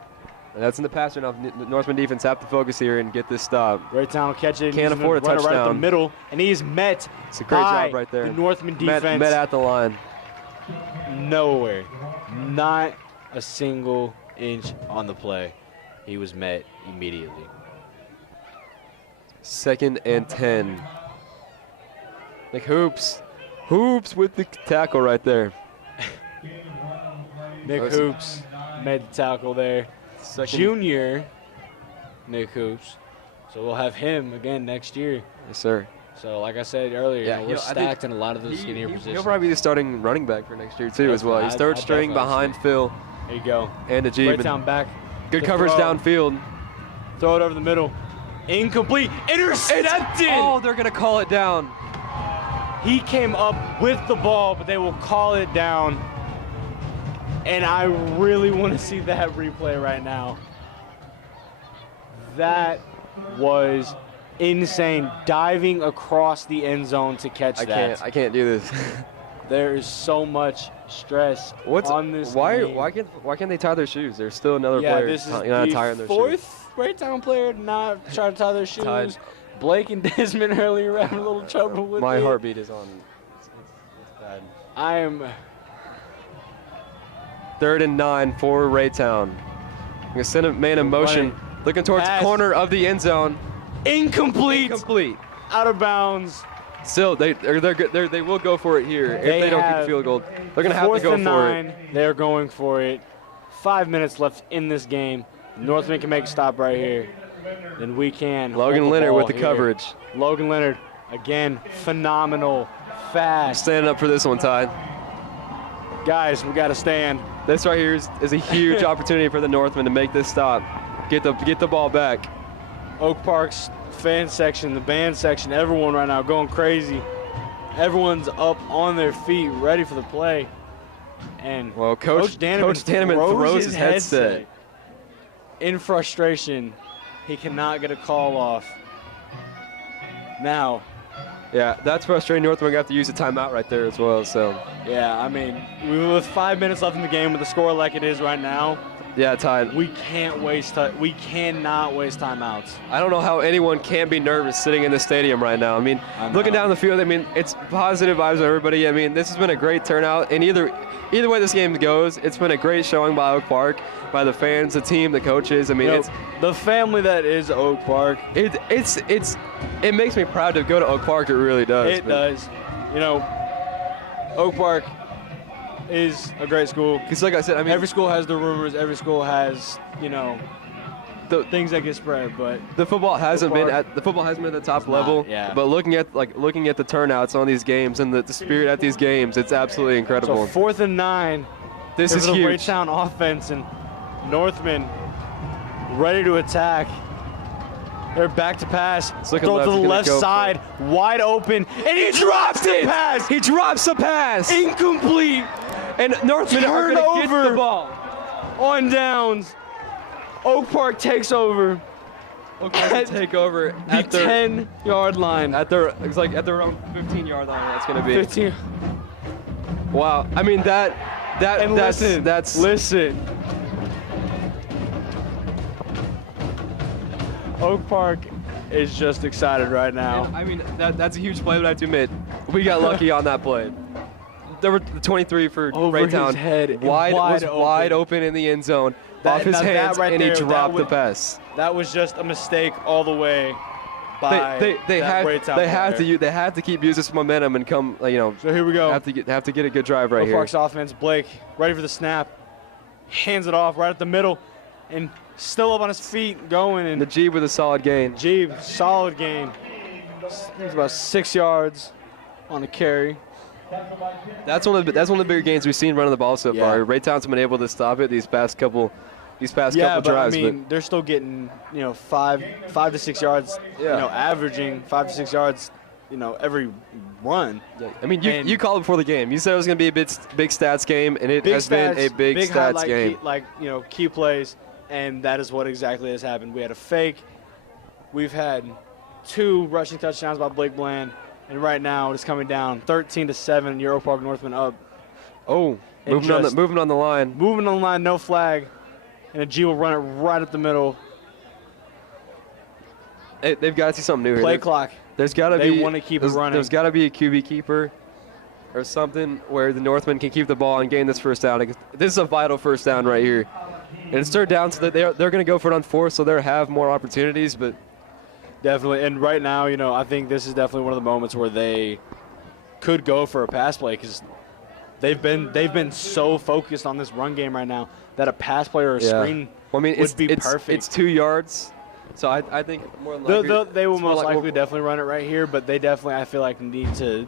And that's in the pass right now. The Northman defense have to focus here and get this stop. Raytown will catch it. Can't afford a touchdown. Right up the middle, and he is met. It's a great job right there. The Northman defense met at the line. Nowhere, not a single inch on the play. He was met immediately. 2nd and 10. Hoops with the tackle right there. Nick Hoops made the tackle there. Junior Nick Hoops. So we'll have him again next year. Yes, sir. So like I said earlier, Yeah, we're stacked in a lot of those skinnier positions. He'll probably be the starting running back for next year, too, Yes, as well. He's third string behind Phil There you go. and Ajib. Raytown back. Good The coverage throw. downfield. Throw it over the middle. Incomplete. Intercepted. Oh, they're going to call it down. He came up with the ball, but they will call it down. And I really want to see that replay right now. That was insane. Diving across the end zone to catch that. I can't do this. There is so much stress on this game. Why can't they tie their shoes? There's still another Yeah, player this is not the tying their shoes. fourth Raytown player not trying to tie their shoes. Tied. Blake and Desmond earlier were having a little trouble with My it. heartbeat is on. It's bad. I am 3rd and 9 for Raytown. I'm gonna send a man in motion, looking towards Pass. the corner of the end zone. incomplete. Complete. Out of bounds. Still, they will go for it here if they don't kick the field goal. They're gonna have to go for it. They're going for it. 5 minutes left in this game. Northmen can make a stop right here. Then we can. Logan hold Leonard ball with the here. coverage. Logan Leonard, again, phenomenal, fast. Standing up for this one, Ty. Guys, we got to stand. This right here is a huge opportunity for the Northmen to make this stop. Get the ball back. Oak Park's fan section, the band section, everyone right now going crazy. Everyone's up on their feet, ready for the play. And Well, Coach Danneman throws his headset. In frustration, he cannot get a call off. Now, Yeah, that's frustrating. Northman got to use a timeout right there as well. So yeah, I mean, with 5 minutes left in the game with the score like it is right now, yeah, tied. we cannot waste timeouts. I don't know how anyone can be nervous sitting in the stadium right now. I mean, looking down the field, I mean, it's positive vibes of everybody. I mean, this has been a great turnout, and either way this game goes, it's been a great showing by Oak Park, by the fans, the team, the coaches. I mean, it's the family that is Oak Park. It makes me proud to go to Oak Park. It really does. It does. You know, Oak Park is a great school. Because, like I said, I mean, Every school has their rumors. Every school has, you know, the things that get spread. But the football hasn't been Park, at the top not, level. yeah. But looking at the turnouts on these games and the spirit at these games, it's absolutely so incredible. 4th and 9. This Here is for the huge. Raytown offense, and Northmen ready to attack. They're back to pass. looking Throw left, to the he's gonna left go for side, wide open, and he drops the pass. He drops the pass. Incomplete. And Northmen are going to get the ball. On downs. Oak Park takes over. Oak Park will take over The at their 10-yard line. at their own 15-yard line. That's going to be 15. Wow. I mean And that's listen. Oak Park is just excited right now. I mean that's a huge play, but I have to admit we got lucky on that play. There were 23 for Over Raytown. his head, Wide open in the end zone, off his now that hands, right and he there, dropped that the pass. That was just a mistake all the way by They that Raytown player. they have to keep using this momentum and come, So here we go. have to get a good drive right Oak here. Park's offense, Blake, ready for the snap. Hands it off right at the middle, and still up on his feet, going. And Najib with a solid gain. Jeeb, solid gain. It's about 6 yards on a carry. That's one of the bigger gains we've seen running the ball so far. Raytown's been able to stop it these past couple But drives. I mean, they're still getting 5 to 6 yards. Yeah. Averaging 5 to 6 yards. Every run. I mean, you called it before the game. You said it was going to be a big stats game, and it has been a big stats highlight game. Key plays, and that is what exactly has happened. We had a fake. We've had 2 rushing touchdowns by Blake Bland, and right now it's coming down 13-7. Oak Park Northmen up. Oh, And moving on the line. Moving on the line, no flag, and a G will run it right up the middle. They've got to see something new here. Play clock. There's got to be. They want to keep it running. There's got to be a QB keeper or something where the Northmen can keep the ball and gain this first down. This is a vital first down right here. And it's third down, so that they're going to go for it on 4th, so they'll have more opportunities. But Definitely, and right now, I think this is definitely one of the moments where they could go for a pass play because they've been so focused on this run game right now that a pass play or a screen Well, I mean, would be perfect. It's 2 yards, so I think more than likely They will it's more most like- likely definitely run it right here, but they definitely, I feel like, need to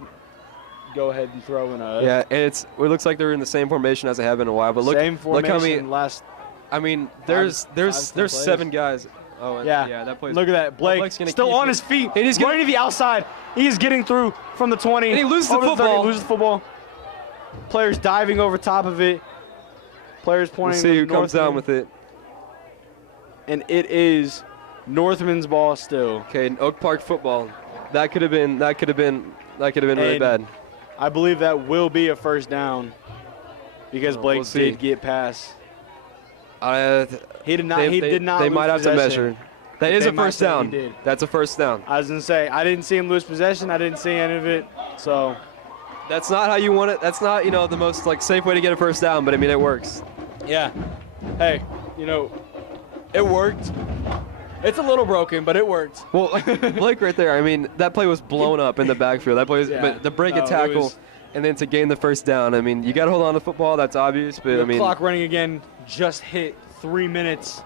go ahead and throw in a Yeah, and it looks like they're in the same formation as they have been in a while. But look, same formation look how many. last. I mean, there's five 10 7 guys. Oh, and Yeah, that plays. Look at that. Blake's Blake gonna still keep on it. his feet. And he's gonna- running to the outside. He's getting through from the 20. And he loses the over 30, football. loses the football. Players diving over top of it. Players We'll pointing. see who to comes down Northmen. with it. And it is Northman's ball still. Okay, Oak Park football. That could have been really And bad. I believe that will be a first down because Well, Blake we'll see. did get past. He He did not. They lose might have to possession. measure. That is They a might first say he down. did. That's a first down. I was gonna say I didn't see him lose possession. I didn't see any of it. So That's not how you want it. That's not the most safe way to get a first down. But I mean, it works. yeah, hey, it worked. It's a little broken, but it worked. Well, Blake right there. I mean, that play was blown up in the backfield. That play was, Yeah. but to break No, a it tackle was- and then to gain the first down. I mean, you got to hold on to the football. That's obvious. But The I mean, clock running again. Just hit 3 minutes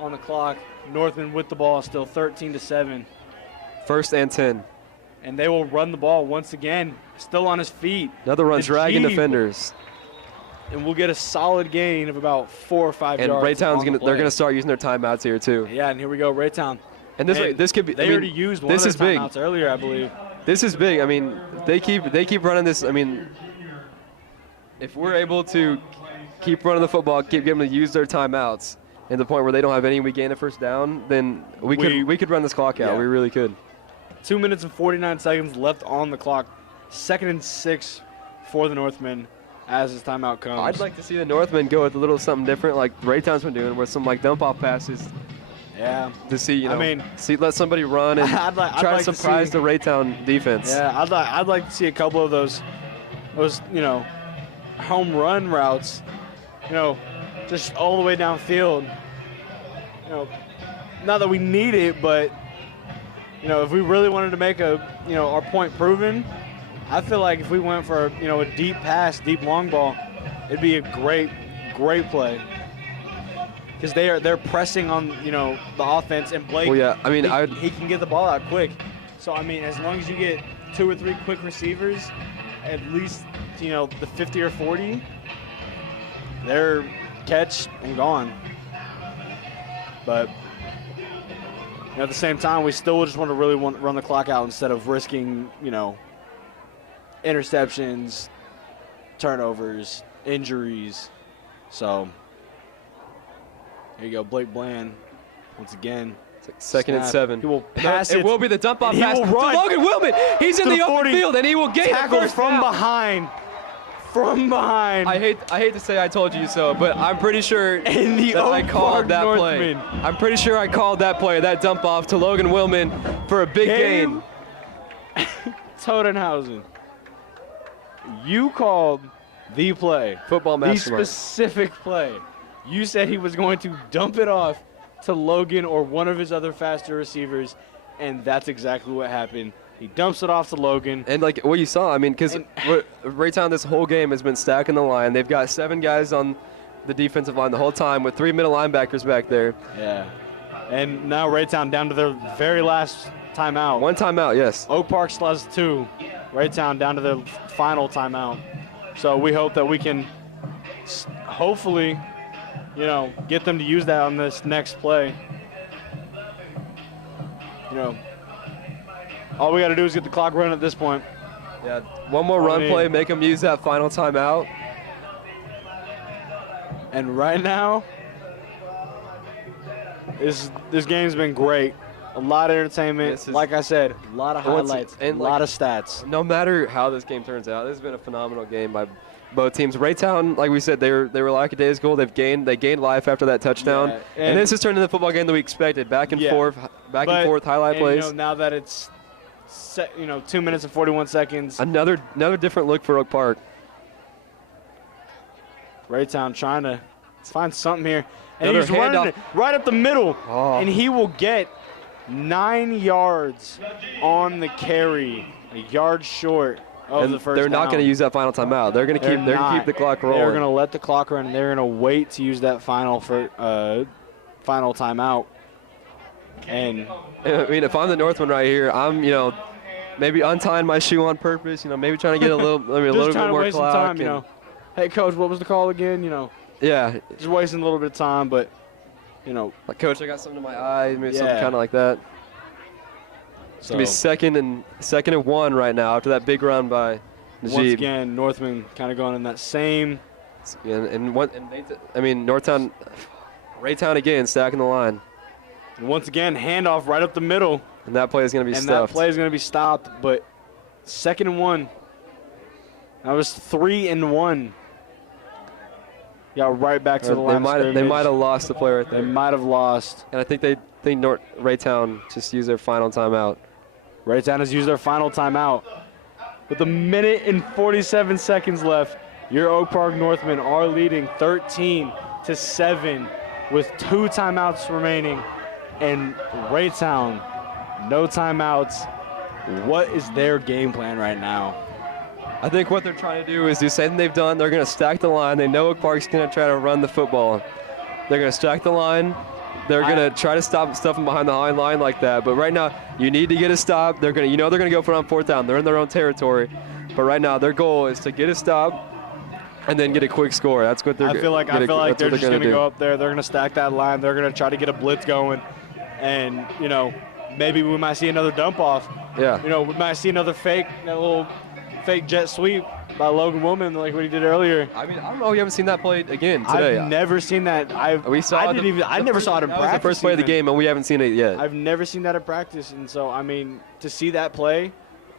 on the clock. Northman with the ball, still 13-7, first and 10. and they will run the ball once again. Still on his feet. Another run, The dragging Jeep. defenders. And we'll get a solid gain of about 4 or 5 And yards. Raytown's on the they're play. gonna start using their timeouts here too. Yeah, and here we go, Raytown. And this could be. They I mean, already used one this of is their big. timeouts earlier, I believe. This is big. I mean, they keep running this. I mean, if we're able to keep running the football, keep getting them to use their timeouts, and the point where they don't have any, we gain a first down, then we could run this clock out. Yeah. We really could. 2 minutes and 49 seconds left on the clock. 2nd and 6 for the Northmen as his timeout comes. I'd like to see the Northmen go with a little something different, like Raytown's been doing, with some dump off passes Yeah. to see I mean, let somebody run and I'd like try to to surprise see- the Raytown defense. Yeah, I'd like to see a couple of those home run routes, just all the way downfield. Not that we need it, but if we really wanted to make our point proven, I feel like if we went for a deep pass, deep long ball, it'd be a great play. Because they're pressing on the offense, and Blake. Well, yeah, I mean, he can get the ball out quick. So I mean, as long as you get 2 or 3 quick receivers, at least the 50 or 40, they're catch and gone. But at the same time, we still just want to run the clock out instead of risking interceptions, turnovers, injuries. So here you go, Blake Bland once again. Second and Snap. 7. He will pass It will be the dump off and he pass will to run Logan Willman. He's in to the the open 40, field, and he will gain the tackle first from down. behind. From behind. I hate to say I told you so, but I'm pretty sure In the that I Oak called Park that play. Northmen. I'm pretty sure I called that play, that dump off to Logan Willman for a big gain. Totenhausen, you called the play. Football The mastermind. specific play. You said he was going to dump it off to Logan or one of his other faster receivers, and that's exactly what happened. He dumps it off to Logan. And what you saw, I mean, because Raytown this whole game has been stacking the line. They've got 7 guys on the defensive line the whole time with 3 middle linebackers back there. Yeah. And now Raytown down to their very last timeout. 1 timeout, yes. Oak Park still has 2. Raytown down to their final timeout. So we hope that we can hopefully, get them to use that on this next play. All we got to do is get the clock running at this point. Yeah. One more run mean- play, make them use that final timeout. And right now, this game's been great. A lot of entertainment. Like I said, a lot of highlights, a lot of stats. No matter how this game turns out, this has been a phenomenal game by both teams. Raytown, like we said, they were lackadaisical. They gained life after that touchdown, Yeah, and this has turned into the football game that we expected. Back and forth, highlight plays. Now that it's 2 minutes and 41 seconds, Another different look for Oak Park. Raytown trying to find something here, and Another he's running handoff. it right up the middle, Oh. and he will get 9 yards on the carry, a yard short. of And the first they're not down. going to use that final timeout. They're going to keep the clock rolling. They're going to let the clock run. They're going to wait to use that final timeout. And I mean, if I'm the Northman right here, I'm, maybe untying my shoe on purpose, maybe trying to get a little bit just trying to more waste some clock. time, Hey, coach, what was the call again? Yeah. Just wasting a little bit of time, but, Like, coach, I got something in my eye, maybe something Yeah. kind of like that. It's going to be second and 1 right now after that big run by Najib. Once again, Northmen kind of going in that same. Northtown, Raytown again, stacking the line. And once again, handoff right up the middle. And that play is going to be And stuffed. that play is going to be stopped, but 2nd and 1. That was 3 and 1. Got right back to the line of scrimmage. They might have lost the play right there. They might have lost. And I think Raytown just used their final timeout. Raytown has used their final timeout. With 1 minute and 47 seconds left, your Oak Park Northmen are leading 13-7 with 2 timeouts remaining. And Raytown, no timeouts. What is their game plan right now? I think what they're trying to do is do the same thing they've done. They're going to stack the line. They know Oak Park's going to try to run the football. They're going to stack the line. They're going to try to stop stuff from behind the line like that. But right now, you need to get a stop. They're going to, they're going to go for it on 4th down. They're in their own territory. But right now, their goal is to get a stop and then get a quick score. That's what they're. I feel like they're just going to go up there. They're going to stack that line. They're going to try to get a blitz going, and maybe we might see another dump off. Yeah. We might see another that little fake jet sweep by Logan Woolman like what he did earlier. I mean, I don't know. We haven't seen that play again today. I've never seen that. I never saw it in practice. That was the first play of the game, and we haven't seen it yet. I've never seen that in practice, and so to see that play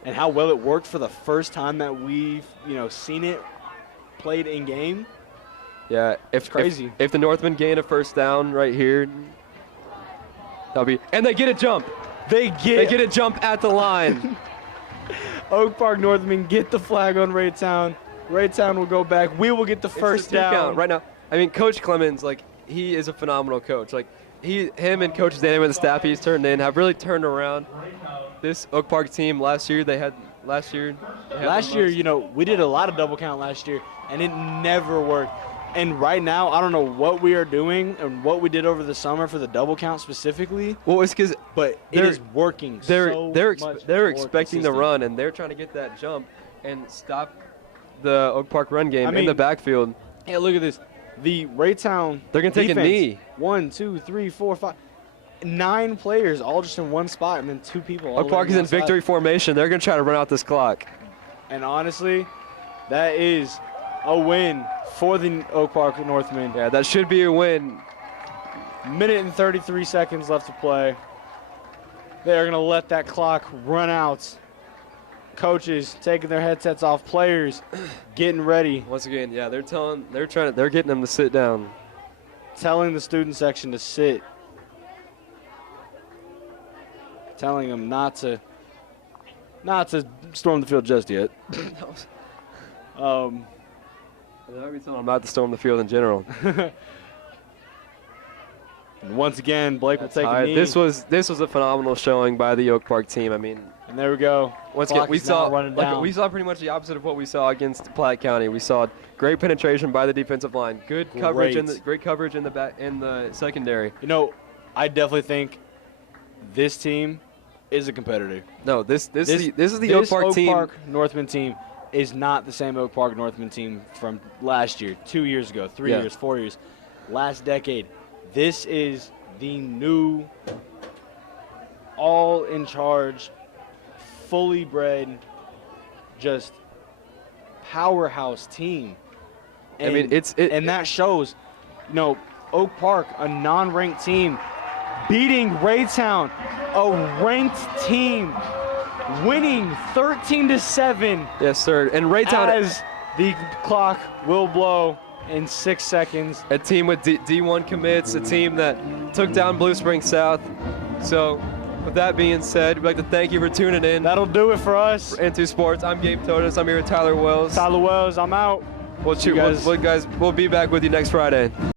and how well it worked for the first time that we've seen it played in game. Yeah, it's crazy. If the Northmen gain a 1st down right here, and they get a jump. They get a jump at the line. Oak Park Northmen get the flag on Raytown. Raytown will go back. We will get the first down. Count right now. Coach Clemens, he is a phenomenal coach. Him and Coach Danny with the staff he's turned in have really turned around this Oak Park team. Last year, we did a lot of double count last year, and it never worked. And right now, I don't know what we are doing and what we did over the summer for the double count specifically. Well, it's because it is working. They're expecting the run, and they're trying to get that jump and stop the Oak Park run game in the backfield. Hey, look at this. The Raytown. They're gonna take a knee. 1, 2, 3, 4, 5, 9 players all just in one spot, and then 2 people. Oak Park is in victory formation. They're gonna try to run out this clock. And honestly, that is a win for the Oak Park Northmen. Yeah, that should be a win. 1 minute and 33 seconds left to play. They're going to let that clock run out. Coaches taking their headsets off. Players getting ready. Once again, yeah, they're getting them to sit down. Telling the student section to sit. Telling them not to storm the field just yet. I'll be telling them not to storm the field in general. And once again, Blake will take a knee. This was a phenomenal showing by the Oak Park team. And there we go. Once again, we saw pretty much the opposite of what we saw against Platte County. We saw great penetration by the defensive line, great coverage in the back in the secondary. I definitely think this team is a competitor. No, this is the Oak Park team. Oak Park Northman team is not the same Oak Park Northman team from last year, 2 years ago, 3 years, 4 years, last decade. This is the new, all in charge, fully bred, just powerhouse team. And, and that shows, Oak Park, a non-ranked team, beating Raytown, a ranked team, winning 13-7. Yes, sir. And Raytown, as the clock will blow in 6 seconds. A team with D1 commits, a team that took down Blue Spring South. So, with that being said, we'd like to thank you for tuning in. That'll do it for us. Into Sports. I'm Gabe Todas. I'm here with Tyler Wells. Tyler Wells, I'm out. We'll be back with you next Friday.